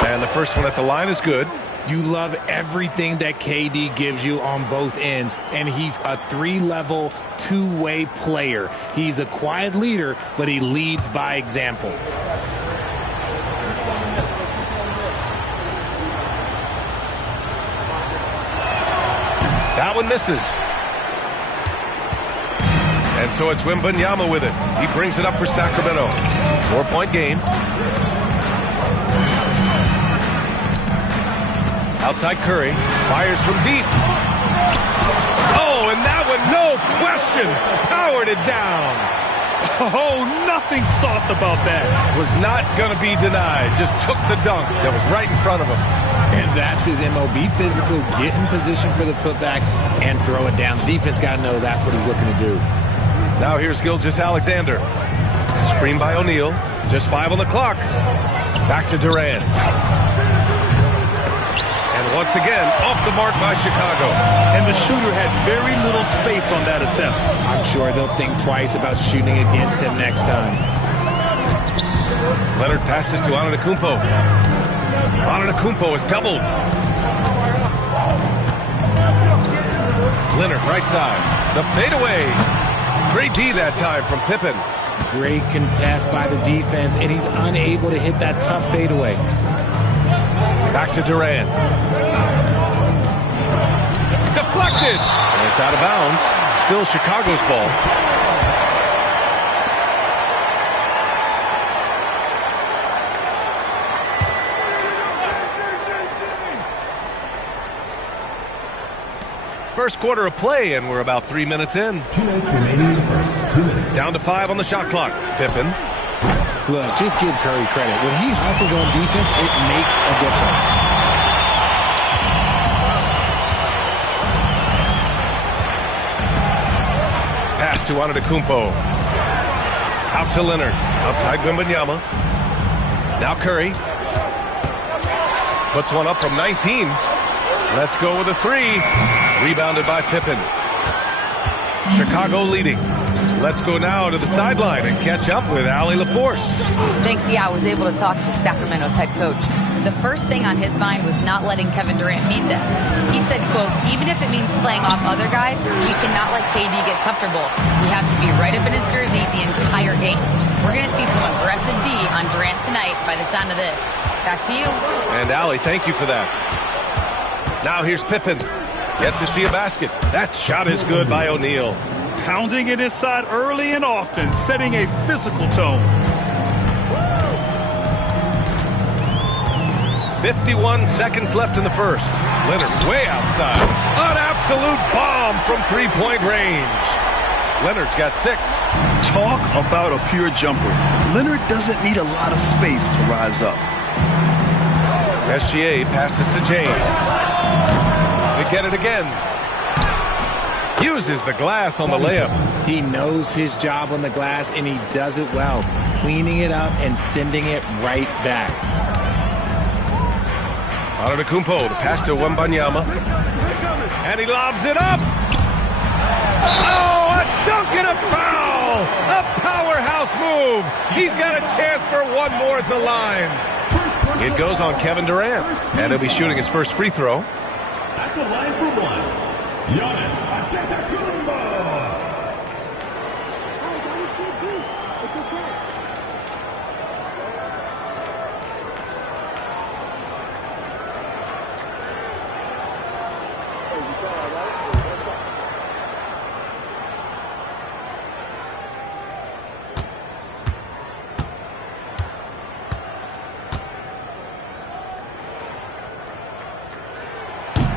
And the first one at the line is good. You love everything that KD gives you on both ends, and he's a 3-level, two-way player. He's a quiet leader, but he leads by example. That one misses. And so it's Wembanyama with it. He brings it up for Sacramento. 4-point game. Outside Curry, fires from deep. Oh, and that one, no question, powered it down. Oh, nothing soft about that. Was not going to be denied, just took the dunk that was right in front of him. And that's his MO. Be physical, get in position for the putback, and throw it down. The defense got to know that's what he's looking to do. Now here's Gilgeous-Alexander. Screen by O'Neal, just 5 on the clock. Back to Durant. Once again, off the mark by Chicago. And the shooter had very little space on that attempt. I'm sure they'll think twice about shooting against him next time. Leonard passes to Antetokounmpo. Antetokounmpo is doubled. Leonard, right side. The fadeaway. Great D that time from Pippen. Great contest by the defense, and he's unable to hit that tough fadeaway. Back to Durant. Deflected. And it's out of bounds. Still Chicago's ball. First quarter of play, and we're about 3 minutes in. 2 minutes remaining in the first. 2 minutes. Down to 5 on the shot clock. Pippen. Look, just give Curry credit. When he hustles on defense, it makes a difference. Pass to Antetokounmpo. Out to Leonard. Outside Wembanyama. Now Curry. Puts one up from 19. Let's go with a 3. Rebounded by Pippen. Chicago leading. Let's go now to the sideline and catch up with Allie LaForce. Thanks, I was able to talk to Sacramento's head coach. The first thing on his mind was not letting Kevin Durant beat them. He said, quote, even if it means playing off other guys, we cannot let KD get comfortable. We have to be right up in his jersey the entire game. We're going to see some aggressive D on Durant tonight by the sound of this. Back to you. And Allie, thank you for that. Now here's Pippen. Yet to see a basket. That shot is good by O'Neal. Pounding it inside early and often, setting a physical tone. 51 seconds left in the first. Leonard way outside. An absolute bomb from three-point range. Leonard's got 6. Talk about a pure jumper. Leonard doesn't need a lot of space to rise up. SGA passes to James. They get it again. Uses the glass on the layup. He knows his job on the glass, and he does it well. Cleaning it up and sending it right back. Antetokounmpo, the pass to Wembanyama. And he lobs it up. Oh, a dunk and a foul! A powerhouse move. He's got a chance for one more at the line. It goes on Kevin Durant, and he'll be shooting his first free throw. At the line for one, Giannis Antetokounmpo.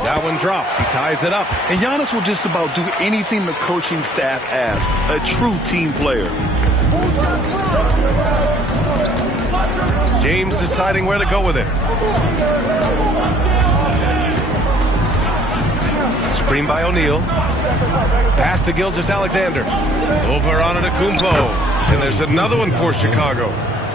That one drops. He ties it up. And Giannis will just about do anything the coaching staff asks. A true team player. James deciding where to go with it. Screen by O'Neal. Pass to Gilgeous-Alexander. Over on Antetokounmpo. And there's another one for Chicago.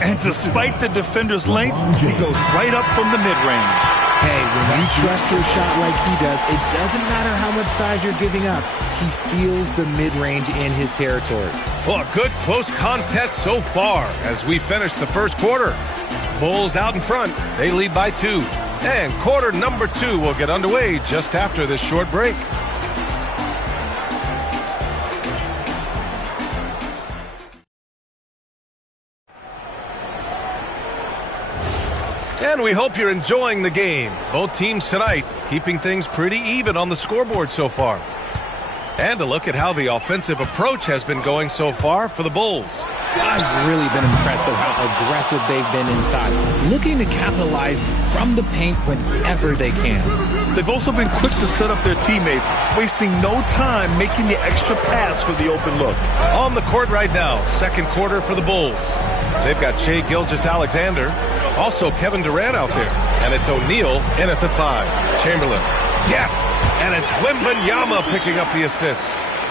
And despite the defender's length, he goes right up from the mid-range. Hey, when you trust your shot like he does, it doesn't matter how much size you're giving up. He feels the mid-range in his territory. Well, a good close contest so far as we finish the first quarter. Bulls out in front. They lead by 2. And quarter number 2 will get underway just after this short break. And we hope you're enjoying the game. Both teams tonight keeping things pretty even on the scoreboard so far. And a look at how the offensive approach has been going so far for the Bulls. I've really been impressed with how aggressive they've been inside, looking to capitalize from the paint whenever they can. They've also been quick to set up their teammates, wasting no time making the extra pass for the open look. On the court right now, second quarter for the Bulls. They've got Shai Gilgeous-Alexander, also Kevin Durant out there, and it's O'Neal in at the 5. Chamberlain, yes, and it's Wembanyama picking up the assist.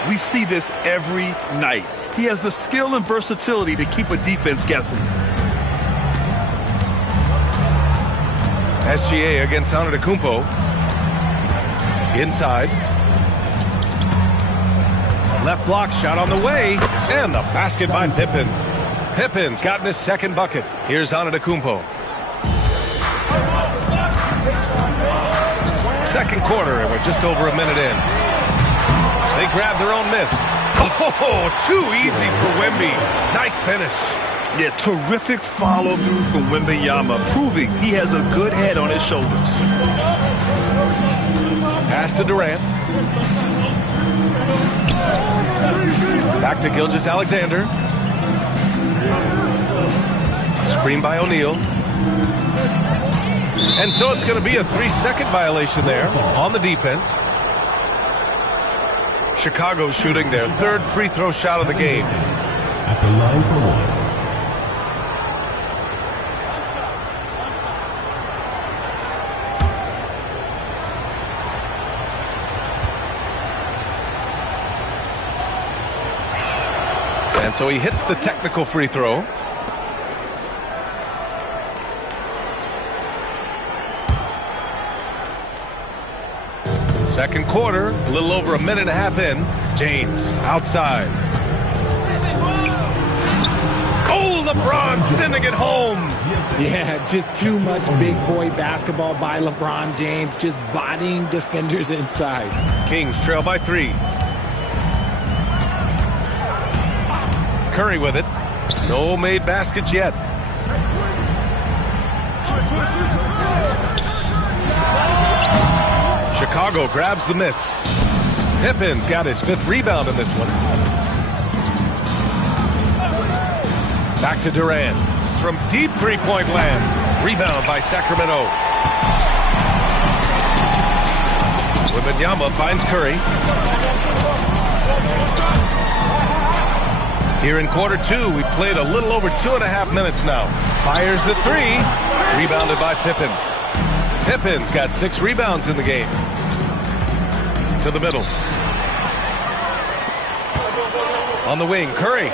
We see this every night. He has the skill and versatility to keep a defense guessing. SGA against Antetokounmpo. Inside. Left block shot on the way, and the basket by Pippen. Pippen's gotten his second bucket. Here's Antetokounmpo. Second quarter, and we're just over a minute in. They grab their own miss. Oh, too easy for Wemby. Nice finish. Yeah, terrific follow-through from Wembanyama, proving he has a good head on his shoulders. Pass to Durant. Back to Gilgeous-Alexander. Screen by O'Neal. And so it's going to be a 3-second violation there on the defense. Chicago shooting their third free throw shot of the game. At the line for one. And so he hits the technical free throw. Second quarter, a little over a minute and a half in. James outside. Oh, LeBron sending it home. Yeah, just too much big boy basketball by LeBron James, just bodying defenders inside. Kings trail by 3. Curry with it. No made baskets yet. Chicago grabs the miss. Pippen's got his 5th rebound in this one. Back to Durant. From deep three-point land. Rebound by Sacramento. Wembanyama finds Curry. Here in quarter two, we played a little over 2.5 minutes now. Fires the three. Rebounded by Pippen. Pippen's got 6 rebounds in the game. To the middle. On the wing, Curry.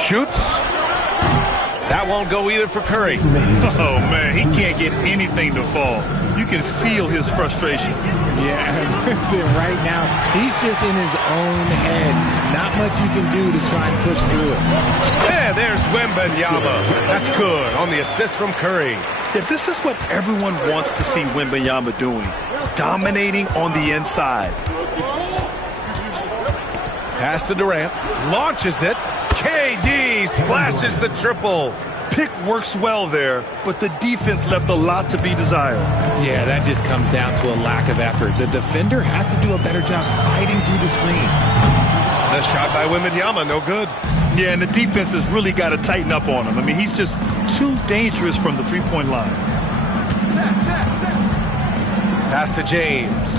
Shoots. That won't go either for Curry. Oh, man, he can't get anything to fall. You can feel his frustration. Yeah, right now, he's just in his own head. Not much you can do to try and push through it. Yeah, there's Wembanyama. That's good on the assist from Curry. Yeah, this is what everyone wants to see Wembanyama doing. Dominating on the inside. Pass to Durant. Launches it. KD splashes the triple. Pick works well there, but the defense left a lot to be desired. Yeah, that just comes down to a lack of effort. The defender has to do a better job fighting through the screen. The shot by Wembanyama, no good. Yeah, and the defense has really got to tighten up on him. I mean, he's just too dangerous from the three-point line. Pass to James.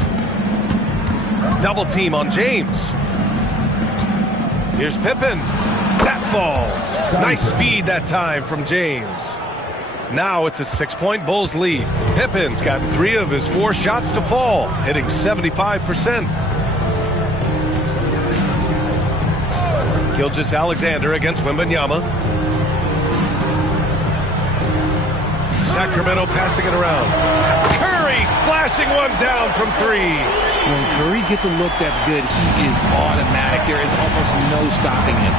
Double team on James. Here's Pippen. That falls. Nice feed that time from James. Now it's a 6-point Bulls lead. Pippen's got 3 of his 4 shots to fall, hitting 75%. Gilgeous-Alexander against Wembanyama. Sacramento passing it around. Curry splashing one down from 3. When Curry gets a look that's good, he is automatic. There is almost no stopping him.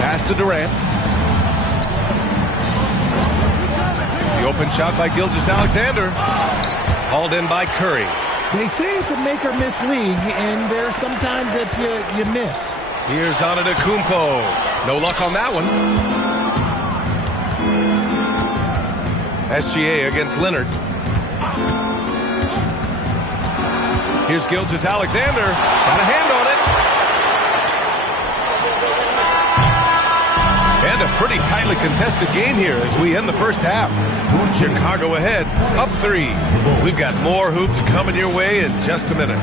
Pass to Durant. The open shot by Gilgeous-Alexander. Hauled in by Curry. They say it's a make-or-miss league, and there's sometimes that you miss. Here's Antetokounmpo. No luck on that one. SGA against Leonard. Here's Gilgeous-Alexander. Got a hand on it. And a pretty tightly contested game here as we end the first half. Chicago ahead, up 3. We've got more hoops coming your way in just a minute.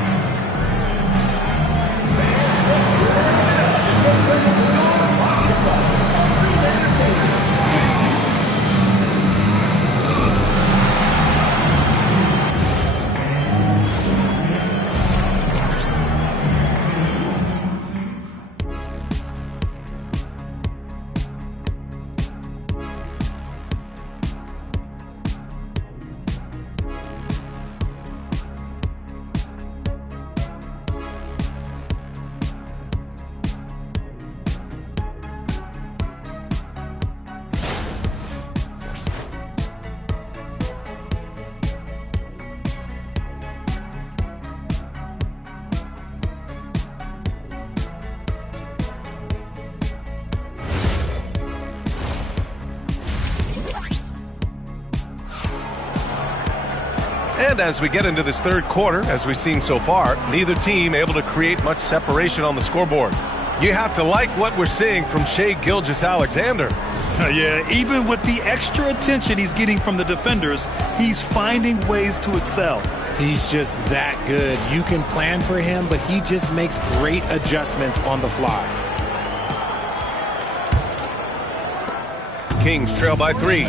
And as we get into this third quarter, as we've seen so far, neither team able to create much separation on the scoreboard. You have to like what we're seeing from Shai Gilgeous-Alexander. Yeah, even with the extra attention he's getting from the defenders, he's finding ways to excel. He's just that good. You can plan for him, but he just makes great adjustments on the fly. Kings trail by 3.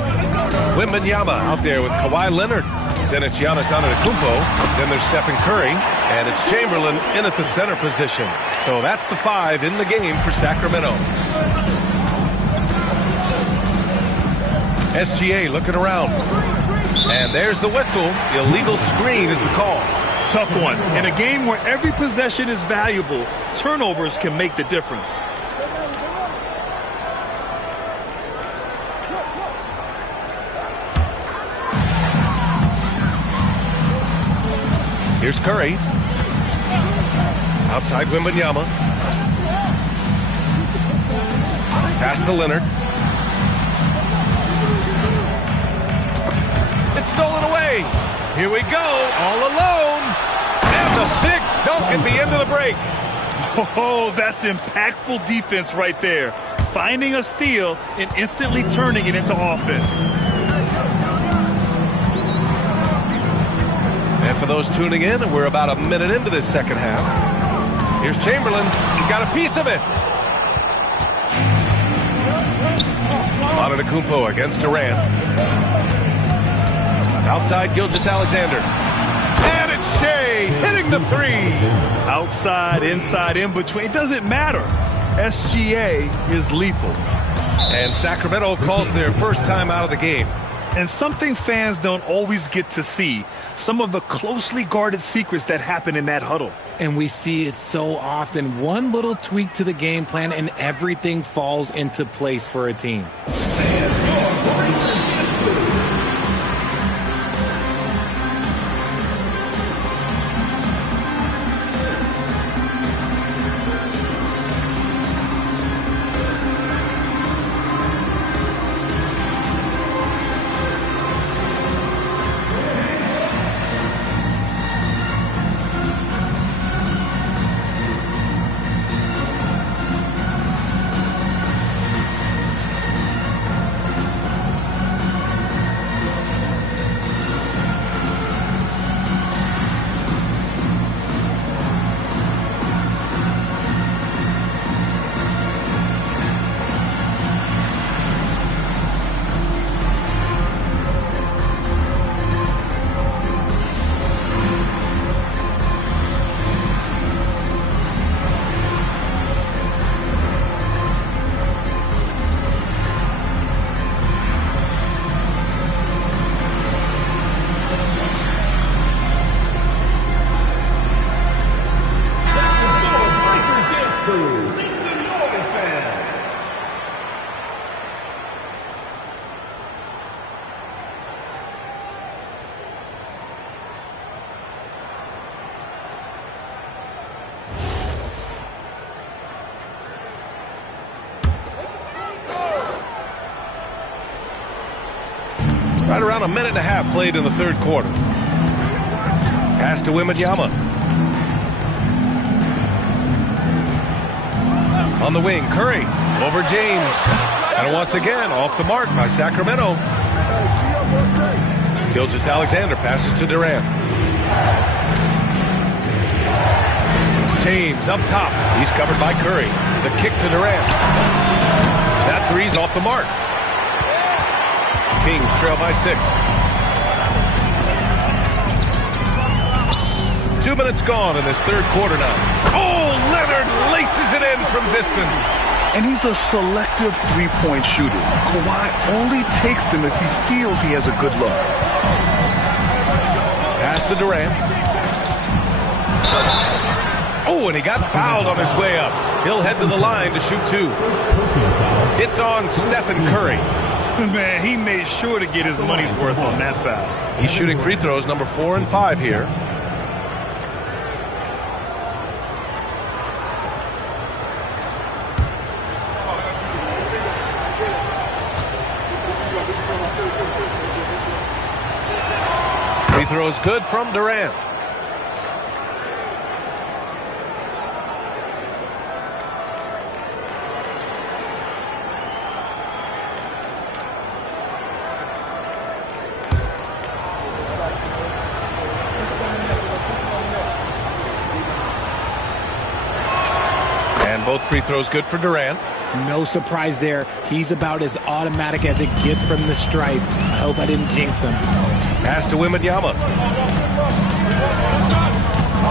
Wembanyama out there with Kawhi Leonard. Then it's Giannis Antetokounmpo. Then there's Stephen Curry. And it's Chamberlain in at the center position. So that's the 5 in the game for Sacramento. SGA looking around. And there's the whistle. Illegal screen is the call. Tough one. In a game where every possession is valuable, turnovers can make the difference. Here's Curry. Outside Wembanyama. Pass to Leonard. It's stolen away. Here we go, all alone. And the big dunk at the end of the break. Oh, that's impactful defense right there. Finding a steal and instantly turning it into offense. And for those tuning in, we're about a minute into this second half. Here's Chamberlain. He got a piece of it. Antetokounmpo against Durant. Outside Gilgeous-Alexander. And it's Shea hitting the three. Outside, inside, in between. It doesn't matter. SGA is lethal. And Sacramento calls their first time out of the game. And something fans don't always get to see. Some of the closely guarded secrets that happen in that huddle. And we see it so often. One little tweak to the game plan and everything falls into place for a team. Right around a minute and a half played in the third quarter. Pass to Wembanyama. On the wing, Curry over James. And once again, off the mark by Sacramento. Gilgeous-Alexander passes to Durant. James up top. He's covered by Curry. The kick to Durant. That three's off the mark. Kings trail by 6. 2 minutes gone in this third quarter now. Oh, Leonard laces it in from distance. And he's a selective three-point shooter. Kawhi only takes them if he feels he has a good look. Pass to Durant. Oh, and he got fouled on his way up. He'll head to the line to shoot 2. It's on Stephen Curry. Man, he made sure to get his money's worth on that foul. He's shooting free throws number 4 and 5 here. Free throw is good from Durant. Both free throws good for Durant. No surprise there. He's about as automatic as it gets from the stripe. I hope I didn't jinx him. Pass to Wembanyama.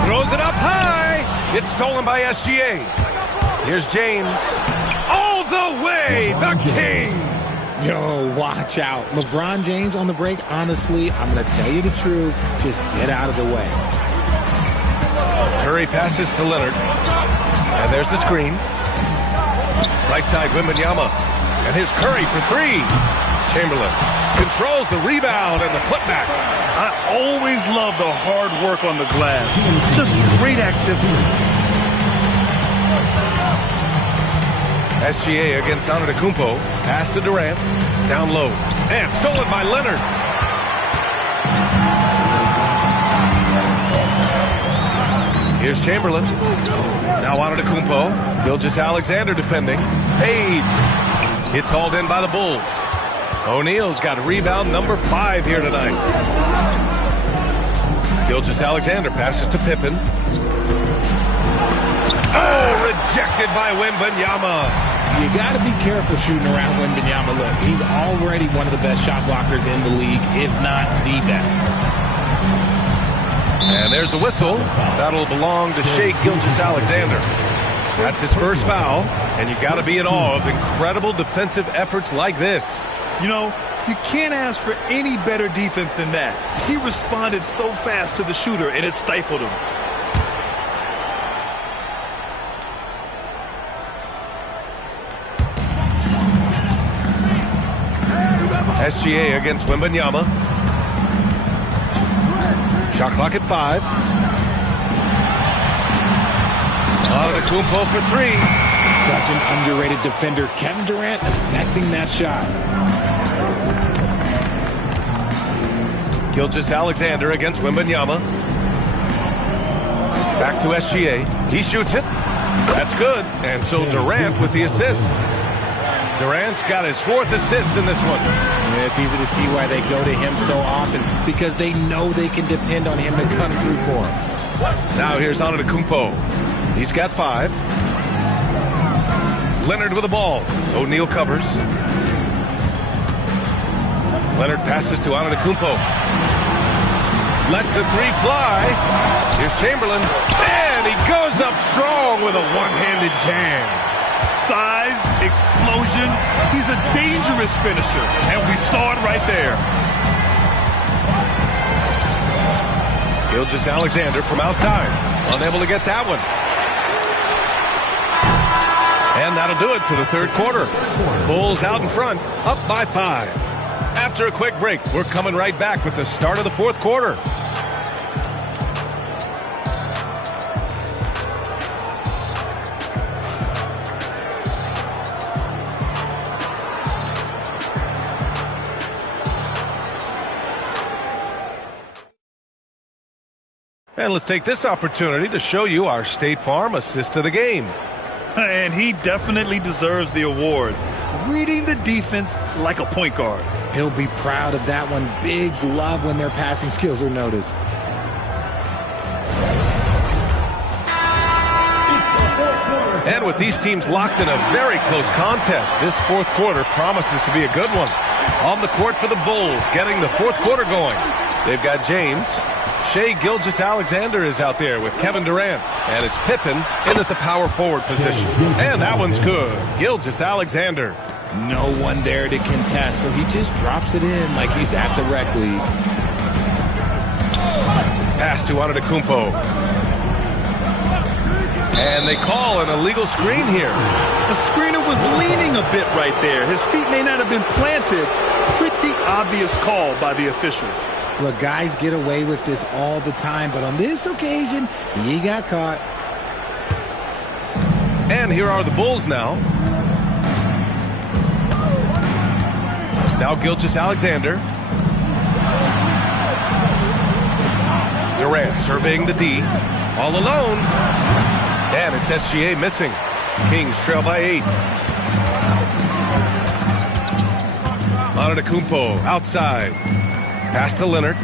Throws it up high. It's stolen by SGA. Here's James. All the way, the King. Yo, watch out. LeBron James on the break, honestly, I'm going to tell you the truth. Just get out of the way. Curry passes to Leonard. And there's the screen. Right side, Wembanyama. And here's Curry for 3. Chamberlain controls the rebound and the putback. I always love the hard work on the glass. Just great activity. SGA against Antetokounmpo. Pass to Durant. Down low. And stolen by Leonard. Here's Chamberlain. Now Antetokounmpo. Gilgeous-Alexander defending. Fades. It's hauled in by the Bulls. O'Neal's got rebound number 5 here tonight. Gilgeous-Alexander passes to Pippen. Oh, rejected by Wembanyama. You got to be careful shooting around Wembanyama. Look, he's already one of the best shot blockers in the league, if not the best. And there's a whistle. That'll belong to Shai Gilgeous-Alexander. That's his first foul, and you got to be in awe of incredible defensive efforts like this. You know, you can't ask for any better defense than that. He responded so fast to the shooter, and it stifled him. SGA against Wembanyama. Shot clock at 5. Antetokounmpo for 3. Such an underrated defender. Kevin Durant affecting that shot. Gilgeous-Alexander against Wembanyama. Back to SGA. He shoots it. That's good. And so Durant with the assist. Durant's got his 4th assist in this one. Yeah, it's easy to see why they go to him so often, because they know they can depend on him to come through for them. Now here's Antetokounmpo. He's got 5. Leonard with the ball. O'Neal covers. Leonard passes to Antetokounmpo. Lets the 3 fly. Here's Chamberlain. And he goes up strong with a one-handed jam. Size, explosion. He's a dangerous finisher, and we saw it right there. Gilgeous-Alexander from outside. Unable to get that one. And that'll do it for the third quarter. Bulls out in front, up by 5. After a quick break, we're coming right back with the start of the fourth quarter. And let's take this opportunity to show you our State Farm assist of the game. And he definitely deserves the award. Reading the defense like a point guard. He'll be proud of that one. Bigs love when their passing skills are noticed. And with these teams locked in a very close contest, this fourth quarter promises to be a good one. On the court for the Bulls, getting the fourth quarter going. They've got James. Shai Gilgeous-Alexander is out there with Kevin Durant. And it's Pippen in at the power forward position. And that one's good. Gilgeous-Alexander. No one there to contest, so he just drops it in like he's at the rec league. Pass to Antetokounmpo. And they call an illegal screen here. The screener was leaning a bit right there. His feet may not have been planted. Pretty obvious call by the officials. Look, guys get away with this all the time, but on this occasion, he got caught. And here are the Bulls now. Now Gilgeous-Alexander. Durant surveying the D. All alone. And it's SGA missing. Kings trail by 8. Antetokounmpo outside. Pass to Leonard.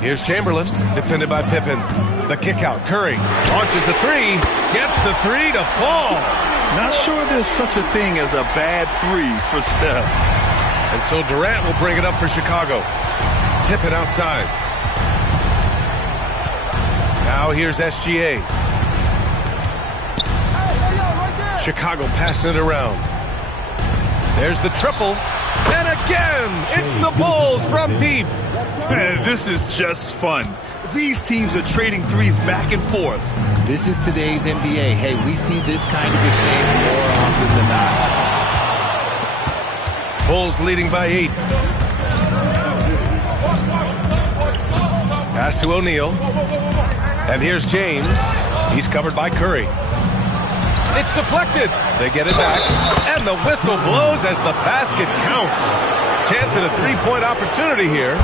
Here's Chamberlain, defended by Pippen. The kick out. Curry launches the 3. Gets the 3 to fall. Not sure there's such a thing as a bad 3 for Steph. And so Durant will bring it up for Chicago. Pippen outside. Now here's SGA. Chicago passing it around. There's the triple. And again, it's the Bulls from deep. Man, this is just fun. These teams are trading threes back and forth. This is today's NBA. Hey, we see this kind of exchange more often than not. Bulls leading by 8. Pass to O'Neal. And here's James. He's covered by Curry. It's deflected. They get it back. And the whistle blows as the basket counts. Chance at a three-point opportunity here.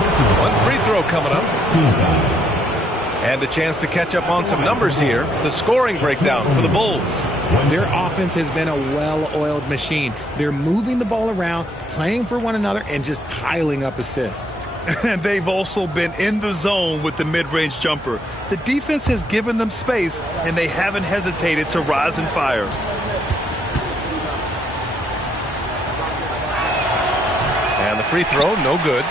One free throw coming up. And a chance to catch up on some numbers here. The scoring breakdown for the Bulls. Their offense has been a well-oiled machine. They're moving the ball around, playing for one another, and just piling up assists. And they've also been in the zone with the mid-range jumper. The defense has given them space, and they haven't hesitated to rise and fire. And the free throw, no good.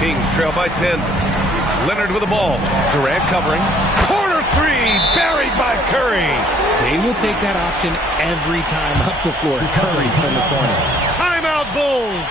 Kings trail by 10. Leonard with the ball. Durant covering. Corner three, buried by Curry. They will take that option every time up the floor. Curry from the corner. Timeout, Bulls.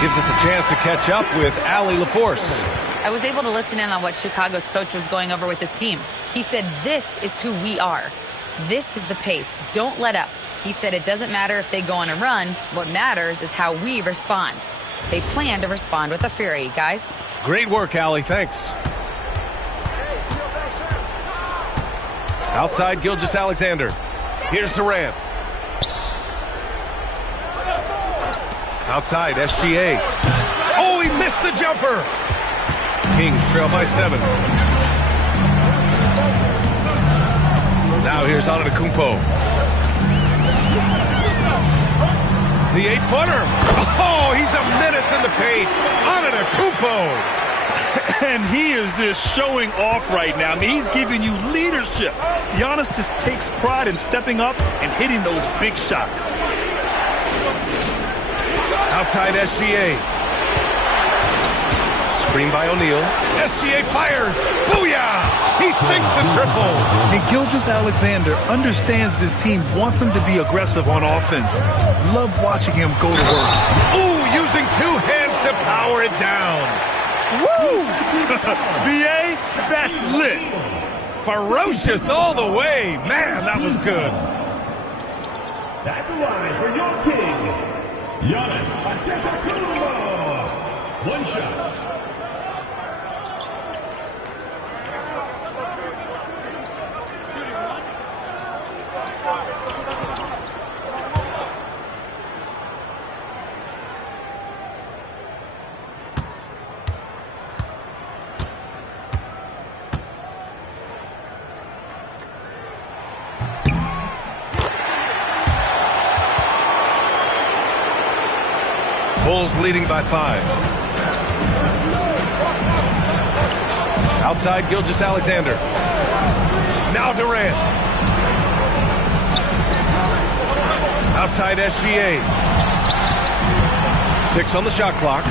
Gives us a chance to catch up with Allie LaForce. I was able to listen in on what Chicago's coach was going over with his team. He said, this is who we are. This is the pace. Don't let up. He said it doesn't matter if they go on a run. What matters is how we respond. They plan to respond with a fury, guys. Great work, Allie. Thanks. Outside Gilgeous-Alexander. Here's Durant. Outside, SGA. Oh, he missed the jumper. Kings trail by 7. Now here's Antetokounmpo. The 8-footer. Oh, he's a menace in the paint. Antetokounmpo. And he is just showing off right now. I mean, he's giving you leadership. Giannis just takes pride in stepping up and hitting those big shots. Outside SGA. Screen by O'Neal. SGA fires. Booyah! He sinks the triple. And Gilgeous-Alexander understands this team wants him to be aggressive on offense. Love watching him go to work. Ooh, using 2 hands to power it down. Woo! BA, that's lit. Ferocious all the way. Man, that was good. At the line for your Kings, Giannis Antetokounmpo. One shot. Bulls leading by 5. Outside Gilgeous-Alexander. Now Durant. Outside SGA. 6 on the shot clock.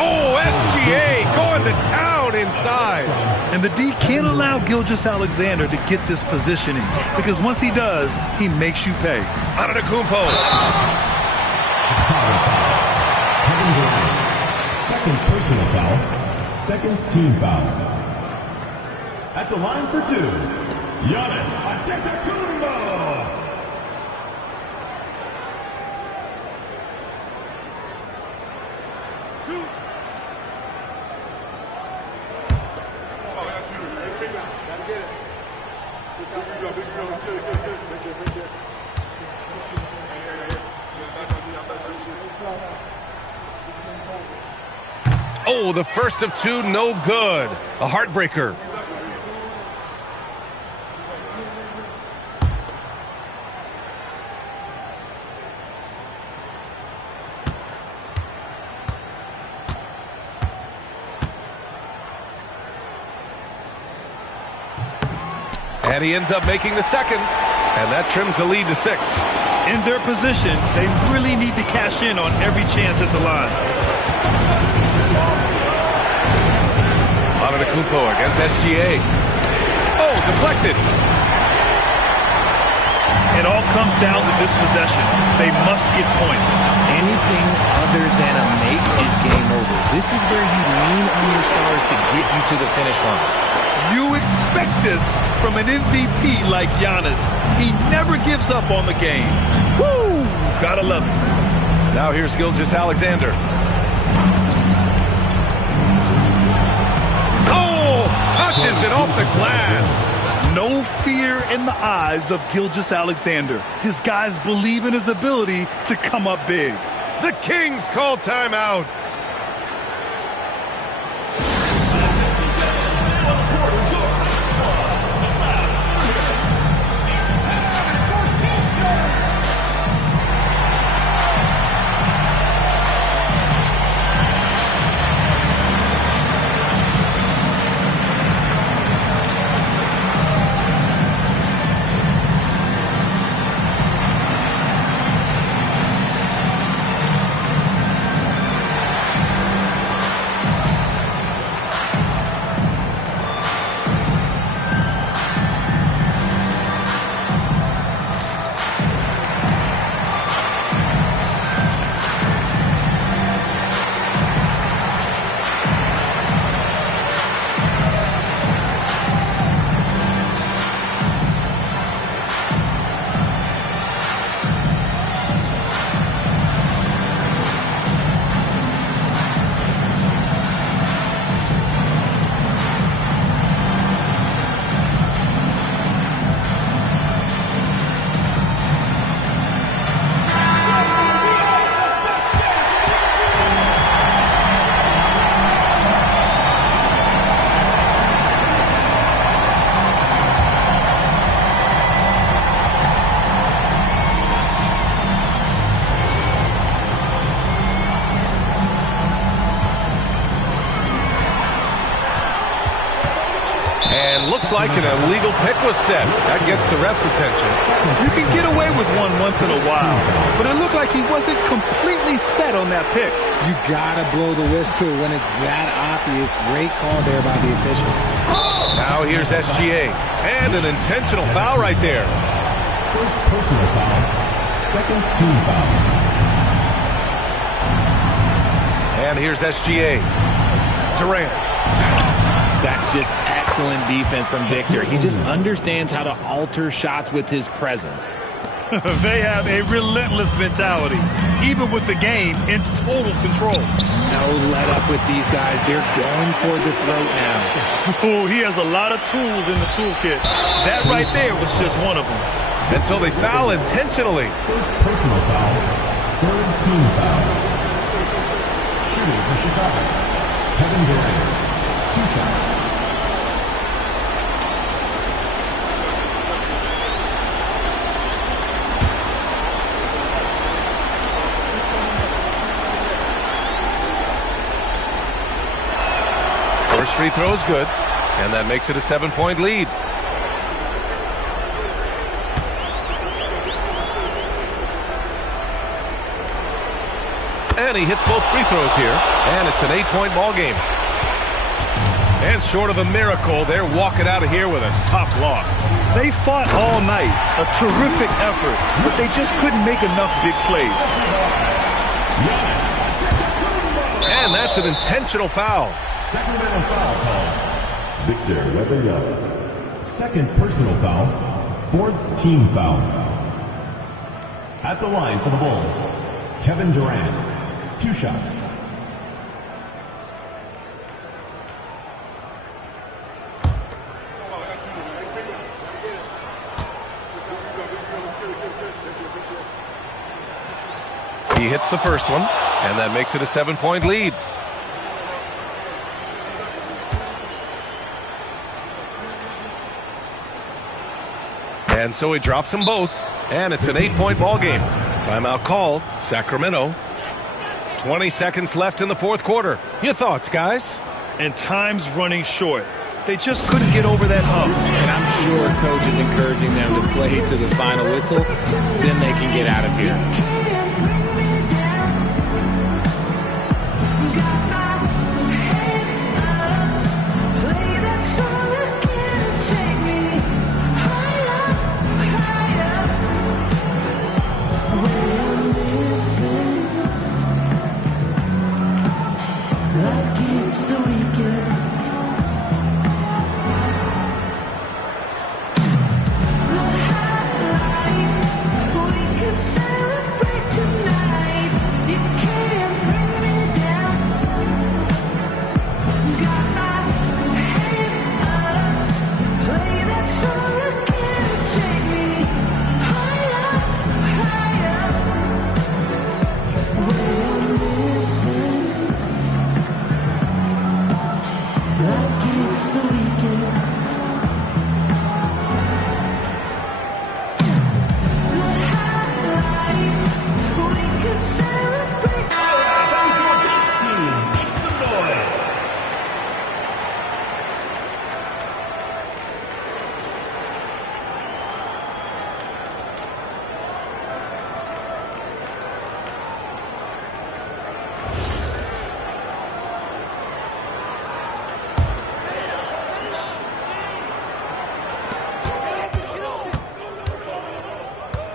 Oh, SGA going to town inside. And the D can't allow Gilgeous-Alexander to get this positioning, because once he does, he makes you pay. Antetokounmpo. Second personal foul, second team foul. At the line for 2, Giannis Antetokounmpo. Oh, the first of 2, no good. A heartbreaker. And he ends up making the second. And that trims the lead to 6. In their position, they really need to cash in on every chance at the line. Antetokounmpo against SGA. Oh, deflected. It all comes down to this possession. They must get points. Anything other than a make is game over. This is where you lean on your stars to get you to the finish line. You expect this from an MVP like Giannis. He never gives up on the game. Woo! Gotta love it. Now here's Gilgeous-Alexander. Oh! Touches it off the glass. No fear in the eyes of Gilgeous-Alexander. His guys believe in his ability to come up big. The Kings call timeout. And looks like an illegal pick was set. That gets the ref's attention. You can get away with one once in a while, but it looked like he wasn't completely set on that pick. You gotta blow the whistle when it's that obvious. Great call there by the official. Now here's SGA. And an intentional foul right there. First personal foul. Second team foul. And here's SGA. Durant. That's just excellent defense from Victor. He just understands how to alter shots with his presence. They have a relentless mentality, even with the game in total control. No let up with these guys. They're going for the throat now. Oh, he has a lot of tools in the toolkit. That right there was just one of them. And so they foul intentionally. First personal foul. Third team foul. Shooting for Chicago. Kevin Durant. 2 shots. First free throw is good, and that makes it a 7-point lead. And he hits both free throws here, and it's an 8-point ball game. And short of a miracle, they're walking out of here with a tough loss. They fought all night, a terrific effort, but they just couldn't make enough big plays. And that's an intentional foul. Sacramento foul call. Victor Wembanyama. Second personal foul. Fourth team foul. At the line for the Bulls, Kevin Durant. 2 shots. He hits the first one, and that makes it a 7-point lead. And so he drops them both, and it's an 8-point ball game. Timeout called, Sacramento. 20 seconds left in the fourth quarter. Your thoughts, guys? And time's running short. They just couldn't get over that hump. And I'm sure coach is encouraging them to play to the final whistle, then they can get out of here.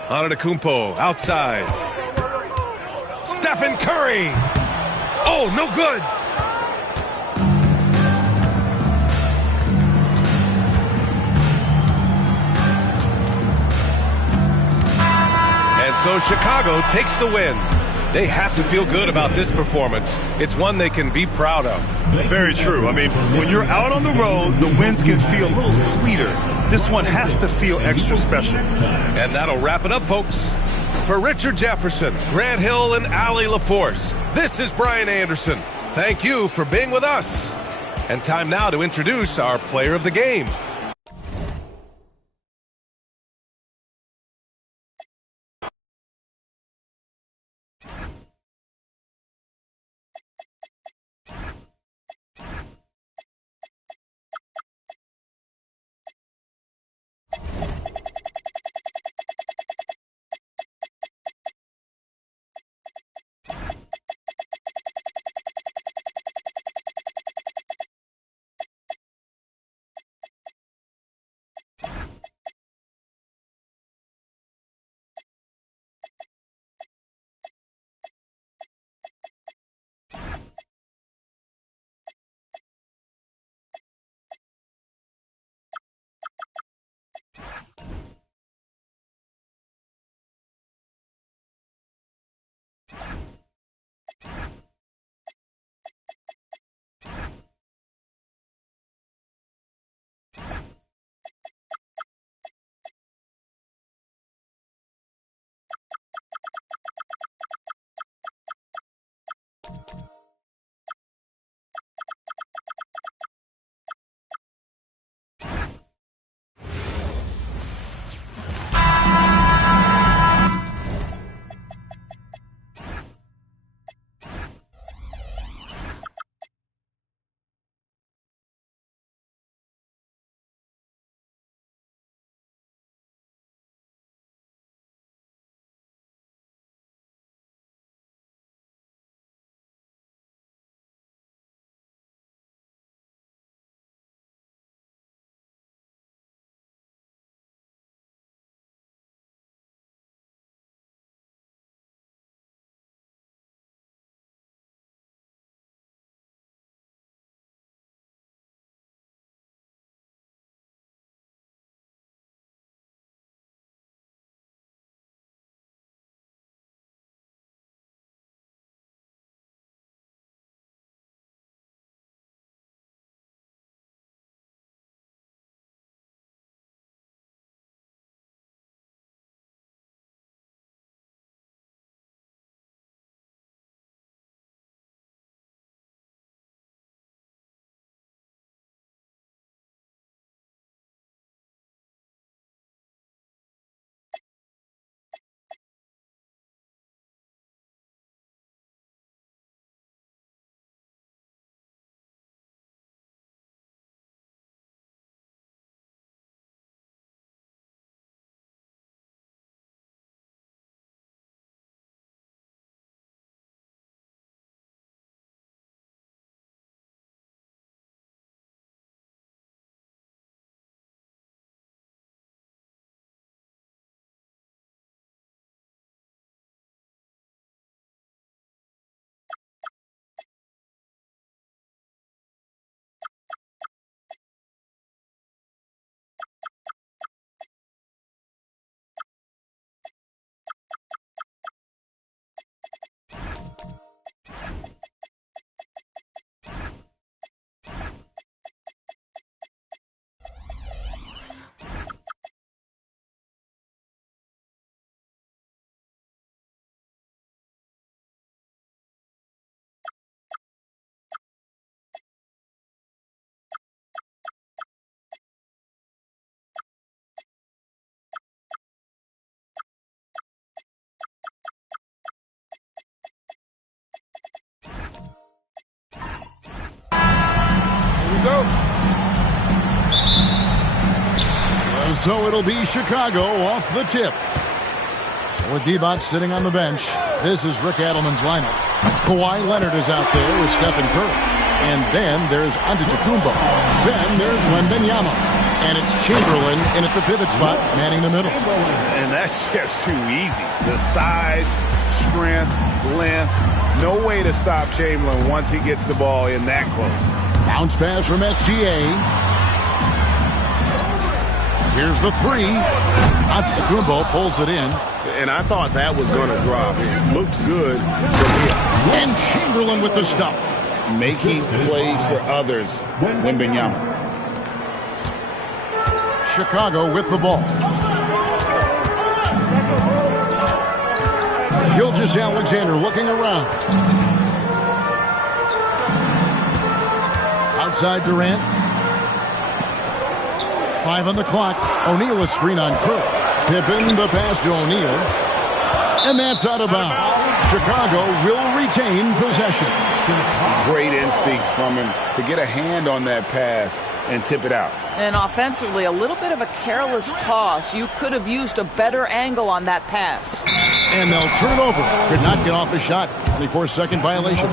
Antetokounmpo outside. Stephen Curry. Oh, no good. And so Chicago takes the win. They have to feel good about this performance. It's one they can be proud of. Very true. I mean, when you're out on the road, the wins can feel a little sweeter. This one has to feel extra special. And that'll wrap it up, folks. For Richard Jefferson, Grant Hill, and Allie LaForce, this is Brian Anderson. Thank you for being with us. And time now to introduce our player of the game. go. So it'll be Chicago off the tip. So with Divac sitting on the bench, this is Rick Adelman's lineup. Kawhi Leonard is out there with Stephen Curry. And then there's Antetokounmpo. Then there's Wembanyama. And it's Chamberlain in at the pivot spot, manning the middle. And that's just too easy. The size, strength, length. No way to stop Chamberlain once he gets the ball in that close. Bounce pass from SGA. Here's the three. Antetokounmpo pulls it in. And I thought that was going to drop. It looked good from here. And Chamberlain with the stuff. Making plays for others. Wembanyama. Chicago with the ball. Gilgeous-Alexander looking around. Outside Durant. 5 on the clock. O'Neal a screen on Curry. Pippen the pass to O'Neal. And that's out of bounds. Chicago will retain possession. Great instincts from him to get a hand on that pass and tip it out. And offensively, a little bit of a careless toss. You could have used a better angle on that pass. And they'll turn it over. Could not get off a shot. 24-second violation.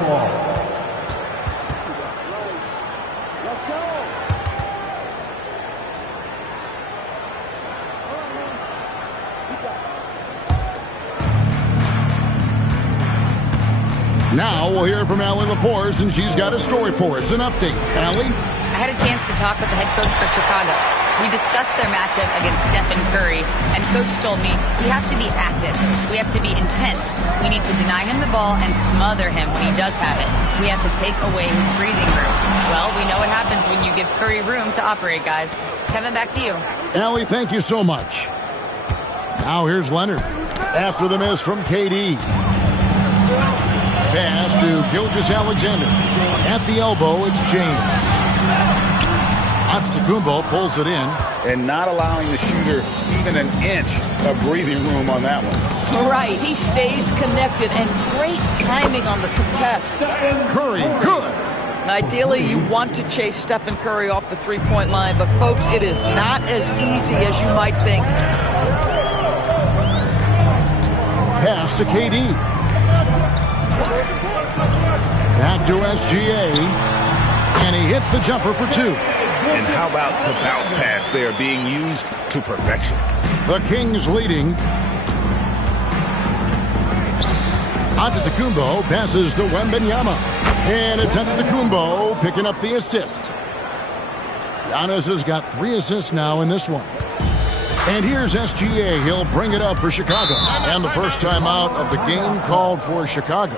Now we'll hear from Allie LaForce, and she's got a story for us. An update. Allie? I had a chance to talk with the head coach for Chicago. We discussed their matchup against Stephen Curry, and Coach told me we have to be active. We have to be intense. We need to deny him the ball and smother him when he does have it. We have to take away his breathing room. Well, we know what happens when you give Curry room to operate, guys. Kevin, back to you. Allie, thank you so much. Now here's Leonard. After the miss from KD. Pass to Gilgeous-Alexander. At the elbow, it's James. Antetokounmpo pulls it in. And not allowing the shooter even an inch of breathing room on that one. Right, he stays connected, and great timing on the contest. Curry, good. Ideally, you want to chase Stephen Curry off the three-point line, but folks, it is not as easy as you might think. Pass to KD. Back to SGA. And he hits the jumper for 2. And how about the bounce pass there being used to perfection? The Kings leading. Antetokounmpo passes to Wembanyama. And it's Antetokounmpo picking up the assist. Giannis has got 3 assists now in this one. And here's SGA. He'll bring it up for Chicago. And the first time out of the game called for Chicago.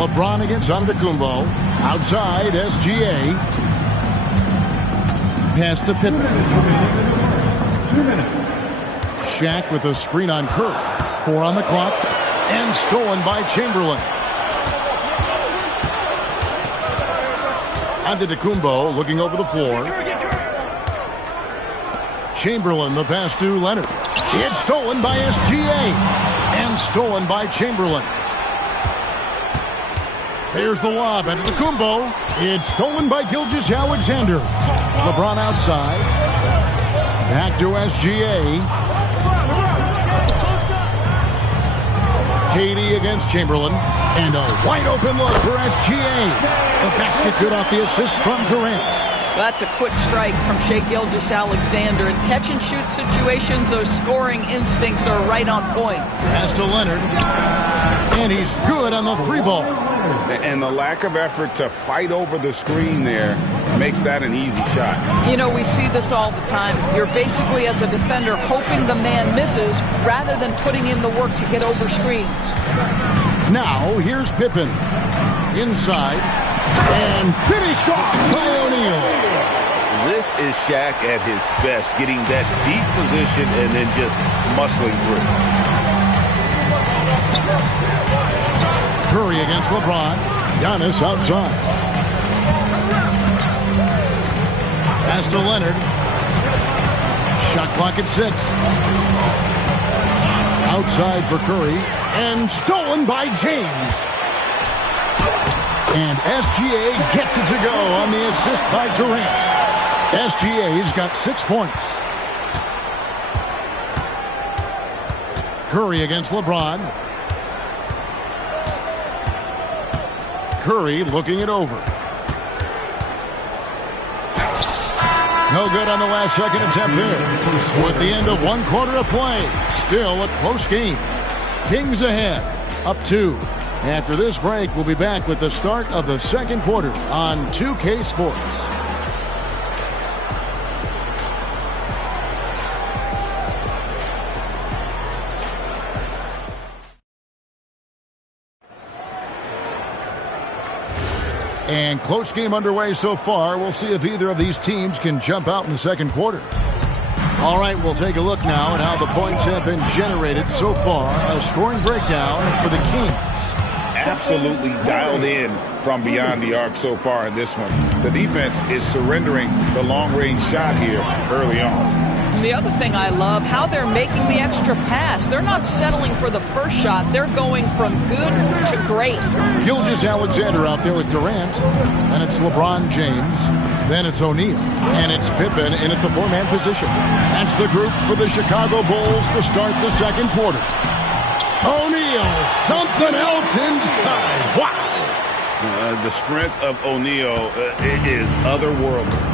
LeBron against Antetokounmpo. Outside, SGA. Pass to Pippen. 2 minutes. Shaq with a screen on Curry. 4 on the clock. And stolen by Chamberlain. Antetokounmpo looking over the floor. Chamberlain, the pass to Leonard. It's stolen by SGA. And stolen by Chamberlain. There's the lob. Antetokounmpo. It's stolen by Gilgeous-Alexander. LeBron outside. Back to SGA. KD against Chamberlain. And a wide open look for SGA. The basket good off the assist from Durant. That's a quick strike from Shai Gilgeous-Alexander. In catch-and-shoot situations, those scoring instincts are right on point. Pass to Leonard. And he's good on the 3-ball. And the lack of effort to fight over the screen there makes that an easy shot. You know, we see this all the time. You're basically, as a defender, hoping the man misses rather than putting in the work to get over screens. Now, here's Pippen. Inside. And finished off by O'Neal. This is Shaq at his best, getting that deep position and then just muscling through. Curry against LeBron. Giannis outside. Pass to Leonard. Shot clock at 6. Outside for Curry. And stolen by James. And SGA gets it to go on the assist by Durant. SGA's got 6 points. Curry against LeBron. Curry looking it over. No good on the last second attempt there. With the end of 1 quarter of play, still a close game. Kings ahead, up 2. After this break, we'll be back with the start of the second quarter on 2K Sports. And close game underway so far. We'll see if either of these teams can jump out in the second quarter. All right, we'll take a look now at how the points have been generated so far. A scoring breakdown for the Kings. Absolutely dialed in from beyond the arc so far in this one. The defense is surrendering the long-range shot here early on. And the other thing I love, how they're making the extra pass. They're not settling for the first shot. They're going from good to great. Gilgeous-Alexander out there with Durant. Then it's LeBron James. Then it's O'Neal. And it's Pippen in at the 4-man position. That's the group for the Chicago Bulls to start the second quarter. O'Neal, something else inside. Wow. The strength of O'Neal is otherworldly.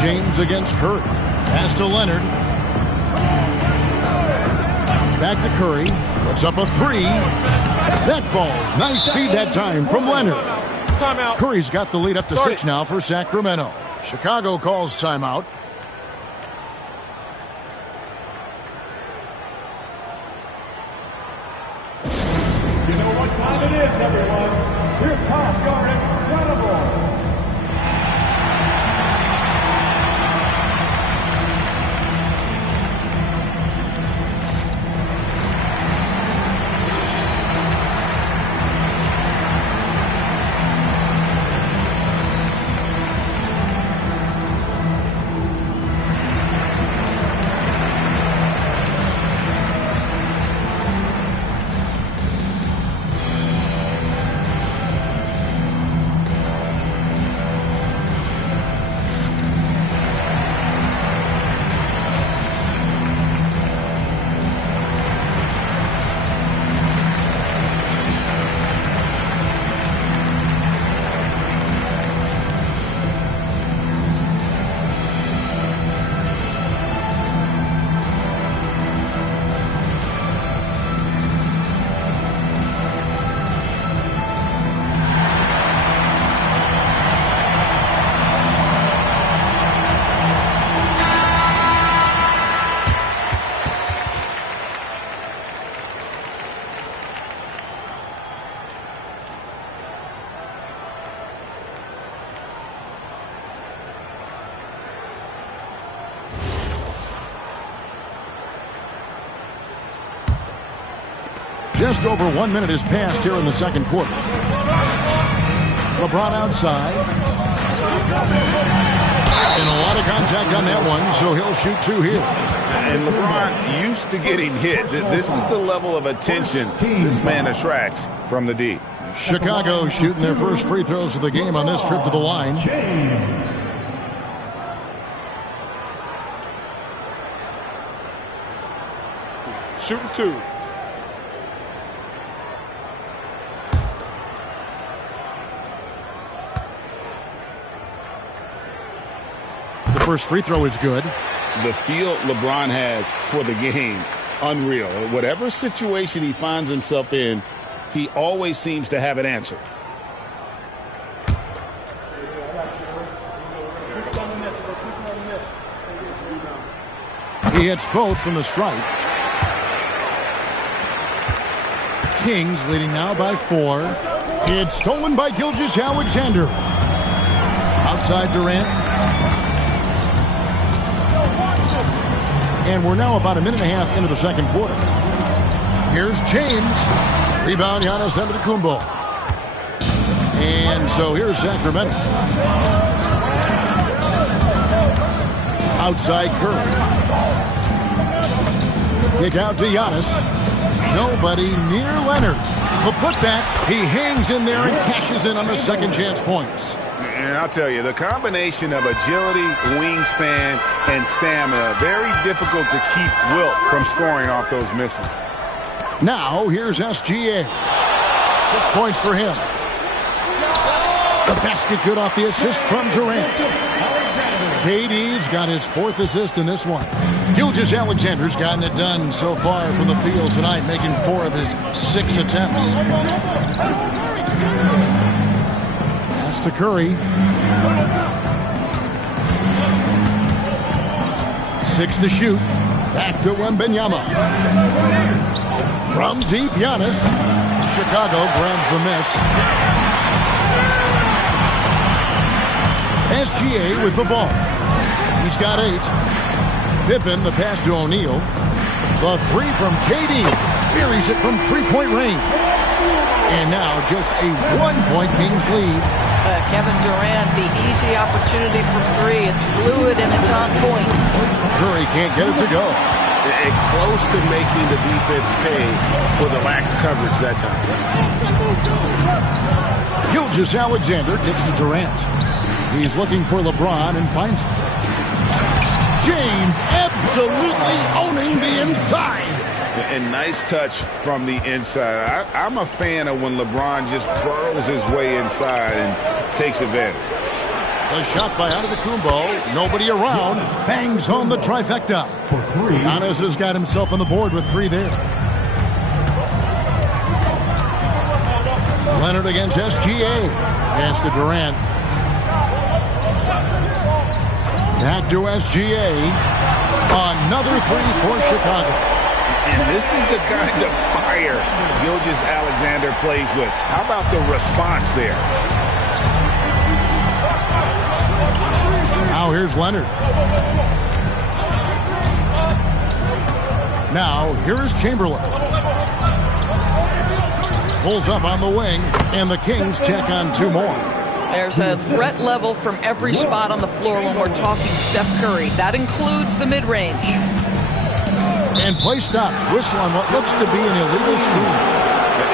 James against Curry. Pass to Leonard. Back to Curry. Puts up a 3. That falls. Nice feed that time from Leonard. Timeout. Curry's got the lead up to 6 now for Sacramento. Chicago calls timeout. You know what time it is, everyone. Here come your incredible. Just over 1 minute has passed here in the second quarter. LeBron outside. And a lot of contact on that one, so he'll shoot 2 here. And LeBron used to getting hit. This is the level of attention this man attracts from the D. Chicago shooting their first free throws of the game on this trip to the line. Shooting 2. The first free throw is good. The feel LeBron has for the game, unreal. Whatever situation he finds himself in, he always seems to have an answer. He hits both from the stripe. Kings leading now by 4. It's stolen by Gilgeous-Alexander. Outside Durant. And we're now about a minute and a half into the second quarter. Here's James. Rebound, Giannis Antetokounmpo. And so here's Sacramento. Outside Curry. Kick out to Giannis. Nobody near Leonard. The putback. He hangs in there and cashes in on the second chance points. And I'll tell you, the combination of agility, wingspan, and stamina, very difficult to keep Wilt from scoring off those misses. Now, here's SGA. 6 points for him. The basket good off the assist from Durant. KD's got his 4th assist in this one. Gilgeous-Alexander's gotten it done so far from the field tonight, making 4 of his 6 attempts. Pass to Curry. 6 to shoot. Back to Wembanyama. From deep, Giannis. Chicago grabs the miss. SGA with the ball. He's got 8. Pippen, the pass to O'Neal. The 3 from KD. Buries it from 3-point range. And now just a 1-point Kings lead. Kevin Durant, the easy opportunity from 3. It's fluid and it's on point. Curry can't get it to go. And close to making the defense pay for the lax coverage that time. Gilgeous-Alexander gets to Durant. He's looking for LeBron and finds him. James absolutely owning the inside. And nice touch from the inside. I'm a fan of when LeBron just burrows his way inside and takes advantage. The shot by Antetokounmpo. Nobody around. Bangs home the trifecta. Giannis has got himself on the board with 3 there. Leonard against SGA. Pass to Durant. Back to SGA. Another 3 for Chicago. And this is the kind of fire Gilgeous-Alexander plays with. How about the response there? Now here's Leonard. Now here's Chamberlain. Pulls up on the wing, and the Kings check on 2 more. There's a threat level from every spot on the floor when we're talking Steph Curry. That includes the mid-range. And play stops. Whistle on what looks to be an illegal screen.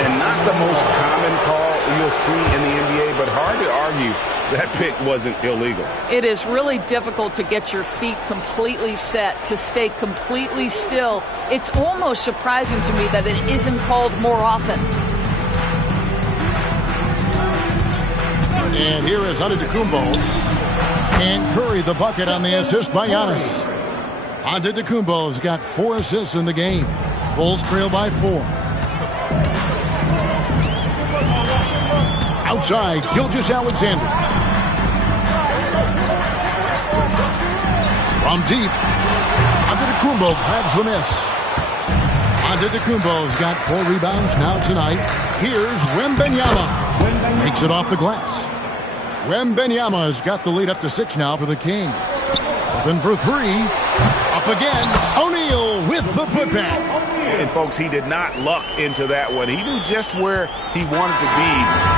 And not the most common call you'll see in the NBA, but hard to argue that pick wasn't illegal. It is really difficult to get your feet completely set, to stay completely still. It's almost surprising to me that it isn't called more often. And here is Antetokounmpo. And Curry the bucket on the assist by Giannis. Antetokounmpo's got 4 assists in the game. Bulls trail by 4. Outside, Gilgeous-Alexander. From deep, Antetokounmpo grabs the miss. Antetokounmpo's got 4 rebounds now tonight. Here's Wembanyama. Makes it off the glass. Wembanyama has got the lead up to 6 now for the Kings. Open for 3. Up again. O'Neal with the putback. And, folks, he did not luck into that one. He knew just where he wanted to be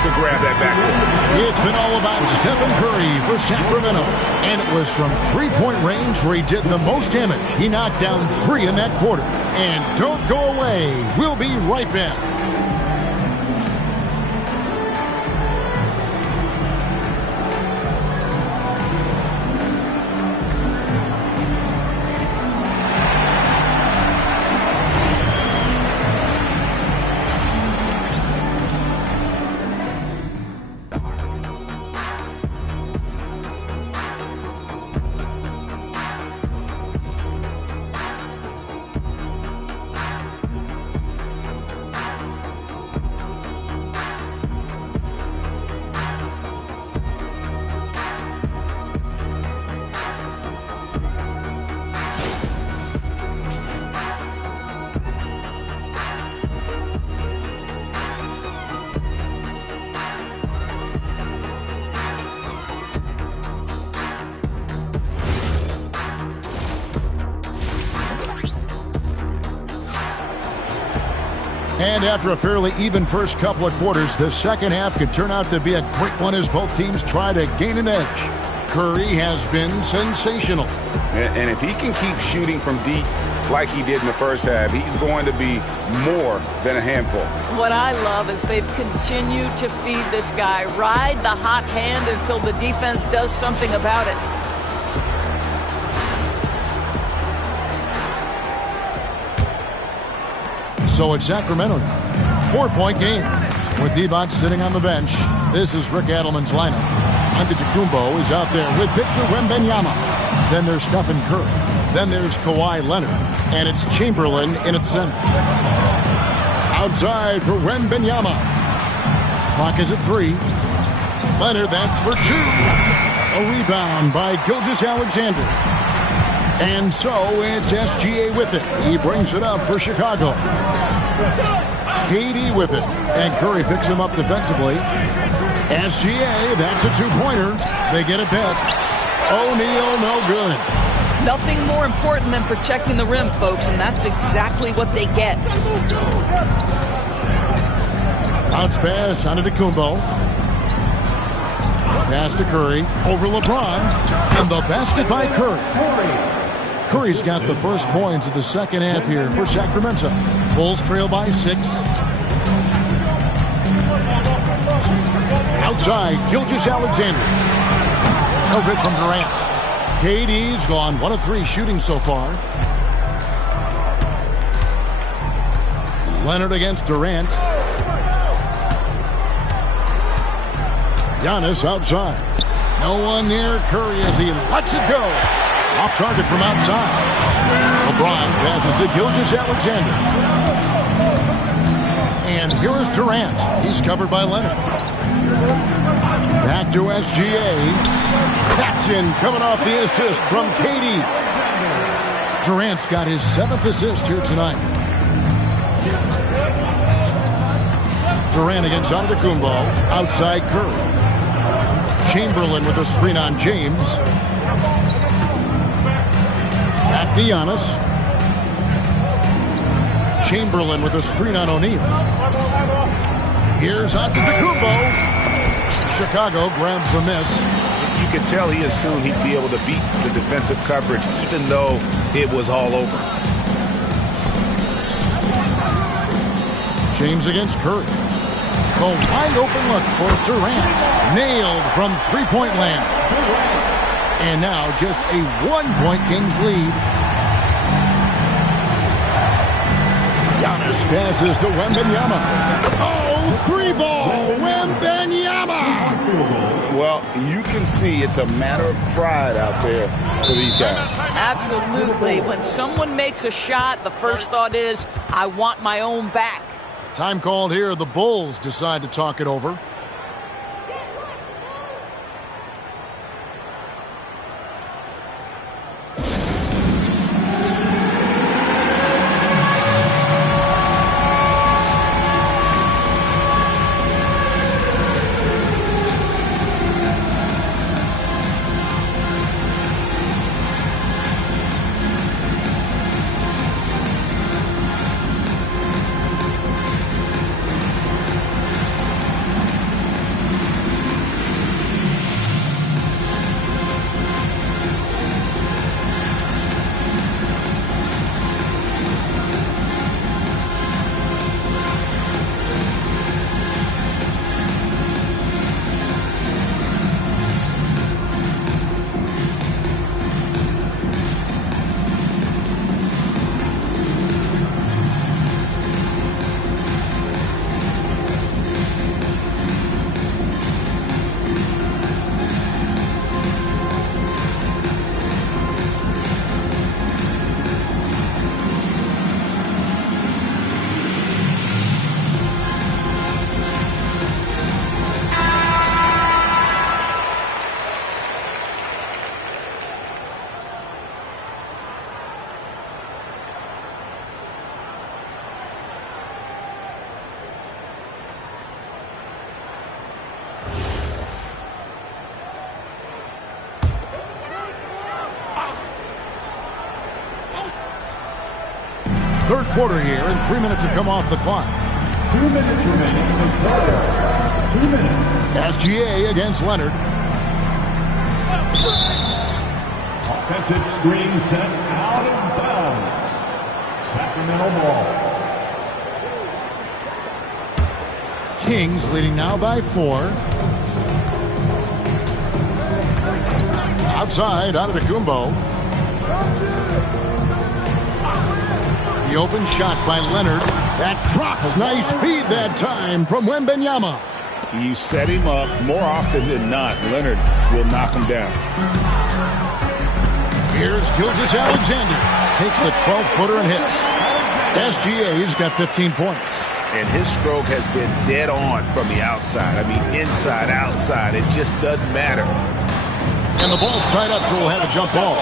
to grab that backboard. It's been all about Stephen Curry for Sacramento. And it was from three-point range where he did the most damage. He knocked down 3 in that quarter. And don't go away. We'll be right back. And after a fairly even first couple of quarters, the second half could turn out to be a great one as both teams try to gain an edge. Curry has been sensational. And if he can keep shooting from deep like he did in the first half, he's going to be more than a handful. What I love is they've continued to feed this guy, ride the hot hand until the defense does something about it. So it's Sacramento now. 4-point game. With Divac sitting on the bench, this is Rick Adelman's lineup. Antetokounmpo is out there with Victor Wembanyama. Then there's Stephen Curry. Then there's Kawhi Leonard. And it's Chamberlain in its center. Outside for Wembanyama. Clock is at 3. Leonard, that's for 2. A rebound by Gilgeous-Alexander. And so it's SGA with it. He brings it up for Chicago. KD with it. And Curry picks him up defensively. SGA, that's a 2-pointer. They get it back. O'Neal, no good. Nothing more important than protecting the rim, folks, and that's exactly what they get. Bounce pass, Antetokounmpo. Pass to Curry. Over LeBron. And the basket by Curry. Curry's got the first points of the second half here for Sacramento. Bulls trail by 6. Outside, Gilgeous-Alexander. No good from Durant. KD's gone 1 of 3 shooting so far. Leonard against Durant. Giannis outside. No one near Curry as he lets it go. Off target from outside. LeBron passes to Gilgeous-Alexander. And here is Durant. He's covered by Leonard. Back to SGA. Caption coming off the assist from KD. Durant's got his 7th assist here tonight. Durant against Antetokounmpo. Outside Curry. Chamberlain with a screen on James. Back to Giannis. Chamberlain with a screen on O'Neal. Here's Antetokounmpo. Chicago grabs the miss. You could tell he assumed he'd be able to beat the defensive coverage even though it was all over. James against Curry. The wide open look for Durant. Nailed from three-point land. And now just a 1-point Kings lead. Giannis passes to Wembanyama. Oh, 3-ball, Wembanyama! Well, you can see it's a matter of pride out there for these guys. Absolutely. When someone makes a shot, the first thought is, I want my own back. Time called here. The Bulls decide to talk it over. third quarter here, and 3 minutes have come off the clock. 2 minutes remaining in the quarter. 2 minutes. SGA against Leonard. Offensive screen set out of bounds. Sacramento ball. Kings leading now by 4. Outside, Antetokounmpo. The open shot by Leonard. That drops. Nice feed that time from Wembanyama. You set him up more often than not. Leonard will knock him down. Here's Gilgeous-Alexander. Takes the 12-footer and hits. SGA's got 15 points. And his stroke has been dead on from the outside. I mean, inside, outside. It just doesn't matter. And the ball's tied up, so we'll have a jump ball.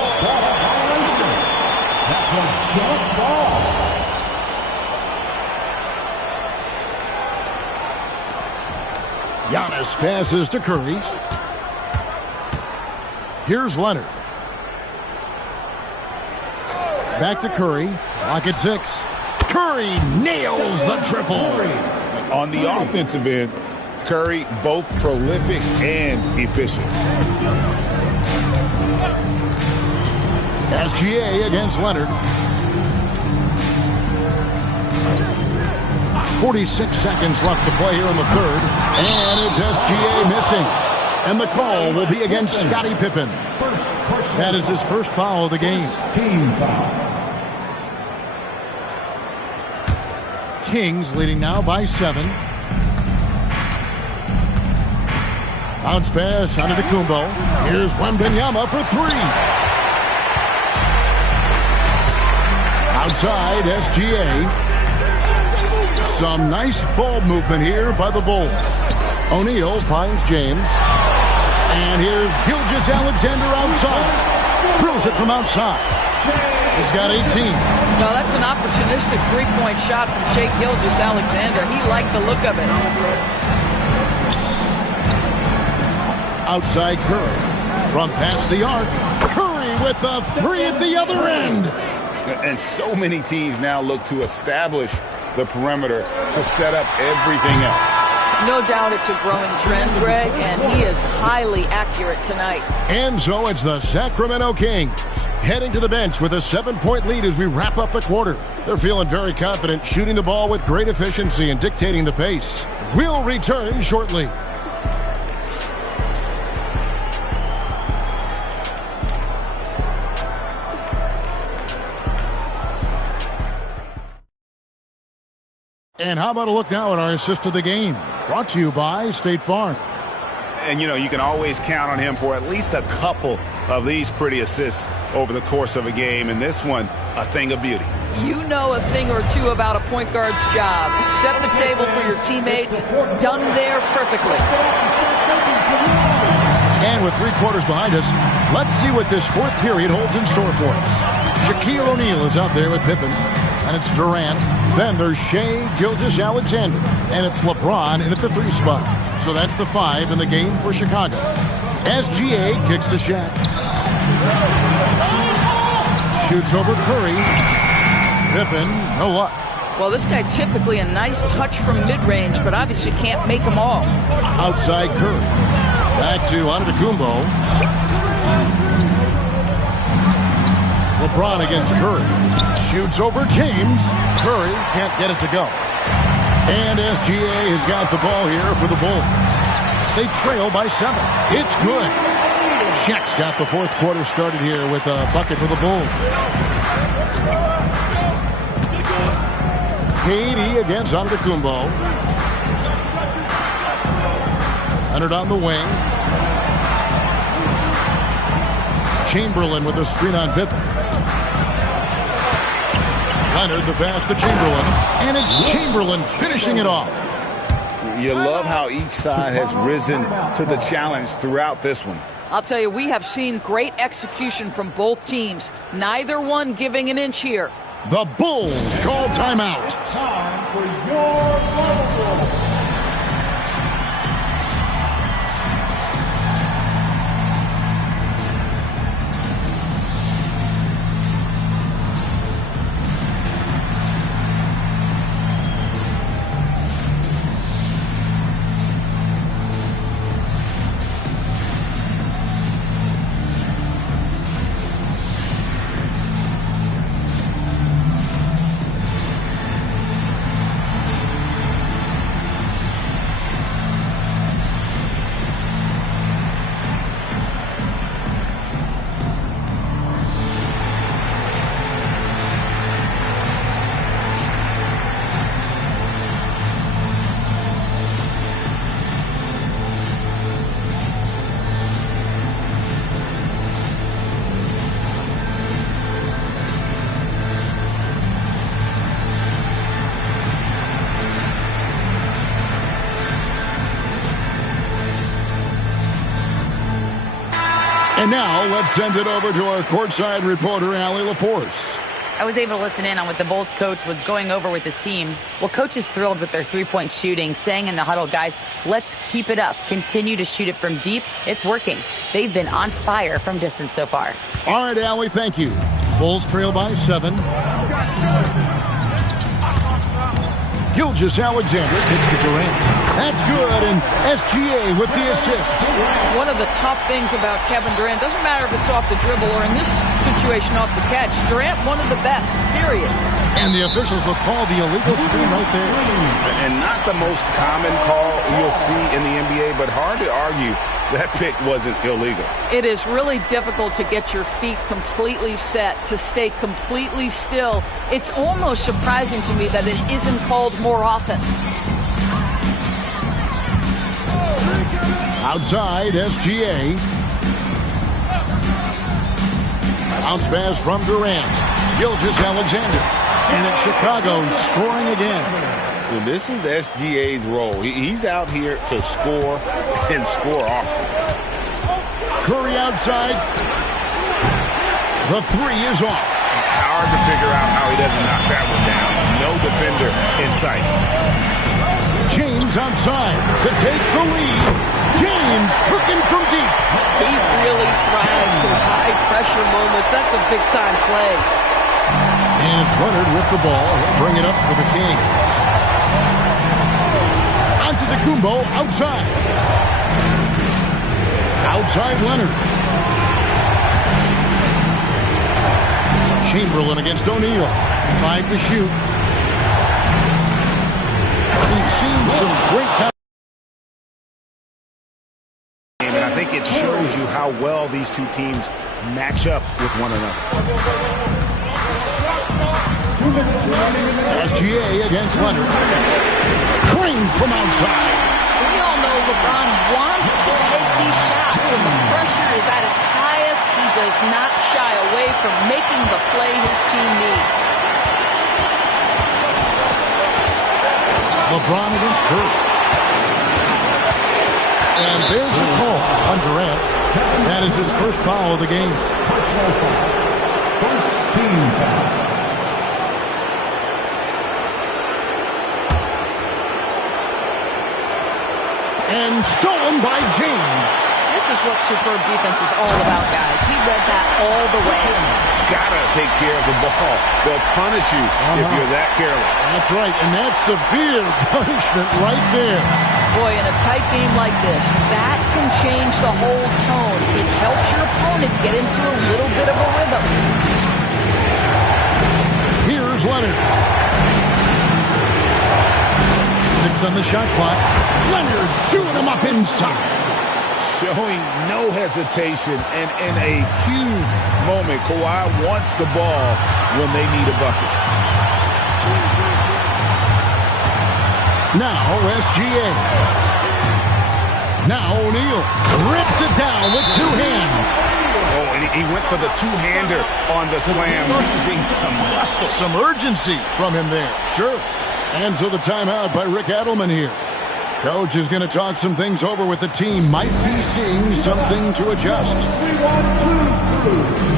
That's a jump ball. Giannis passes to Curry. Here's Leonard. Back to Curry. Clock at 6. Curry nails the triple. On the offensive end, Curry both prolific and efficient. SGA against Leonard. 46 seconds left to play here in the third. And it's SGA missing. And the call will be against Scottie Pippen. That is his first foul of the game. Team foul. Kings leading now by 7. Bounce pass out of Antetokounmpo. Here's Wembanyama for 3. Outside, SGA. Some nice ball movement here by the Bulls. O'Neal finds James. And here's Gilgeous-Alexander outside. Drills it from outside. He's got 18. No, that's an opportunistic three-point shot from Shai Gilgeous-Alexander. He liked the look of it. Outside Curry. From past the arc. Curry with the 3 at the other end. And so many teams now look to establish the perimeter to set up everything else. No doubt it's a growing trend, Greg, and he is highly accurate tonight. And so it's the Sacramento Kings heading to the bench with a 7-point lead as we wrap up the quarter. They're feeling very confident, shooting the ball with great efficiency and dictating the pace. We'll return shortly. And how about a look now at our assist of the game? Brought to you by State Farm. And, you know, you can always count on him for at least a couple of these pretty assists over the course of a game. And this one, a thing of beauty. You know a thing or two about a point guard's job. Set the table for your teammates. Done there perfectly. And with 3 quarters behind us, let's see what this fourth period holds in store for us. Shaquille O'Neal is out there with Pippen. And it's Durant. Then there's Shai Gilgeous-Alexander. And it's LeBron in at the 3 spot. So that's the 5 in the game for Chicago. SGA kicks to Shaq. Shoots over Curry. Pippen, no luck. Well, this guy typically a nice touch from mid-range, but obviously can't make them all. Outside Curry. Back to Antetokounmpo. LeBron against Curry. Shoots over James. Curry can't get it to go. And SGA has got the ball here for the Bulls. They trail by 7. It's good. Shaq's got the fourth quarter started here with a bucket for the Bulls. KD against Antetokounmpo. Leonard on the wing. Chamberlain with a screen on Pippen. Leonard the pass to Chamberlain. And it's Chamberlain finishing it off. You love how each side has risen to the challenge throughout this one. I'll tell you, we have seen great execution from both teams. Neither one giving an inch here. The Bulls call timeout. Time for your bubble. And now let's send it over to our courtside reporter, Allie LaForce. I was able to listen in on what the Bulls coach was going over with his team. Well, coach is thrilled with their three-point shooting, saying in the huddle, guys, let's keep it up. Continue to shoot it from deep. It's working. They've been on fire from distance so far. All right, Allie, thank you. Bulls trail by 7. Gilgeous-Alexander kicks to Durant. That's good, and SGA with the assist. One of the tough things about Kevin Durant, doesn't matter if it's off the dribble or in this situation off the catch, Durant one of the best, period. And the officials will call the illegal screen right there. And not the most common call you'll see in the NBA, but hard to argue that pick wasn't illegal. It is really difficult to get your feet completely set, to stay completely still. It's almost surprising to me that it isn't called more often. Outside, SGA. Bounce pass from Durant. Gilgeous-Alexander. And it's Chicago scoring again. And this is SGA's role. He's out here to score and score often. Curry outside. The three is off. Hard to figure out how he doesn't knock that one down. No defender in sight. James outside to take the lead. James cooking from deep. He really thrives in high-pressure moments. That's a big-time play. And it's Leonard with the ball. He'll bring it up for the Kings. Antetokounmpo outside. Outside Leonard. Chamberlain against O'Neal. 5 to shoot. We've seen some great. And I think it shows you how well these two teams match up with one another. SGA against Leonard. Crane from outside. We all know LeBron wants to take these shots. When the pressure is at its highest, he does not shy away from making the play his team needs. LeBron against Curry. And there's the call on Durant. That is his first foul of the game. First team foul. And stolen by James. This is what superb defense is all about, guys. He read that all the way. Gotta take care of the ball. They'll punish you if you're that careless. That's right, and that's severe punishment right there. Boy, in a tight game like this, that can change the whole tone. It helps your opponent get into a little bit of a rhythm. Here's Leonard. 6 on the shot clock. Leonard chewing him up inside. Showing no hesitation, and in a huge moment, Kawhi wants the ball when they need a bucket. Now SGA. Now O'Neal rips it down with 2 hands. Oh, and he went for the two-hander on the slam, using some muscle. Some urgency from him there, sure. And so the timeout by Rick Adelman here. Coach is going to talk some things over with the team. Might be seeing something to adjust. 3-1-2.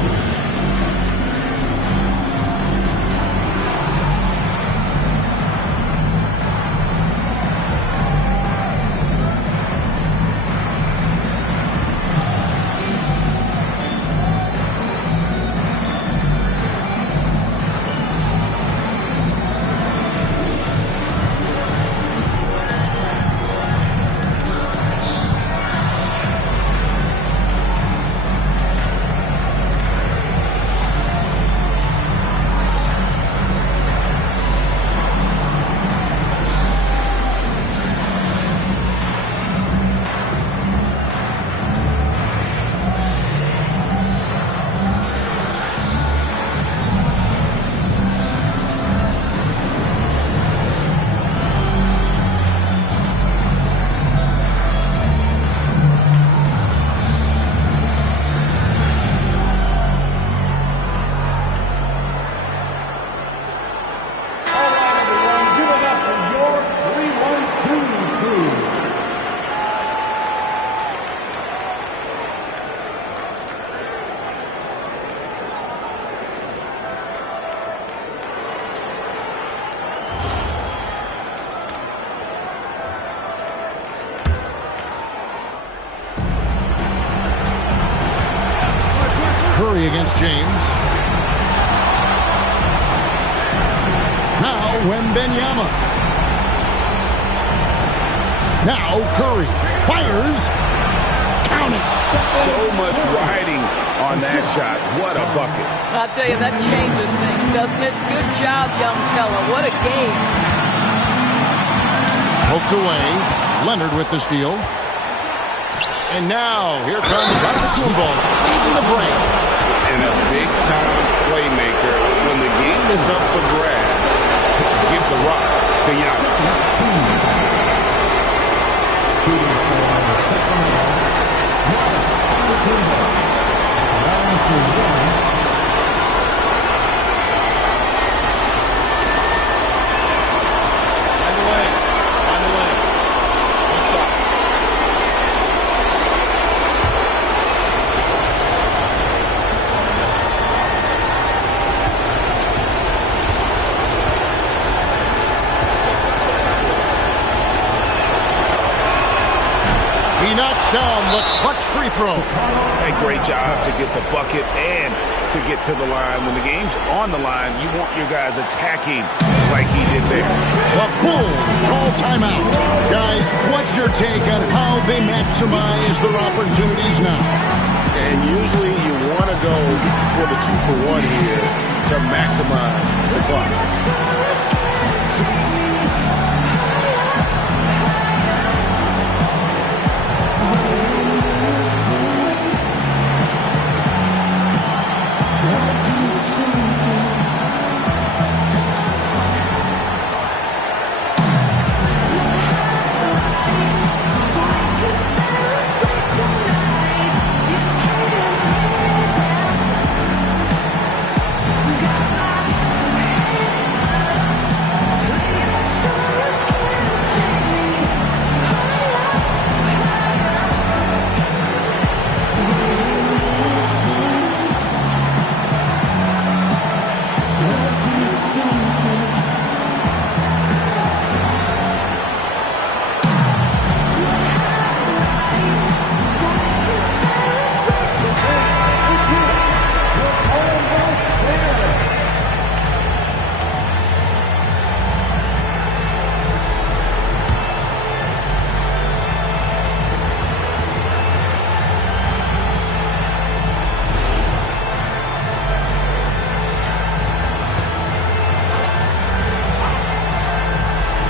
Curry against James. Now Wembanyama. Now Curry fires. Count it. So much riding on that shot. What a bucket. I'll tell you, that changes things, doesn't it? Good job, young fella. What a game. Poked away. Leonard with the steal. And now, here comes Antetokounmpo leading the break. And a big-time playmaker. When the game is up for grabs, give the rock to Giannis. He knocks down the clutch free throw. A great job to get the bucket and to get to the line. When the game's on the line, you want your guys attacking like he did there. The Bulls call timeout. Guys, what's your take on how they maximize their opportunities now? And usually you want to go for the 2-for-1 here to maximize the clock.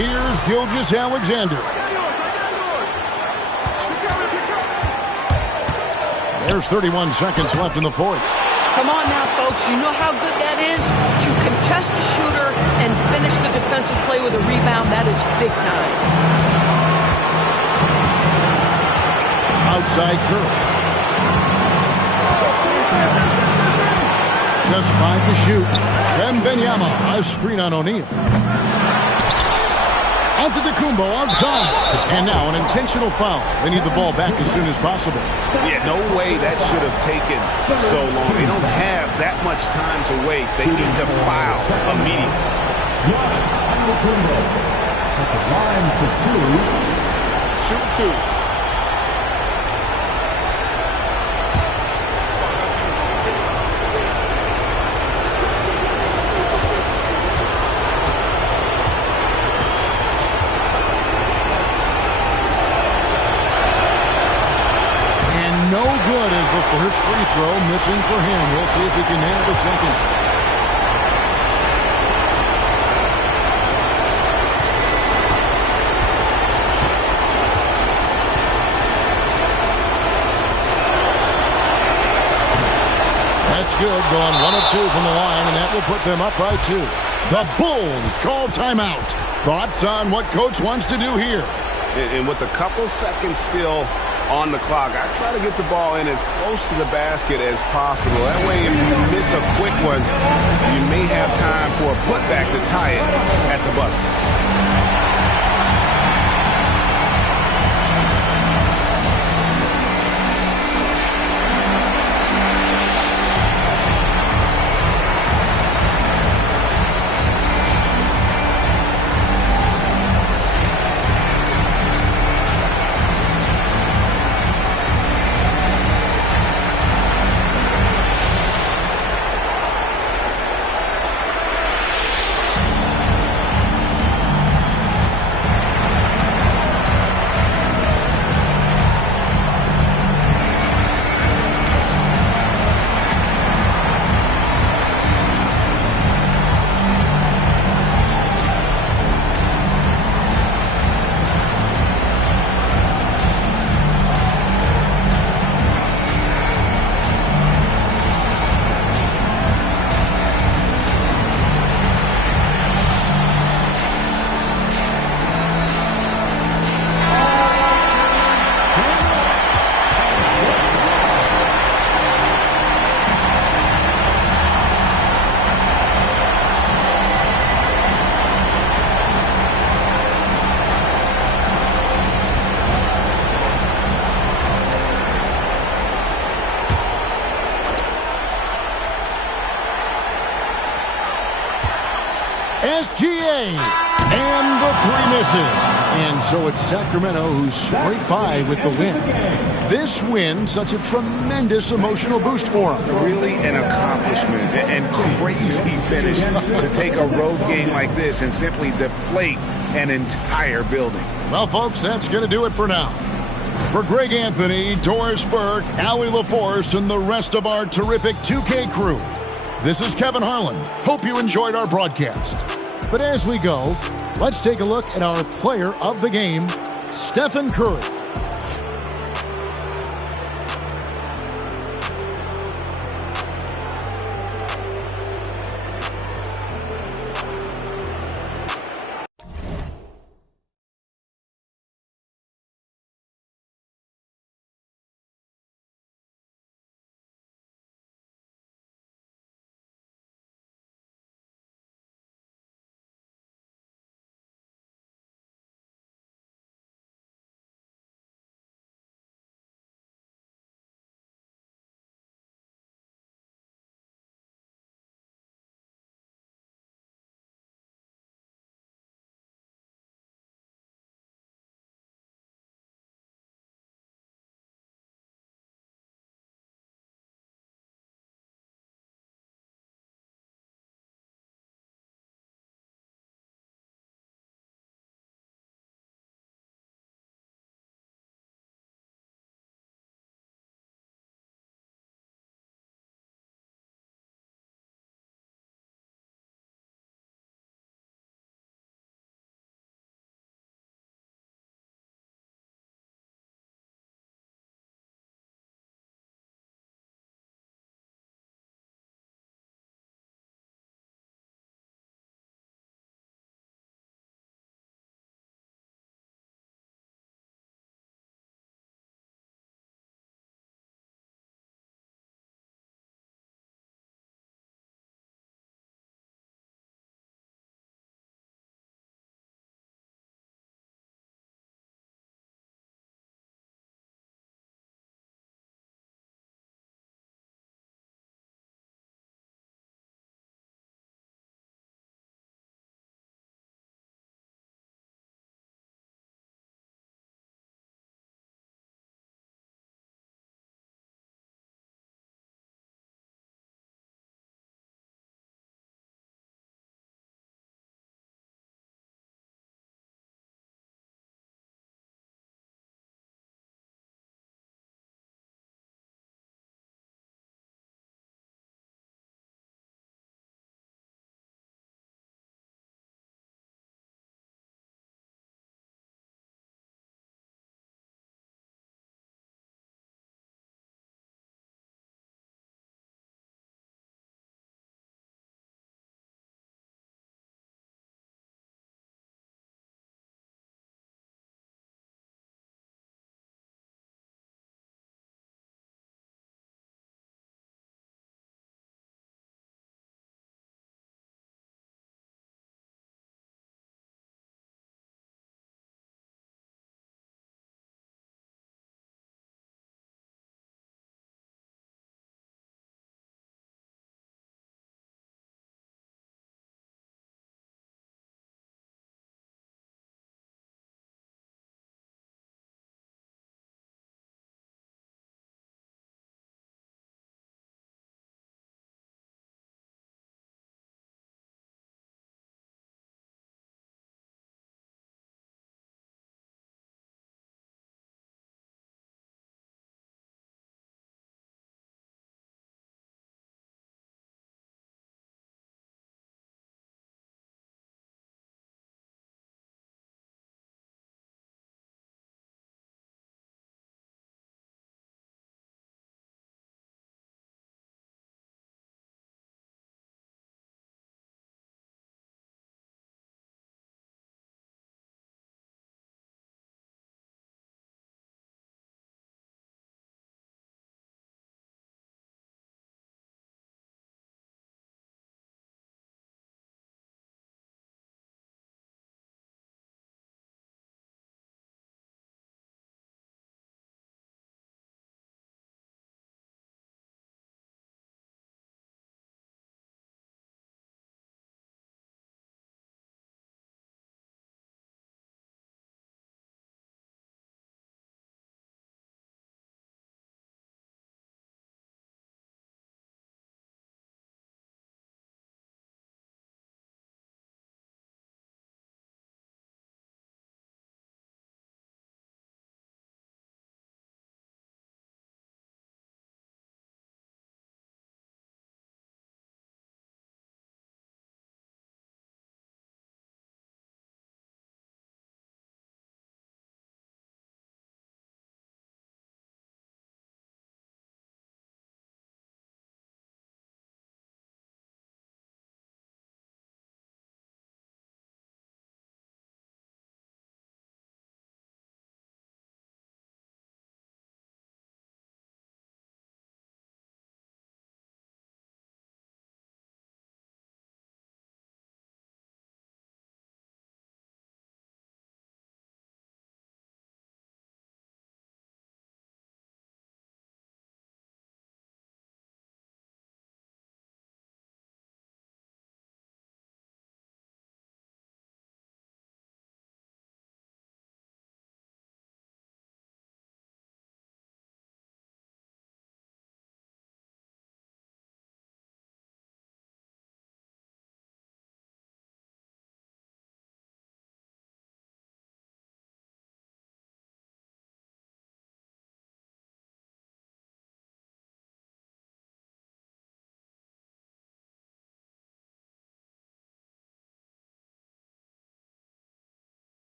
Here's Gilgeous-Alexander. There's 31 seconds left in the fourth. Come on now, folks. You know how good that is? To contest a shooter and finish the defensive play with a rebound, that is big time. Outside Curry. Just 5 to shoot. Wembanyama, a screen on O'Neal. Antetokounmpo outside. And now an intentional foul. They need the ball back as soon as possible. Yeah, no way that should have taken so long. They don't have that much time to waste. They need to foul immediately. At the line for 2. Shoot 2. No good as the first free throw missing for him. We'll see if he can nail the second. That's good. Going 1 of 2 from the line, and that will put them up by 2. The Bulls call timeout. Thoughts on what Coach wants to do here? And with a couple seconds still on the clock, I try to get the ball in as close to the basket as possible. That way, if you miss a quick one, you may have time for a putback to tie it at the buzzer. SGA. And the three misses. And so it's Sacramento who's scraped by with the win. This win, such a tremendous emotional boost for them. Really an accomplishment and crazy finish to take a road game like this and simply deflate an entire building. Well, folks, that's going to do it for now. For Greg Anthony, Doris Burke, Allie LaForce, and the rest of our terrific 2K crew, this is Kevin Harlan. Hope you enjoyed our broadcast. But as we go, let's take a look at our player of the game, Stephen Curry.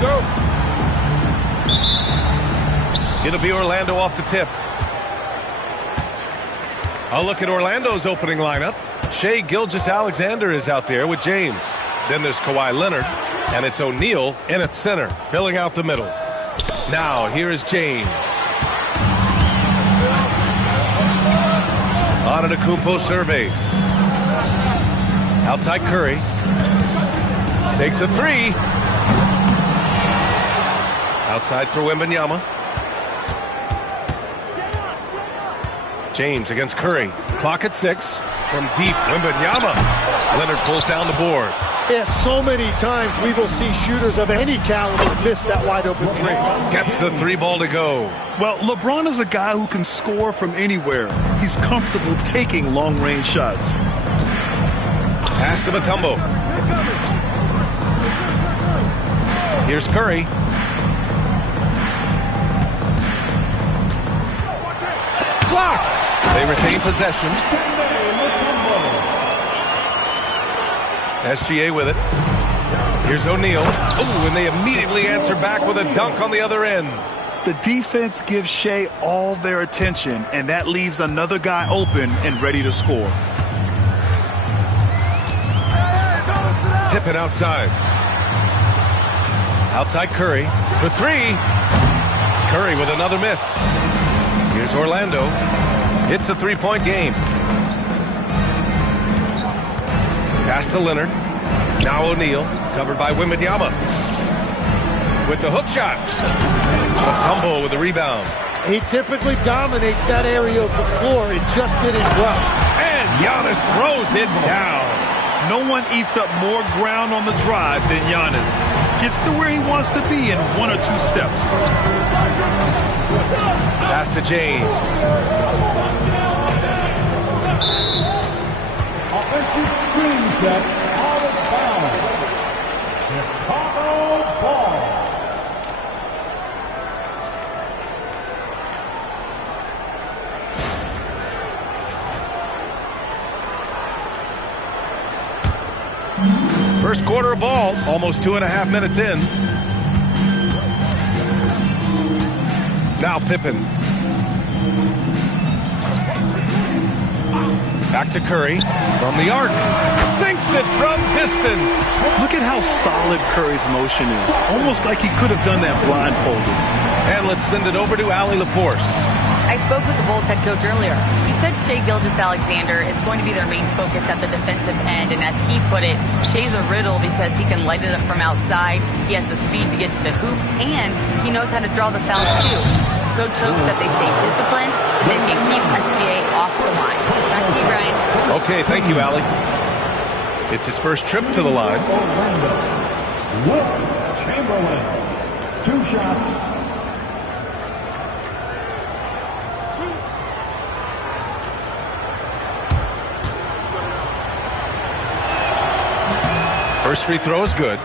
Go. It'll be Orlando off the tip. A look at Orlando's opening lineup. Shai Gilgeous-Alexander is out there with James. Then there's Kawhi Leonard, and it's O'Neal in at center, filling out the middle. Now, here is James. Antetokounmpo surveys. Outside Curry. Takes a three. Outside for Wembanyama. James against Curry. Clock at 6. From deep, Wembanyama. Leonard pulls down the board. Yeah, so many times we will see shooters of any caliber miss that wide open three. Gets the three ball to go. Well, LeBron is a guy who can score from anywhere. He's comfortable taking long-range shots. Pass to Mutombo. Here's Curry. Blocked. They retain possession. SGA with it. Here's O'Neal. Oh, and they immediately answer back with a dunk on the other end. The defense gives Shai all their attention, and that leaves another guy open and ready to score. Pippen outside. Outside Curry for three. Curry with another miss. Here's Orlando. It's a three-point game. Pass to Leonard. Now O'Neal, covered by Wembanyama. With the hook shot. Mutombo with the rebound. He typically dominates that area of the floor. It just didn't well. And Giannis throws it down. No one eats up more ground on the drive than Giannis. Gets to where he wants to be in 1 or 2 steps. Pass to James. Offensive screen set out of bounds. Chicago ball. First quarter of ball, almost 2.5 minutes in. Now Pippen. Back to Curry from the arc. Sinks it from distance. Look at how solid Curry's motion is. Almost like he could have done that blindfolded. And let's send it over to Allie LaForce. I spoke with the Bulls head coach earlier. He said Shai Gilgeous-Alexander is going to be their main focus at the defensive end. And as he put it, Shai's a riddle because he can light it up from outside. He has the speed to get to the hoop, and he knows how to draw the fouls too. Coach hopes that they stay disciplined and they can keep SGA off the line. Back to you, Brian. Okay, thank you, Allie. It's his first trip to the line. Will Chamberlain. 2 shots. First free throw is good.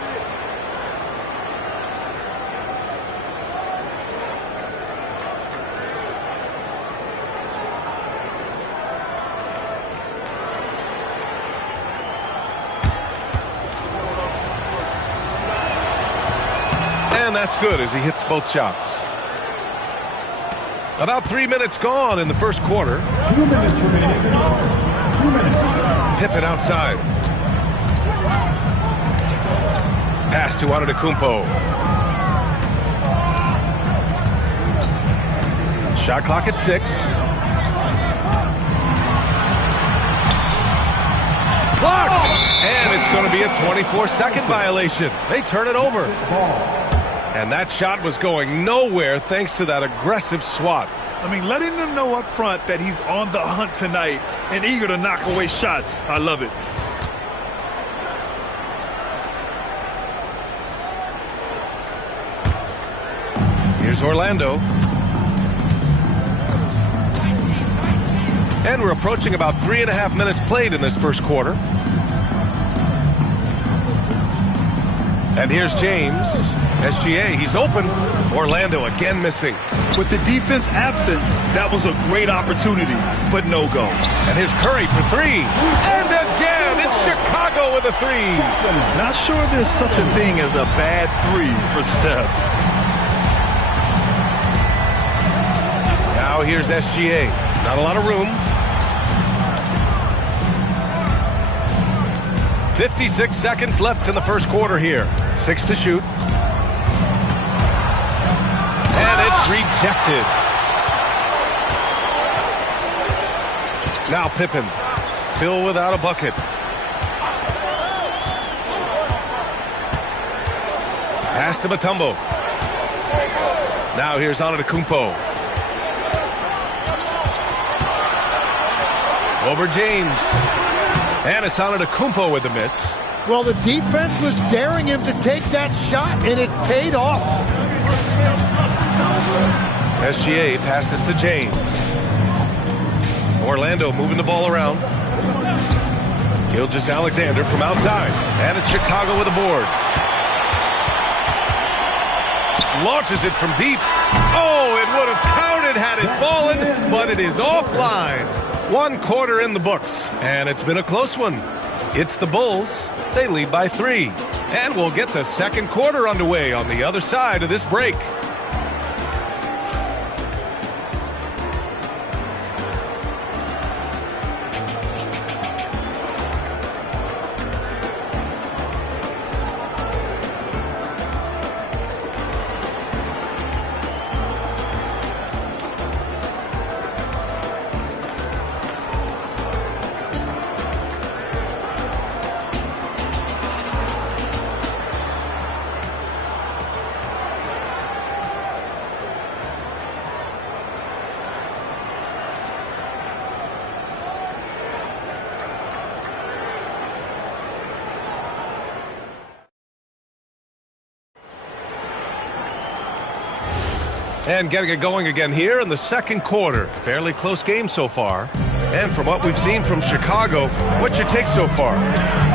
And that's good as he hits both shots. About 3 minutes gone in the first quarter. 2 minutes remaining. 2 minutes. Pippen outside. Pass to Antetokounmpo. Shot clock at 6. Blocked! And it's going to be a 24-second violation. They turn it over. And that shot was going nowhere thanks to that aggressive swat. I mean, letting them know up front that he's on the hunt tonight and eager to knock away shots. I love it. Here's Orlando. And we're approaching about 3.5 minutes played in this first quarter. And here's James. SGA, he's open. Orlando again missing. With the defense absent, that was a great opportunity, but no go. And here's Curry for 3. And again, it's Chicago with a three. Not sure there's such a thing as a bad three for Steph. Now here's SGA. Not a lot of room. 56 seconds left in the first quarter here. 6 to shoot. And it's rejected. Now Pippen, still without a bucket. Pass to Mutombo. Now here's Antetokounmpo. Over James. And it's Antetokounmpo with the miss. Well, the defense was daring him to take that shot, and it paid off. SGA passes to James. Orlando moving the ball around. Gilgeous-Alexander from outside. And it's Chicago with a board. Launches it from deep. Oh, it would have counted had it fallen, but it is offline. 1 quarter in the books, and it's been a close one. It's the Bulls. They lead by 3. And we'll get the second quarter underway on the other side of this break. And getting it going again here in the second quarter. Fairly close game so far. And from what we've seen from Chicago, what's your take so far?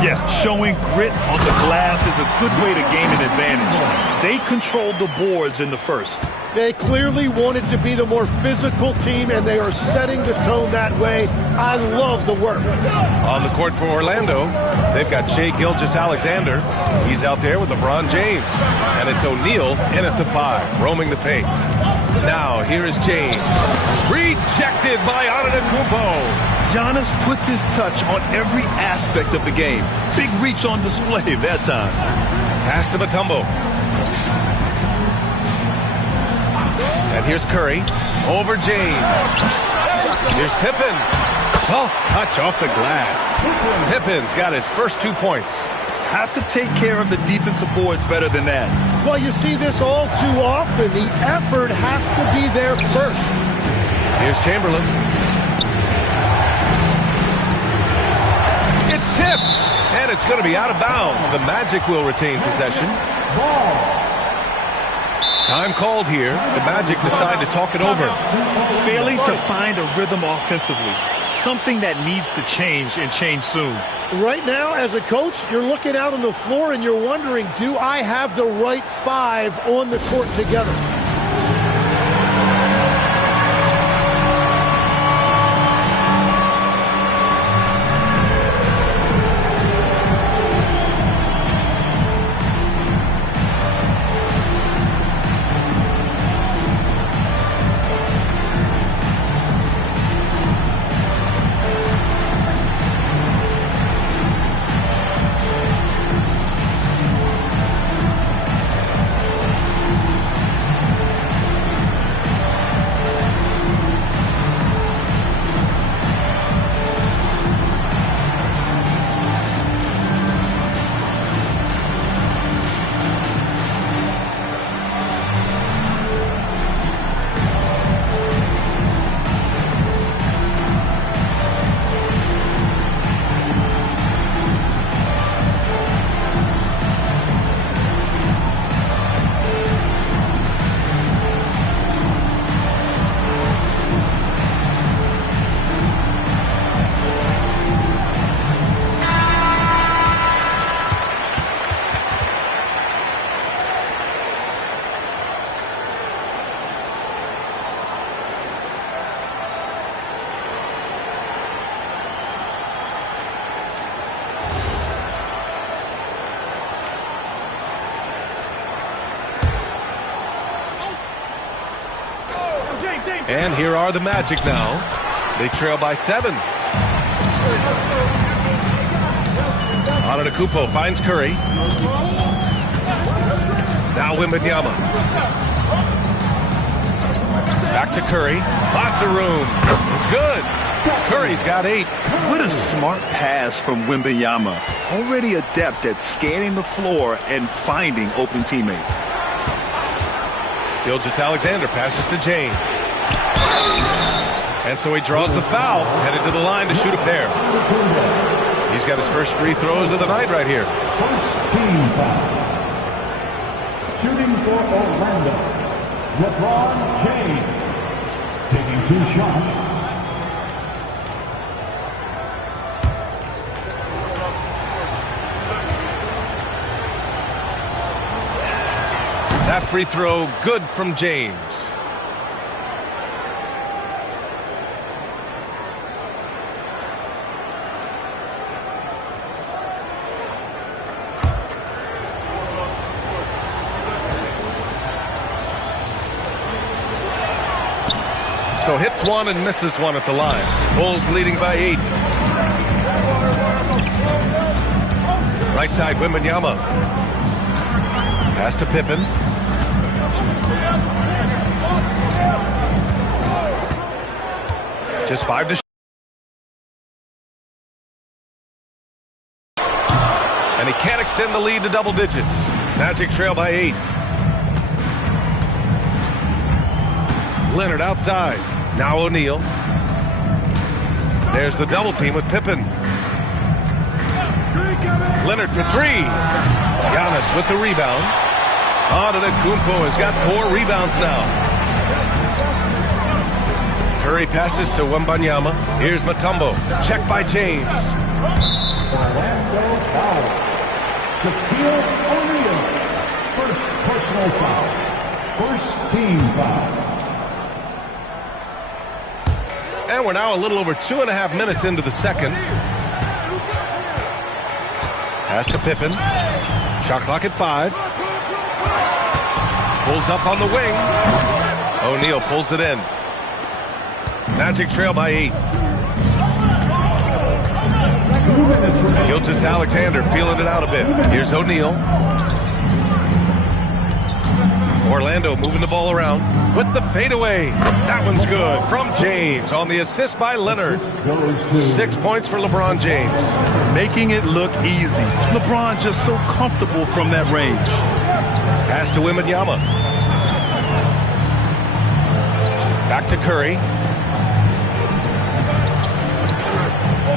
Yeah, showing grit on the glass is a good way to gain an advantage. They controlled the boards in the first. They clearly wanted to be the more physical team, and they are setting the tone that way. I love the work. On the court for Orlando, they've got Shai Gilgeous-Alexander. He's out there with LeBron James. And it's O'Neal in at the 5, roaming the paint. Now, here is James. Rejected by Antetokounmpo. Giannis puts his touch on every aspect of the game. Big reach on display that time. Pass to Mutombo. And here's Curry. Over James. Here's Pippen. Soft touch off the glass. Pippen's got his first 2 points. Have to take care of the defensive boards better than that. Well, you see this all too often. The effort has to be there first. Here's Chamberlain. It's tipped. And it's going to be out of bounds. The Magic will retain possession. Time called here. The Magic decide to talk it over. Failing to find a rhythm offensively. Something that needs to change and change soon. Right now, as a coach, you're looking out on the floor and you're wondering, do I have the right 5 on the court together? And here are the Magic now. They trail by 7. Antetokounmpo finds Curry. Now Wembanyama. Back to Curry. Lots of room. It's good. Curry's got 8. What a smart pass from Wembanyama. Already adept at scanning the floor and finding open teammates. Gilgeous-Alexander passes to James. And so he draws the foul, headed to the line to shoot a pair. He's got his first free throws of the night right here. First team foul. Shooting for Orlando, LeBron James. Taking 2 shots. That free throw good from James. So hits 1 and misses 1 at the line. Bulls leading by 8. Right side, Wembanyama. Pass to Pippen. Just 5 to shoot. And he can't extend the lead to double digits. Magic trail by 8. Leonard outside. Now O'Neal. There's the double team with Pippen. Leonard for 3. Giannis with the rebound. Antetokounmpo has got 4 rebounds now. Curry passes to Wembanyama. Here's Mutombo. Check by James. Orlando foul. Shaquille O'Neal. First personal foul. First team foul. And we're now a little over 2.5 minutes into the second. Pass to Pippen. Shot clock at 5. Pulls up on the wing. O'Neal pulls it in. Magic trail by 8. Gilgeous-Alexander feeling it out a bit. Here's O'Neal. Orlando moving the ball around with the fadeaway. That one's good from James on the assist by Leonard. 6 points for LeBron James. Making it look easy. LeBron just so comfortable from that range. Pass to Wembanyama. Back to Curry.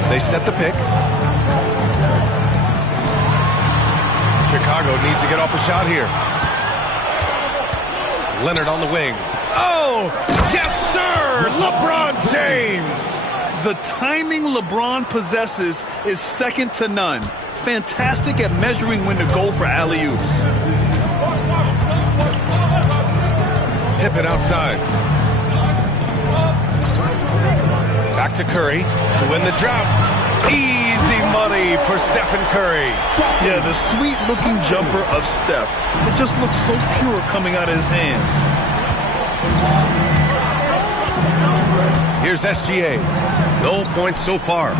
They set the pick. Chicago needs to get off a shot here. Leonard on the wing. Oh, yes, sir! LeBron James! The timing LeBron possesses is second to none. Fantastic at measuring when to go for alley-oops. Pippen outside. Back to Curry to win the drought. Easy money for Stephen Curry. Yeah, the sweet-looking jumper of Steph. It just looks so pure coming out of his hands. Here's SGA. No points so far.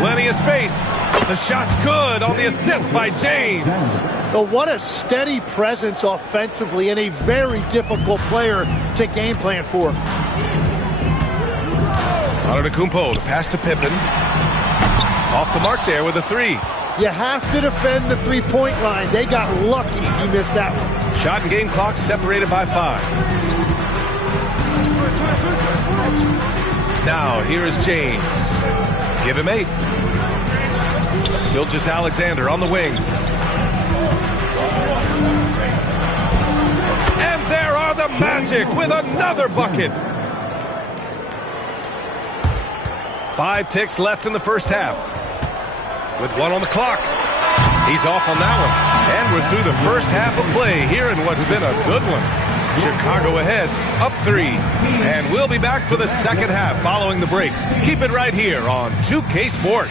Plenty of space. The shot's good on the assist by James. But what a steady presence offensively and a very difficult player to game plan for. Antetokounmpo to pass to Pippen. Off the mark there with a 3. You have to defend the three-point line. They got lucky he missed that one. Shot and game clock separated by 5. Now here is James. Give him 8. Gilgeous-Alexander on the wing. And there are the Magic with another bucket. 5 ticks left in the first half. With 1 on the clock. He's off on that one. And we're through the first half of play here in what's been a good one. Chicago ahead, up 3. And we'll be back for the second half following the break. Keep it right here on 2K Sports.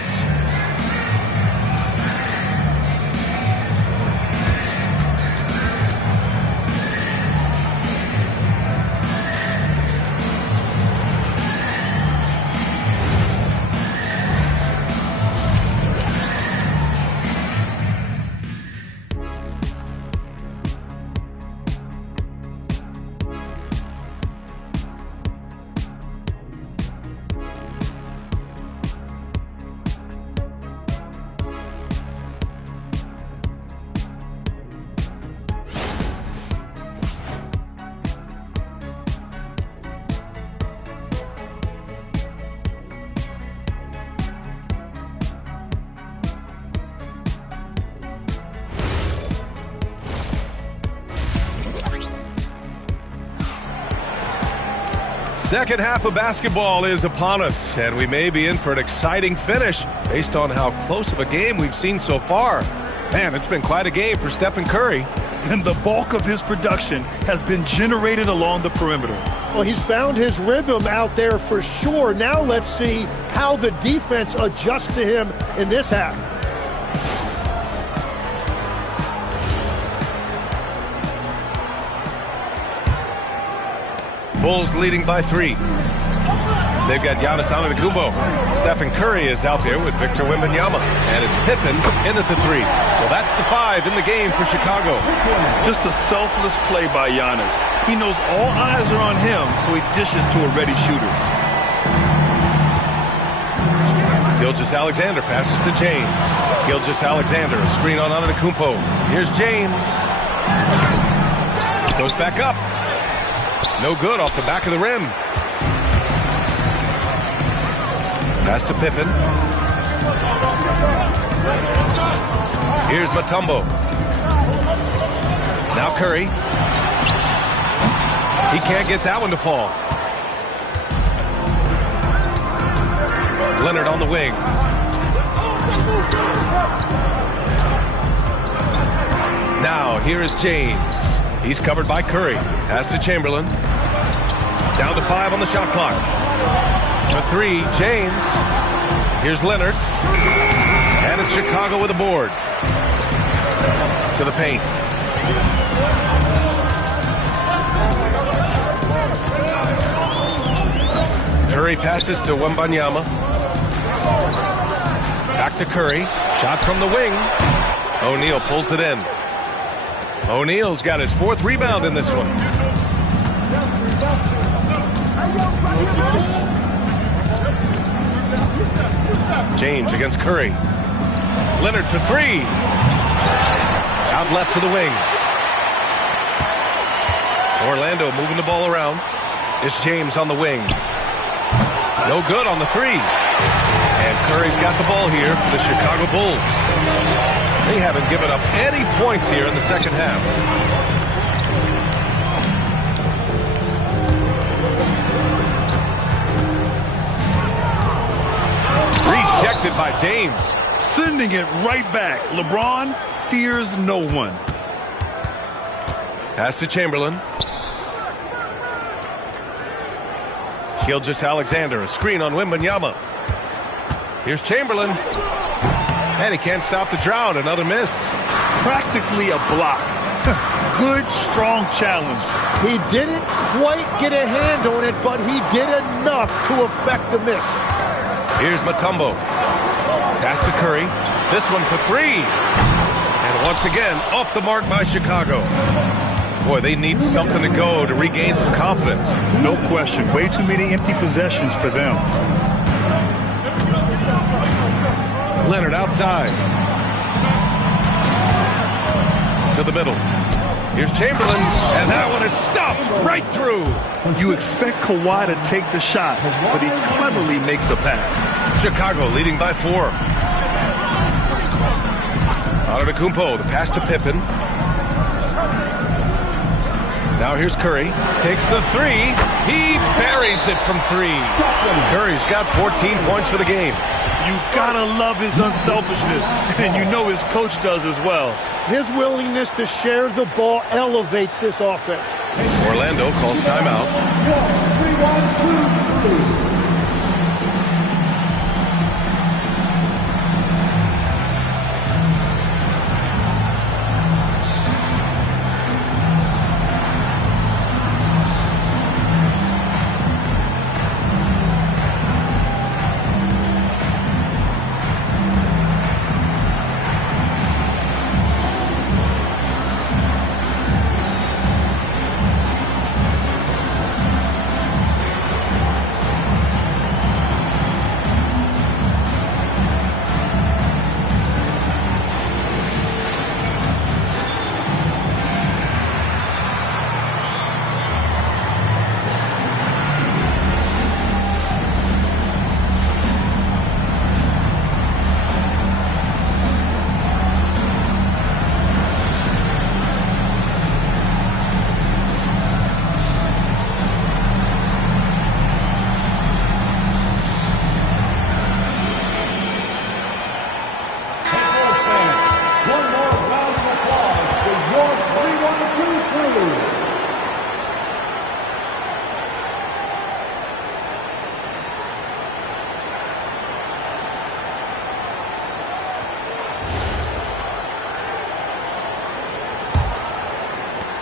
Second half of basketball is upon us, and we may be in for an exciting finish based on how close of a game we've seen so far. Man, it's been quite a game for Stephen Curry. And the bulk of his production has been generated along the perimeter. Well, he's found his rhythm out there for sure. Now let's see how the defense adjusts to him in this half. Bulls leading by 3. They've got Giannis Antetokounmpo. Stephen Curry is out there with Victor Wembanyama. And it's Pippen in at the 3. So that's the 5 in the game for Chicago. Just a selfless play by Giannis. He knows all eyes are on him, so he dishes to a ready shooter. Gilgeous-Alexander passes to James. Gilgeous-Alexander, a screen on Antetokounmpo. Here's James. Goes back up. No good off the back of the rim. Pass to Pippen. Here's Mutombo. Now Curry. He can't get that one to fall. Leonard on the wing. Now here is James. He's covered by Curry. Pass to Chamberlain. Down to 5 on the shot clock. For 3, James. Here's Leonard. And it's Chicago with a board. To the paint. Curry passes to Wembanyama. Back to Curry. Shot from the wing. O'Neal pulls it in. O'Neal's got his 4th rebound in this one. James against Curry. Leonard for 3. Out left to the wing. Orlando moving the ball around. It's James on the wing. No good on the 3. And Curry's got the ball here for the Chicago Bulls. They haven't given up any points here in the second half. Rejected by James. Sending it right back. LeBron fears no one. Pass to Chamberlain. Gilgeous-Alexander, a screen on Wembanyama. Here's Chamberlain. And he can't stop the drought. Another miss. Practically a block. Good, strong challenge. He didn't quite get a hand on it, but he did enough to affect the miss. Here's Mutombo. Pass to Curry. This one for 3. And once again, off the mark by Chicago. Boy, they need something to go to regain some confidence. No question. Way too many empty possessions for them. Leonard outside. To the middle. Here's Chamberlain. And that one is stuffed right through. You expect Kawhi to take the shot, but he cleverly makes a pass. Chicago leading by 4. Antetokounmpo, the pass to Pippen. Now here's Curry. Takes the 3. He buries it from 3. Curry's got 14 points for the game. You gotta love his unselfishness, and you know his coach does as well. His willingness to share the ball elevates this offense. Orlando calls timeout. 3-1-2-3.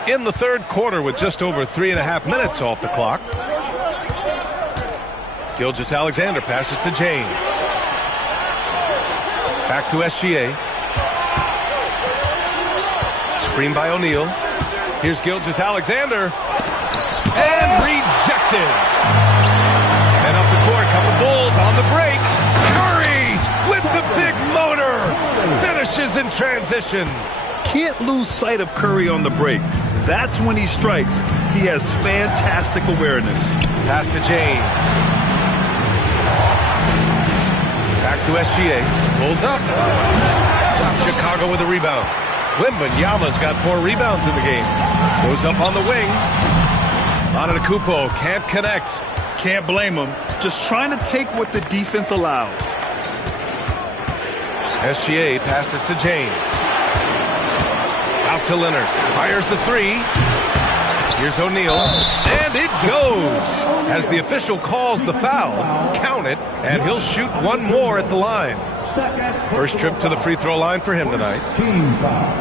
in the third quarter with just over 3.5 minutes off the clock. Gilgeous-Alexander passes to James. Back to SGA. Screen by O'Neal. Here's Gilgeous-Alexander. And rejected. And up the court, couple Bulls on the break. Curry with the big motor. Finishes in transition. Can't lose sight of Curry on the break. That's when he strikes. He has fantastic awareness. Pass to James. Back to SGA. Pulls up. Chicago with a rebound. Wembanyama's got 4 rebounds in the game. Goes up on the wing. Antetokounmpo can't connect. Can't blame him. Just trying to take what the defense allows. SGA passes to James. Out to Leonard. Fires the 3. Here's O'Neal. And it goes. As the official calls the foul, count it, and he'll shoot one more at the line. First trip to the free throw line for him tonight. Team foul.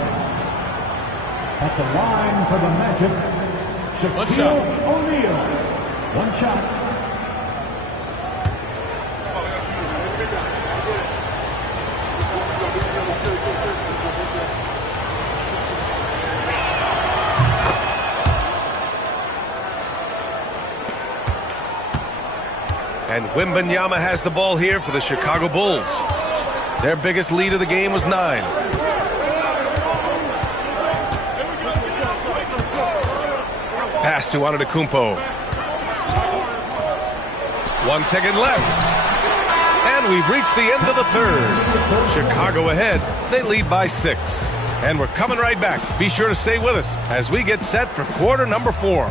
At the line for the Magic, Shaquille O'Neal. One shot. And Wembanyama has the ball here for the Chicago Bulls. Their biggest lead of the game was 9. Pass to Antetokounmpo. 1 second left. And we've reached the end of the third. Chicago ahead. They lead by 6. And we're coming right back. Be sure to stay with us as we get set for quarter number 4.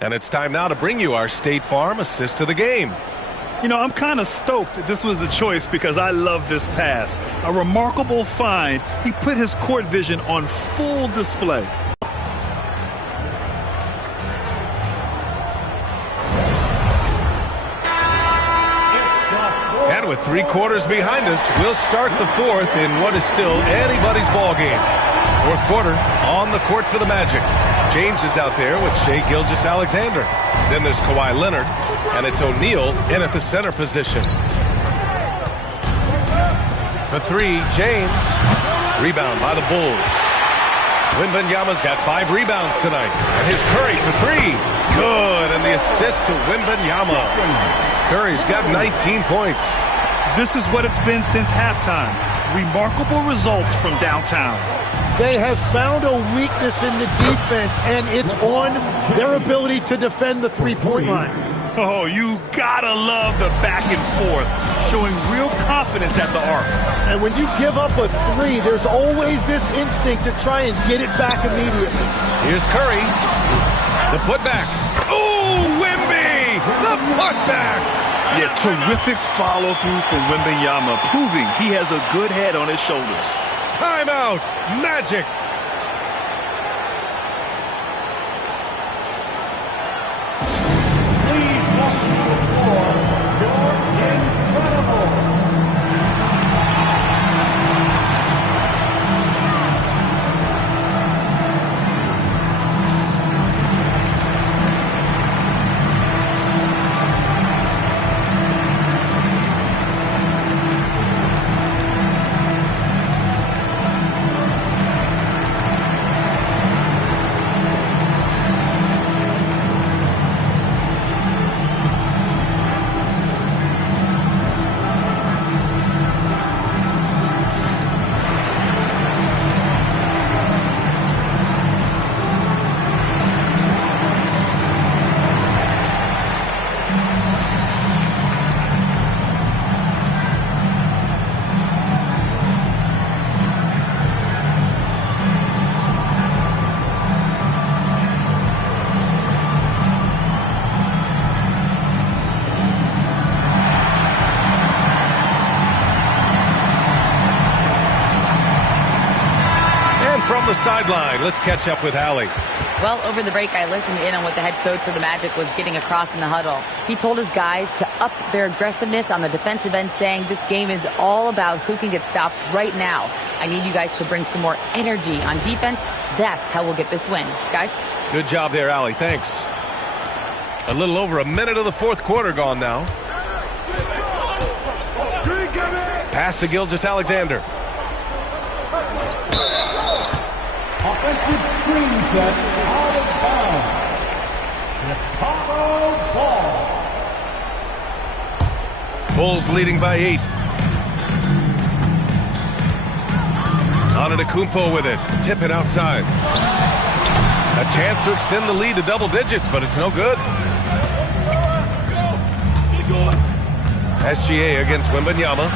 And it's time now to bring you our State Farm assist of the game. You know, I'm kind of stoked that this was a choice because I love this pass. A remarkable find. He put his court vision on full display. And with 3 quarters behind us, we'll start the 4th in what is still anybody's ball game. 4th quarter on the court for the Magic. James is out there with Shai Gilgeous-Alexander. Then there's Kawhi Leonard, and it's O'Neal in at the center position. For 3, James. Rebound by the Bulls. Wembanyama's got 5 rebounds tonight. And here's Curry for 3. Good, and the assist to Wembanyama. Curry's got 19 points. This is what it's been since halftime. Remarkable results from downtown. They have found a weakness in the defense, and it's on their ability to defend the three-point line. Oh, you gotta love the back and forth, showing real confidence at the arc. And when you give up a 3, there's always this instinct to try and get it back immediately. Here's Curry. The putback. Oh, Wemby! The putback! Yeah, terrific follow-through from Wembanyama, proving he has a good head on his shoulders. Timeout, Magic. Please welcome to the floor, your incredible. From the sideline, let's catch up with Allie. Well, over the break, I listened in on what the head coach for the Magic was getting across in the huddle. He told his guys to up their aggressiveness on the defensive end, saying this game is all about who can get stops right now. I need you guys to bring some more energy on defense. That's how we'll get this win. Guys? Good job there, Allie. Thanks. A little over a minute of the fourth quarter gone now. Pass to Gilgeous-Alexander. Offensive screen set out of bounds. Chicago ball. Bulls leading by 8. Antetokounmpo with it. Pippen outside. A chance to extend the lead to double digits, but it's no good. SGA against Wembanyama.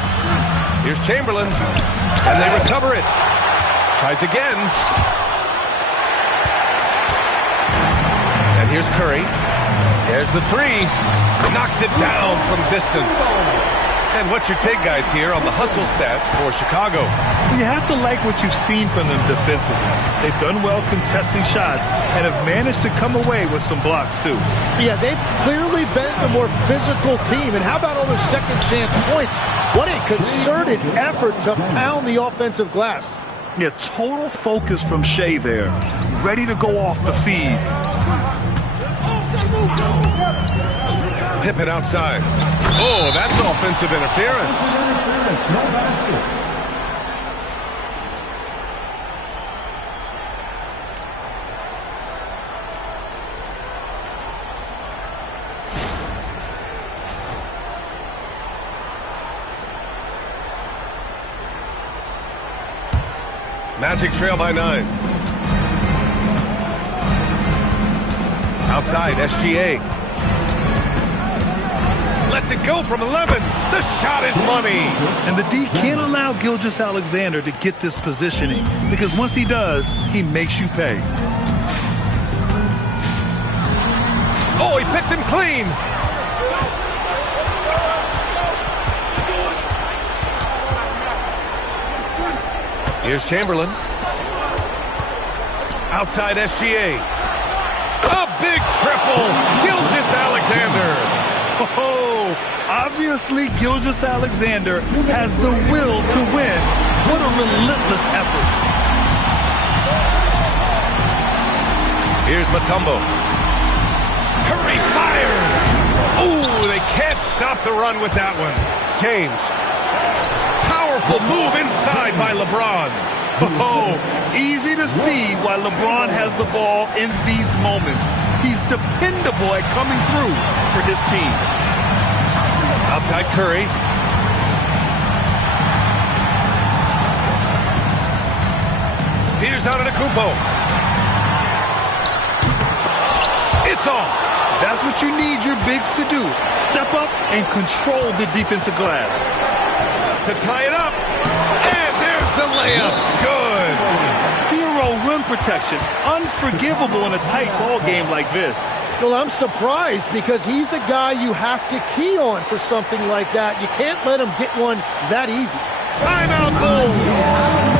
Here's Chamberlain. And they recover it. Tries again. And here's Curry. There's the three. Knocks it down from distance. And what's your take, guys, here on the hustle stats for Chicago? You have to like what you've seen from them defensively. They've done well contesting shots and have managed to come away with some blocks, too. Yeah, they've clearly been the more physical team. And how about all those second chance points? What a concerted effort to pound the offensive glass. Yeah, total focus from Shea there. Ready to go off the feed. Pippen outside. Oh, that's offensive interference. No basket. Magic trail by 9. Outside, SGA. Lets it go from 11. The shot is money. And the D can't allow Gilgeous-Alexander to get this positioning, because once he does, he makes you pay. Oh, he picked him clean. Here's Chamberlain. Outside SGA. A big triple. Gilgeous-Alexander. Oh, obviously Gilgeous-Alexander has the will to win. What a relentless effort. Here's Mutombo. Curry fires. Oh, they can't stop the run with that one. James. Powerful move inside by LeBron. Oh, easy to see why LeBron has the ball in these moments. He's dependable at coming through for his team. Outside Curry. Here's Antetokounmpo. It's off. That's what you need your bigs to do. Step up and control the defensive glass. To tie it up. And there's the layup. Good. Zero rim protection. Unforgivable in a tight ball game like this. Well, I'm surprised because he's a guy you have to key on for something like that. You can't let him get one that easy. Timeout, Bulls.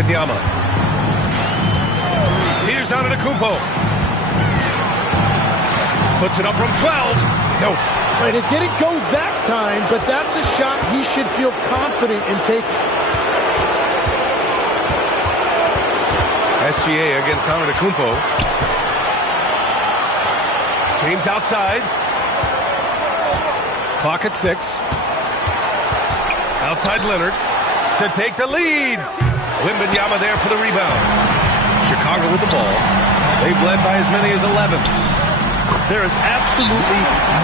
Wembanyama. Here's Antetokounmpo. Puts it up from 12. Nope. Right, it didn't go that time, but that's a shot he should feel confident in taking. SGA against Antetokounmpo. James outside. Clock at 6. Outside Leonard to take the lead. Wembanyama there for the rebound. Chicago with the ball. They've led by as many as 11. There is absolutely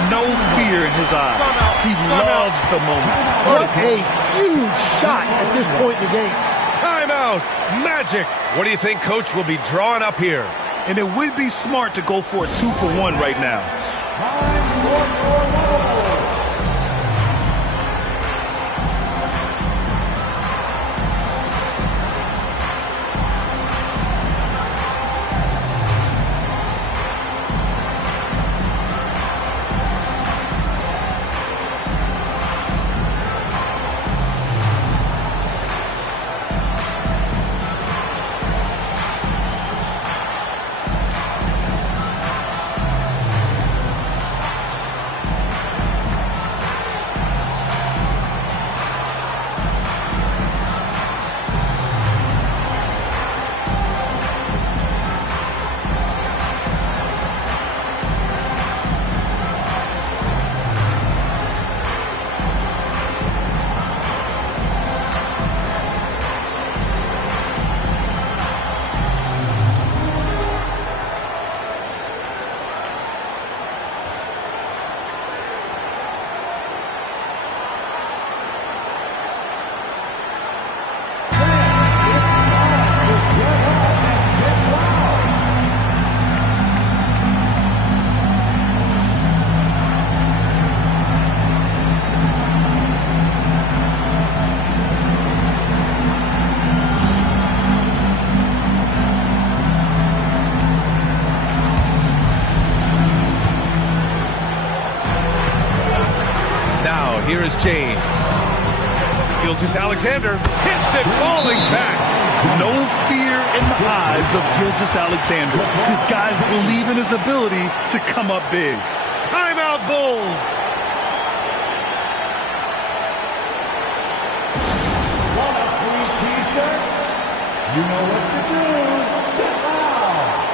no fear in his eyes. He loves the moment. What a huge shot at this point in the game. Timeout. Magic. What do you think Coach will be drawing up here? And it would be smart to go for a 2-for-1 right now. Here is James. Gilgeous-Alexander hits it, falling back. No fear in the eyes of Gilgeous-Alexander. This guy's believe in his ability to come up big. Timeout, Bulls. Want a free t-shirt? You know what to do. Get loud.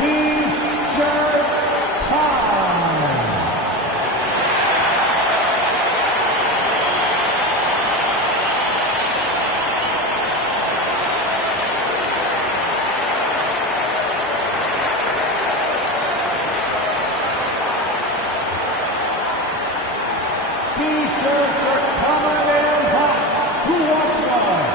T-shirt time. T-shirts are coming in hot. Who wants one?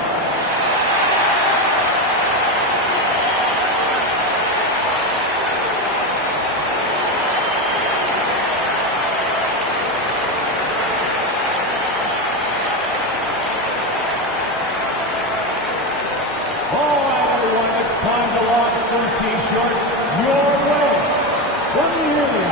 All right, everyone, it's time to launch some T-shirts your way. From the area.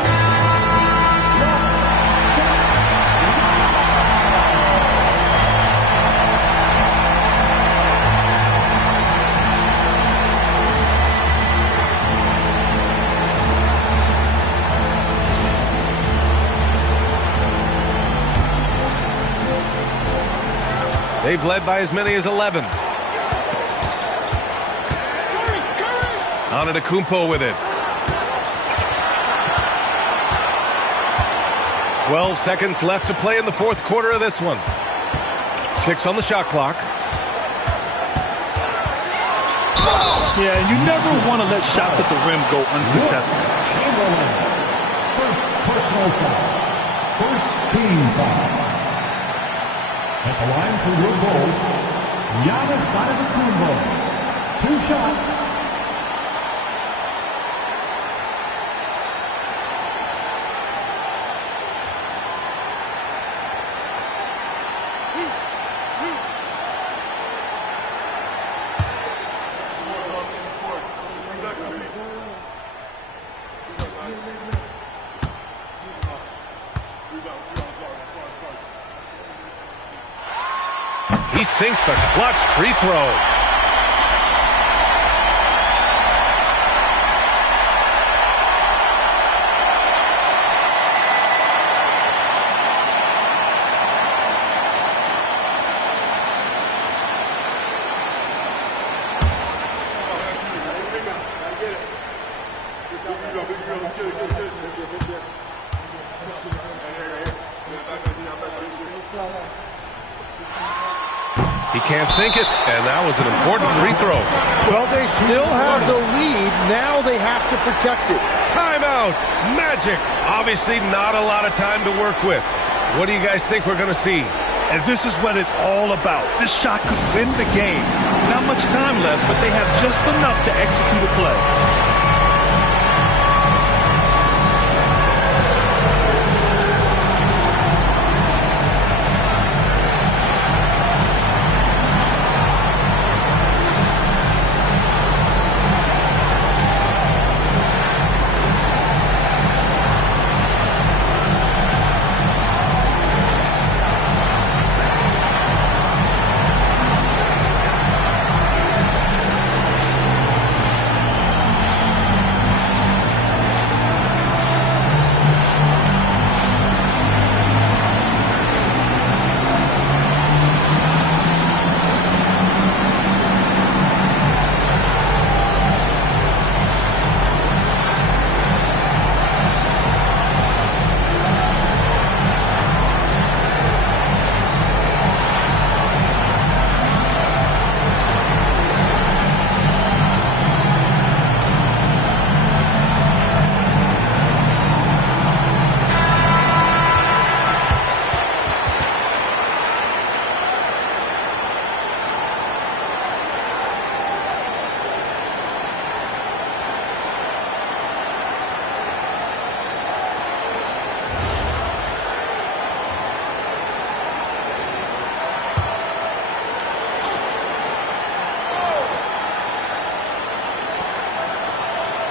They've led by as many as 11. Antetokounmpo with it. 12 seconds left to play in the fourth quarter of this one. 6 on the shot clock. Yeah, you never want to let shots at the rim go uncontested. Chamberlain, first personal foul. First team foul. At the line for your Bulls, Giannis Antetokounmpo. 2 shots. He sinks the clutch free throw. He can't sink it, and that was an important free throw. Well, they still have the lead. Now they have to protect it. Timeout. Magic. Obviously not a lot of time to work with. What do you guys think we're going to see? And this is what it's all about. This shot could win the game. Not much time left, but they have just enough to execute a play.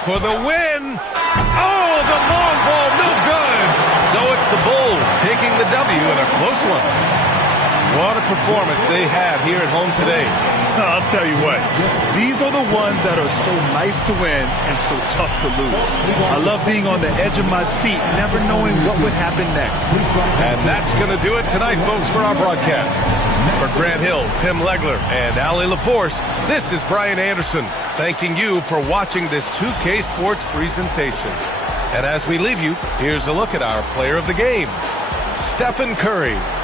For the win. Oh, the long ball, no good. So it's the Bulls taking the W in a close one. What a performance they had here at home today. I'll tell you what, these are the ones that are so nice to win and so tough to lose. I love being on the edge of my seat, never knowing what would happen next. And that's going to do it tonight, folks, for our broadcast. For Grant Hill, Tim Legler, and Allie LaForce, this is Brian Anderson, thanking you for watching this 2K Sports presentation. And as we leave you, here's a look at our player of the game, Stephen Curry.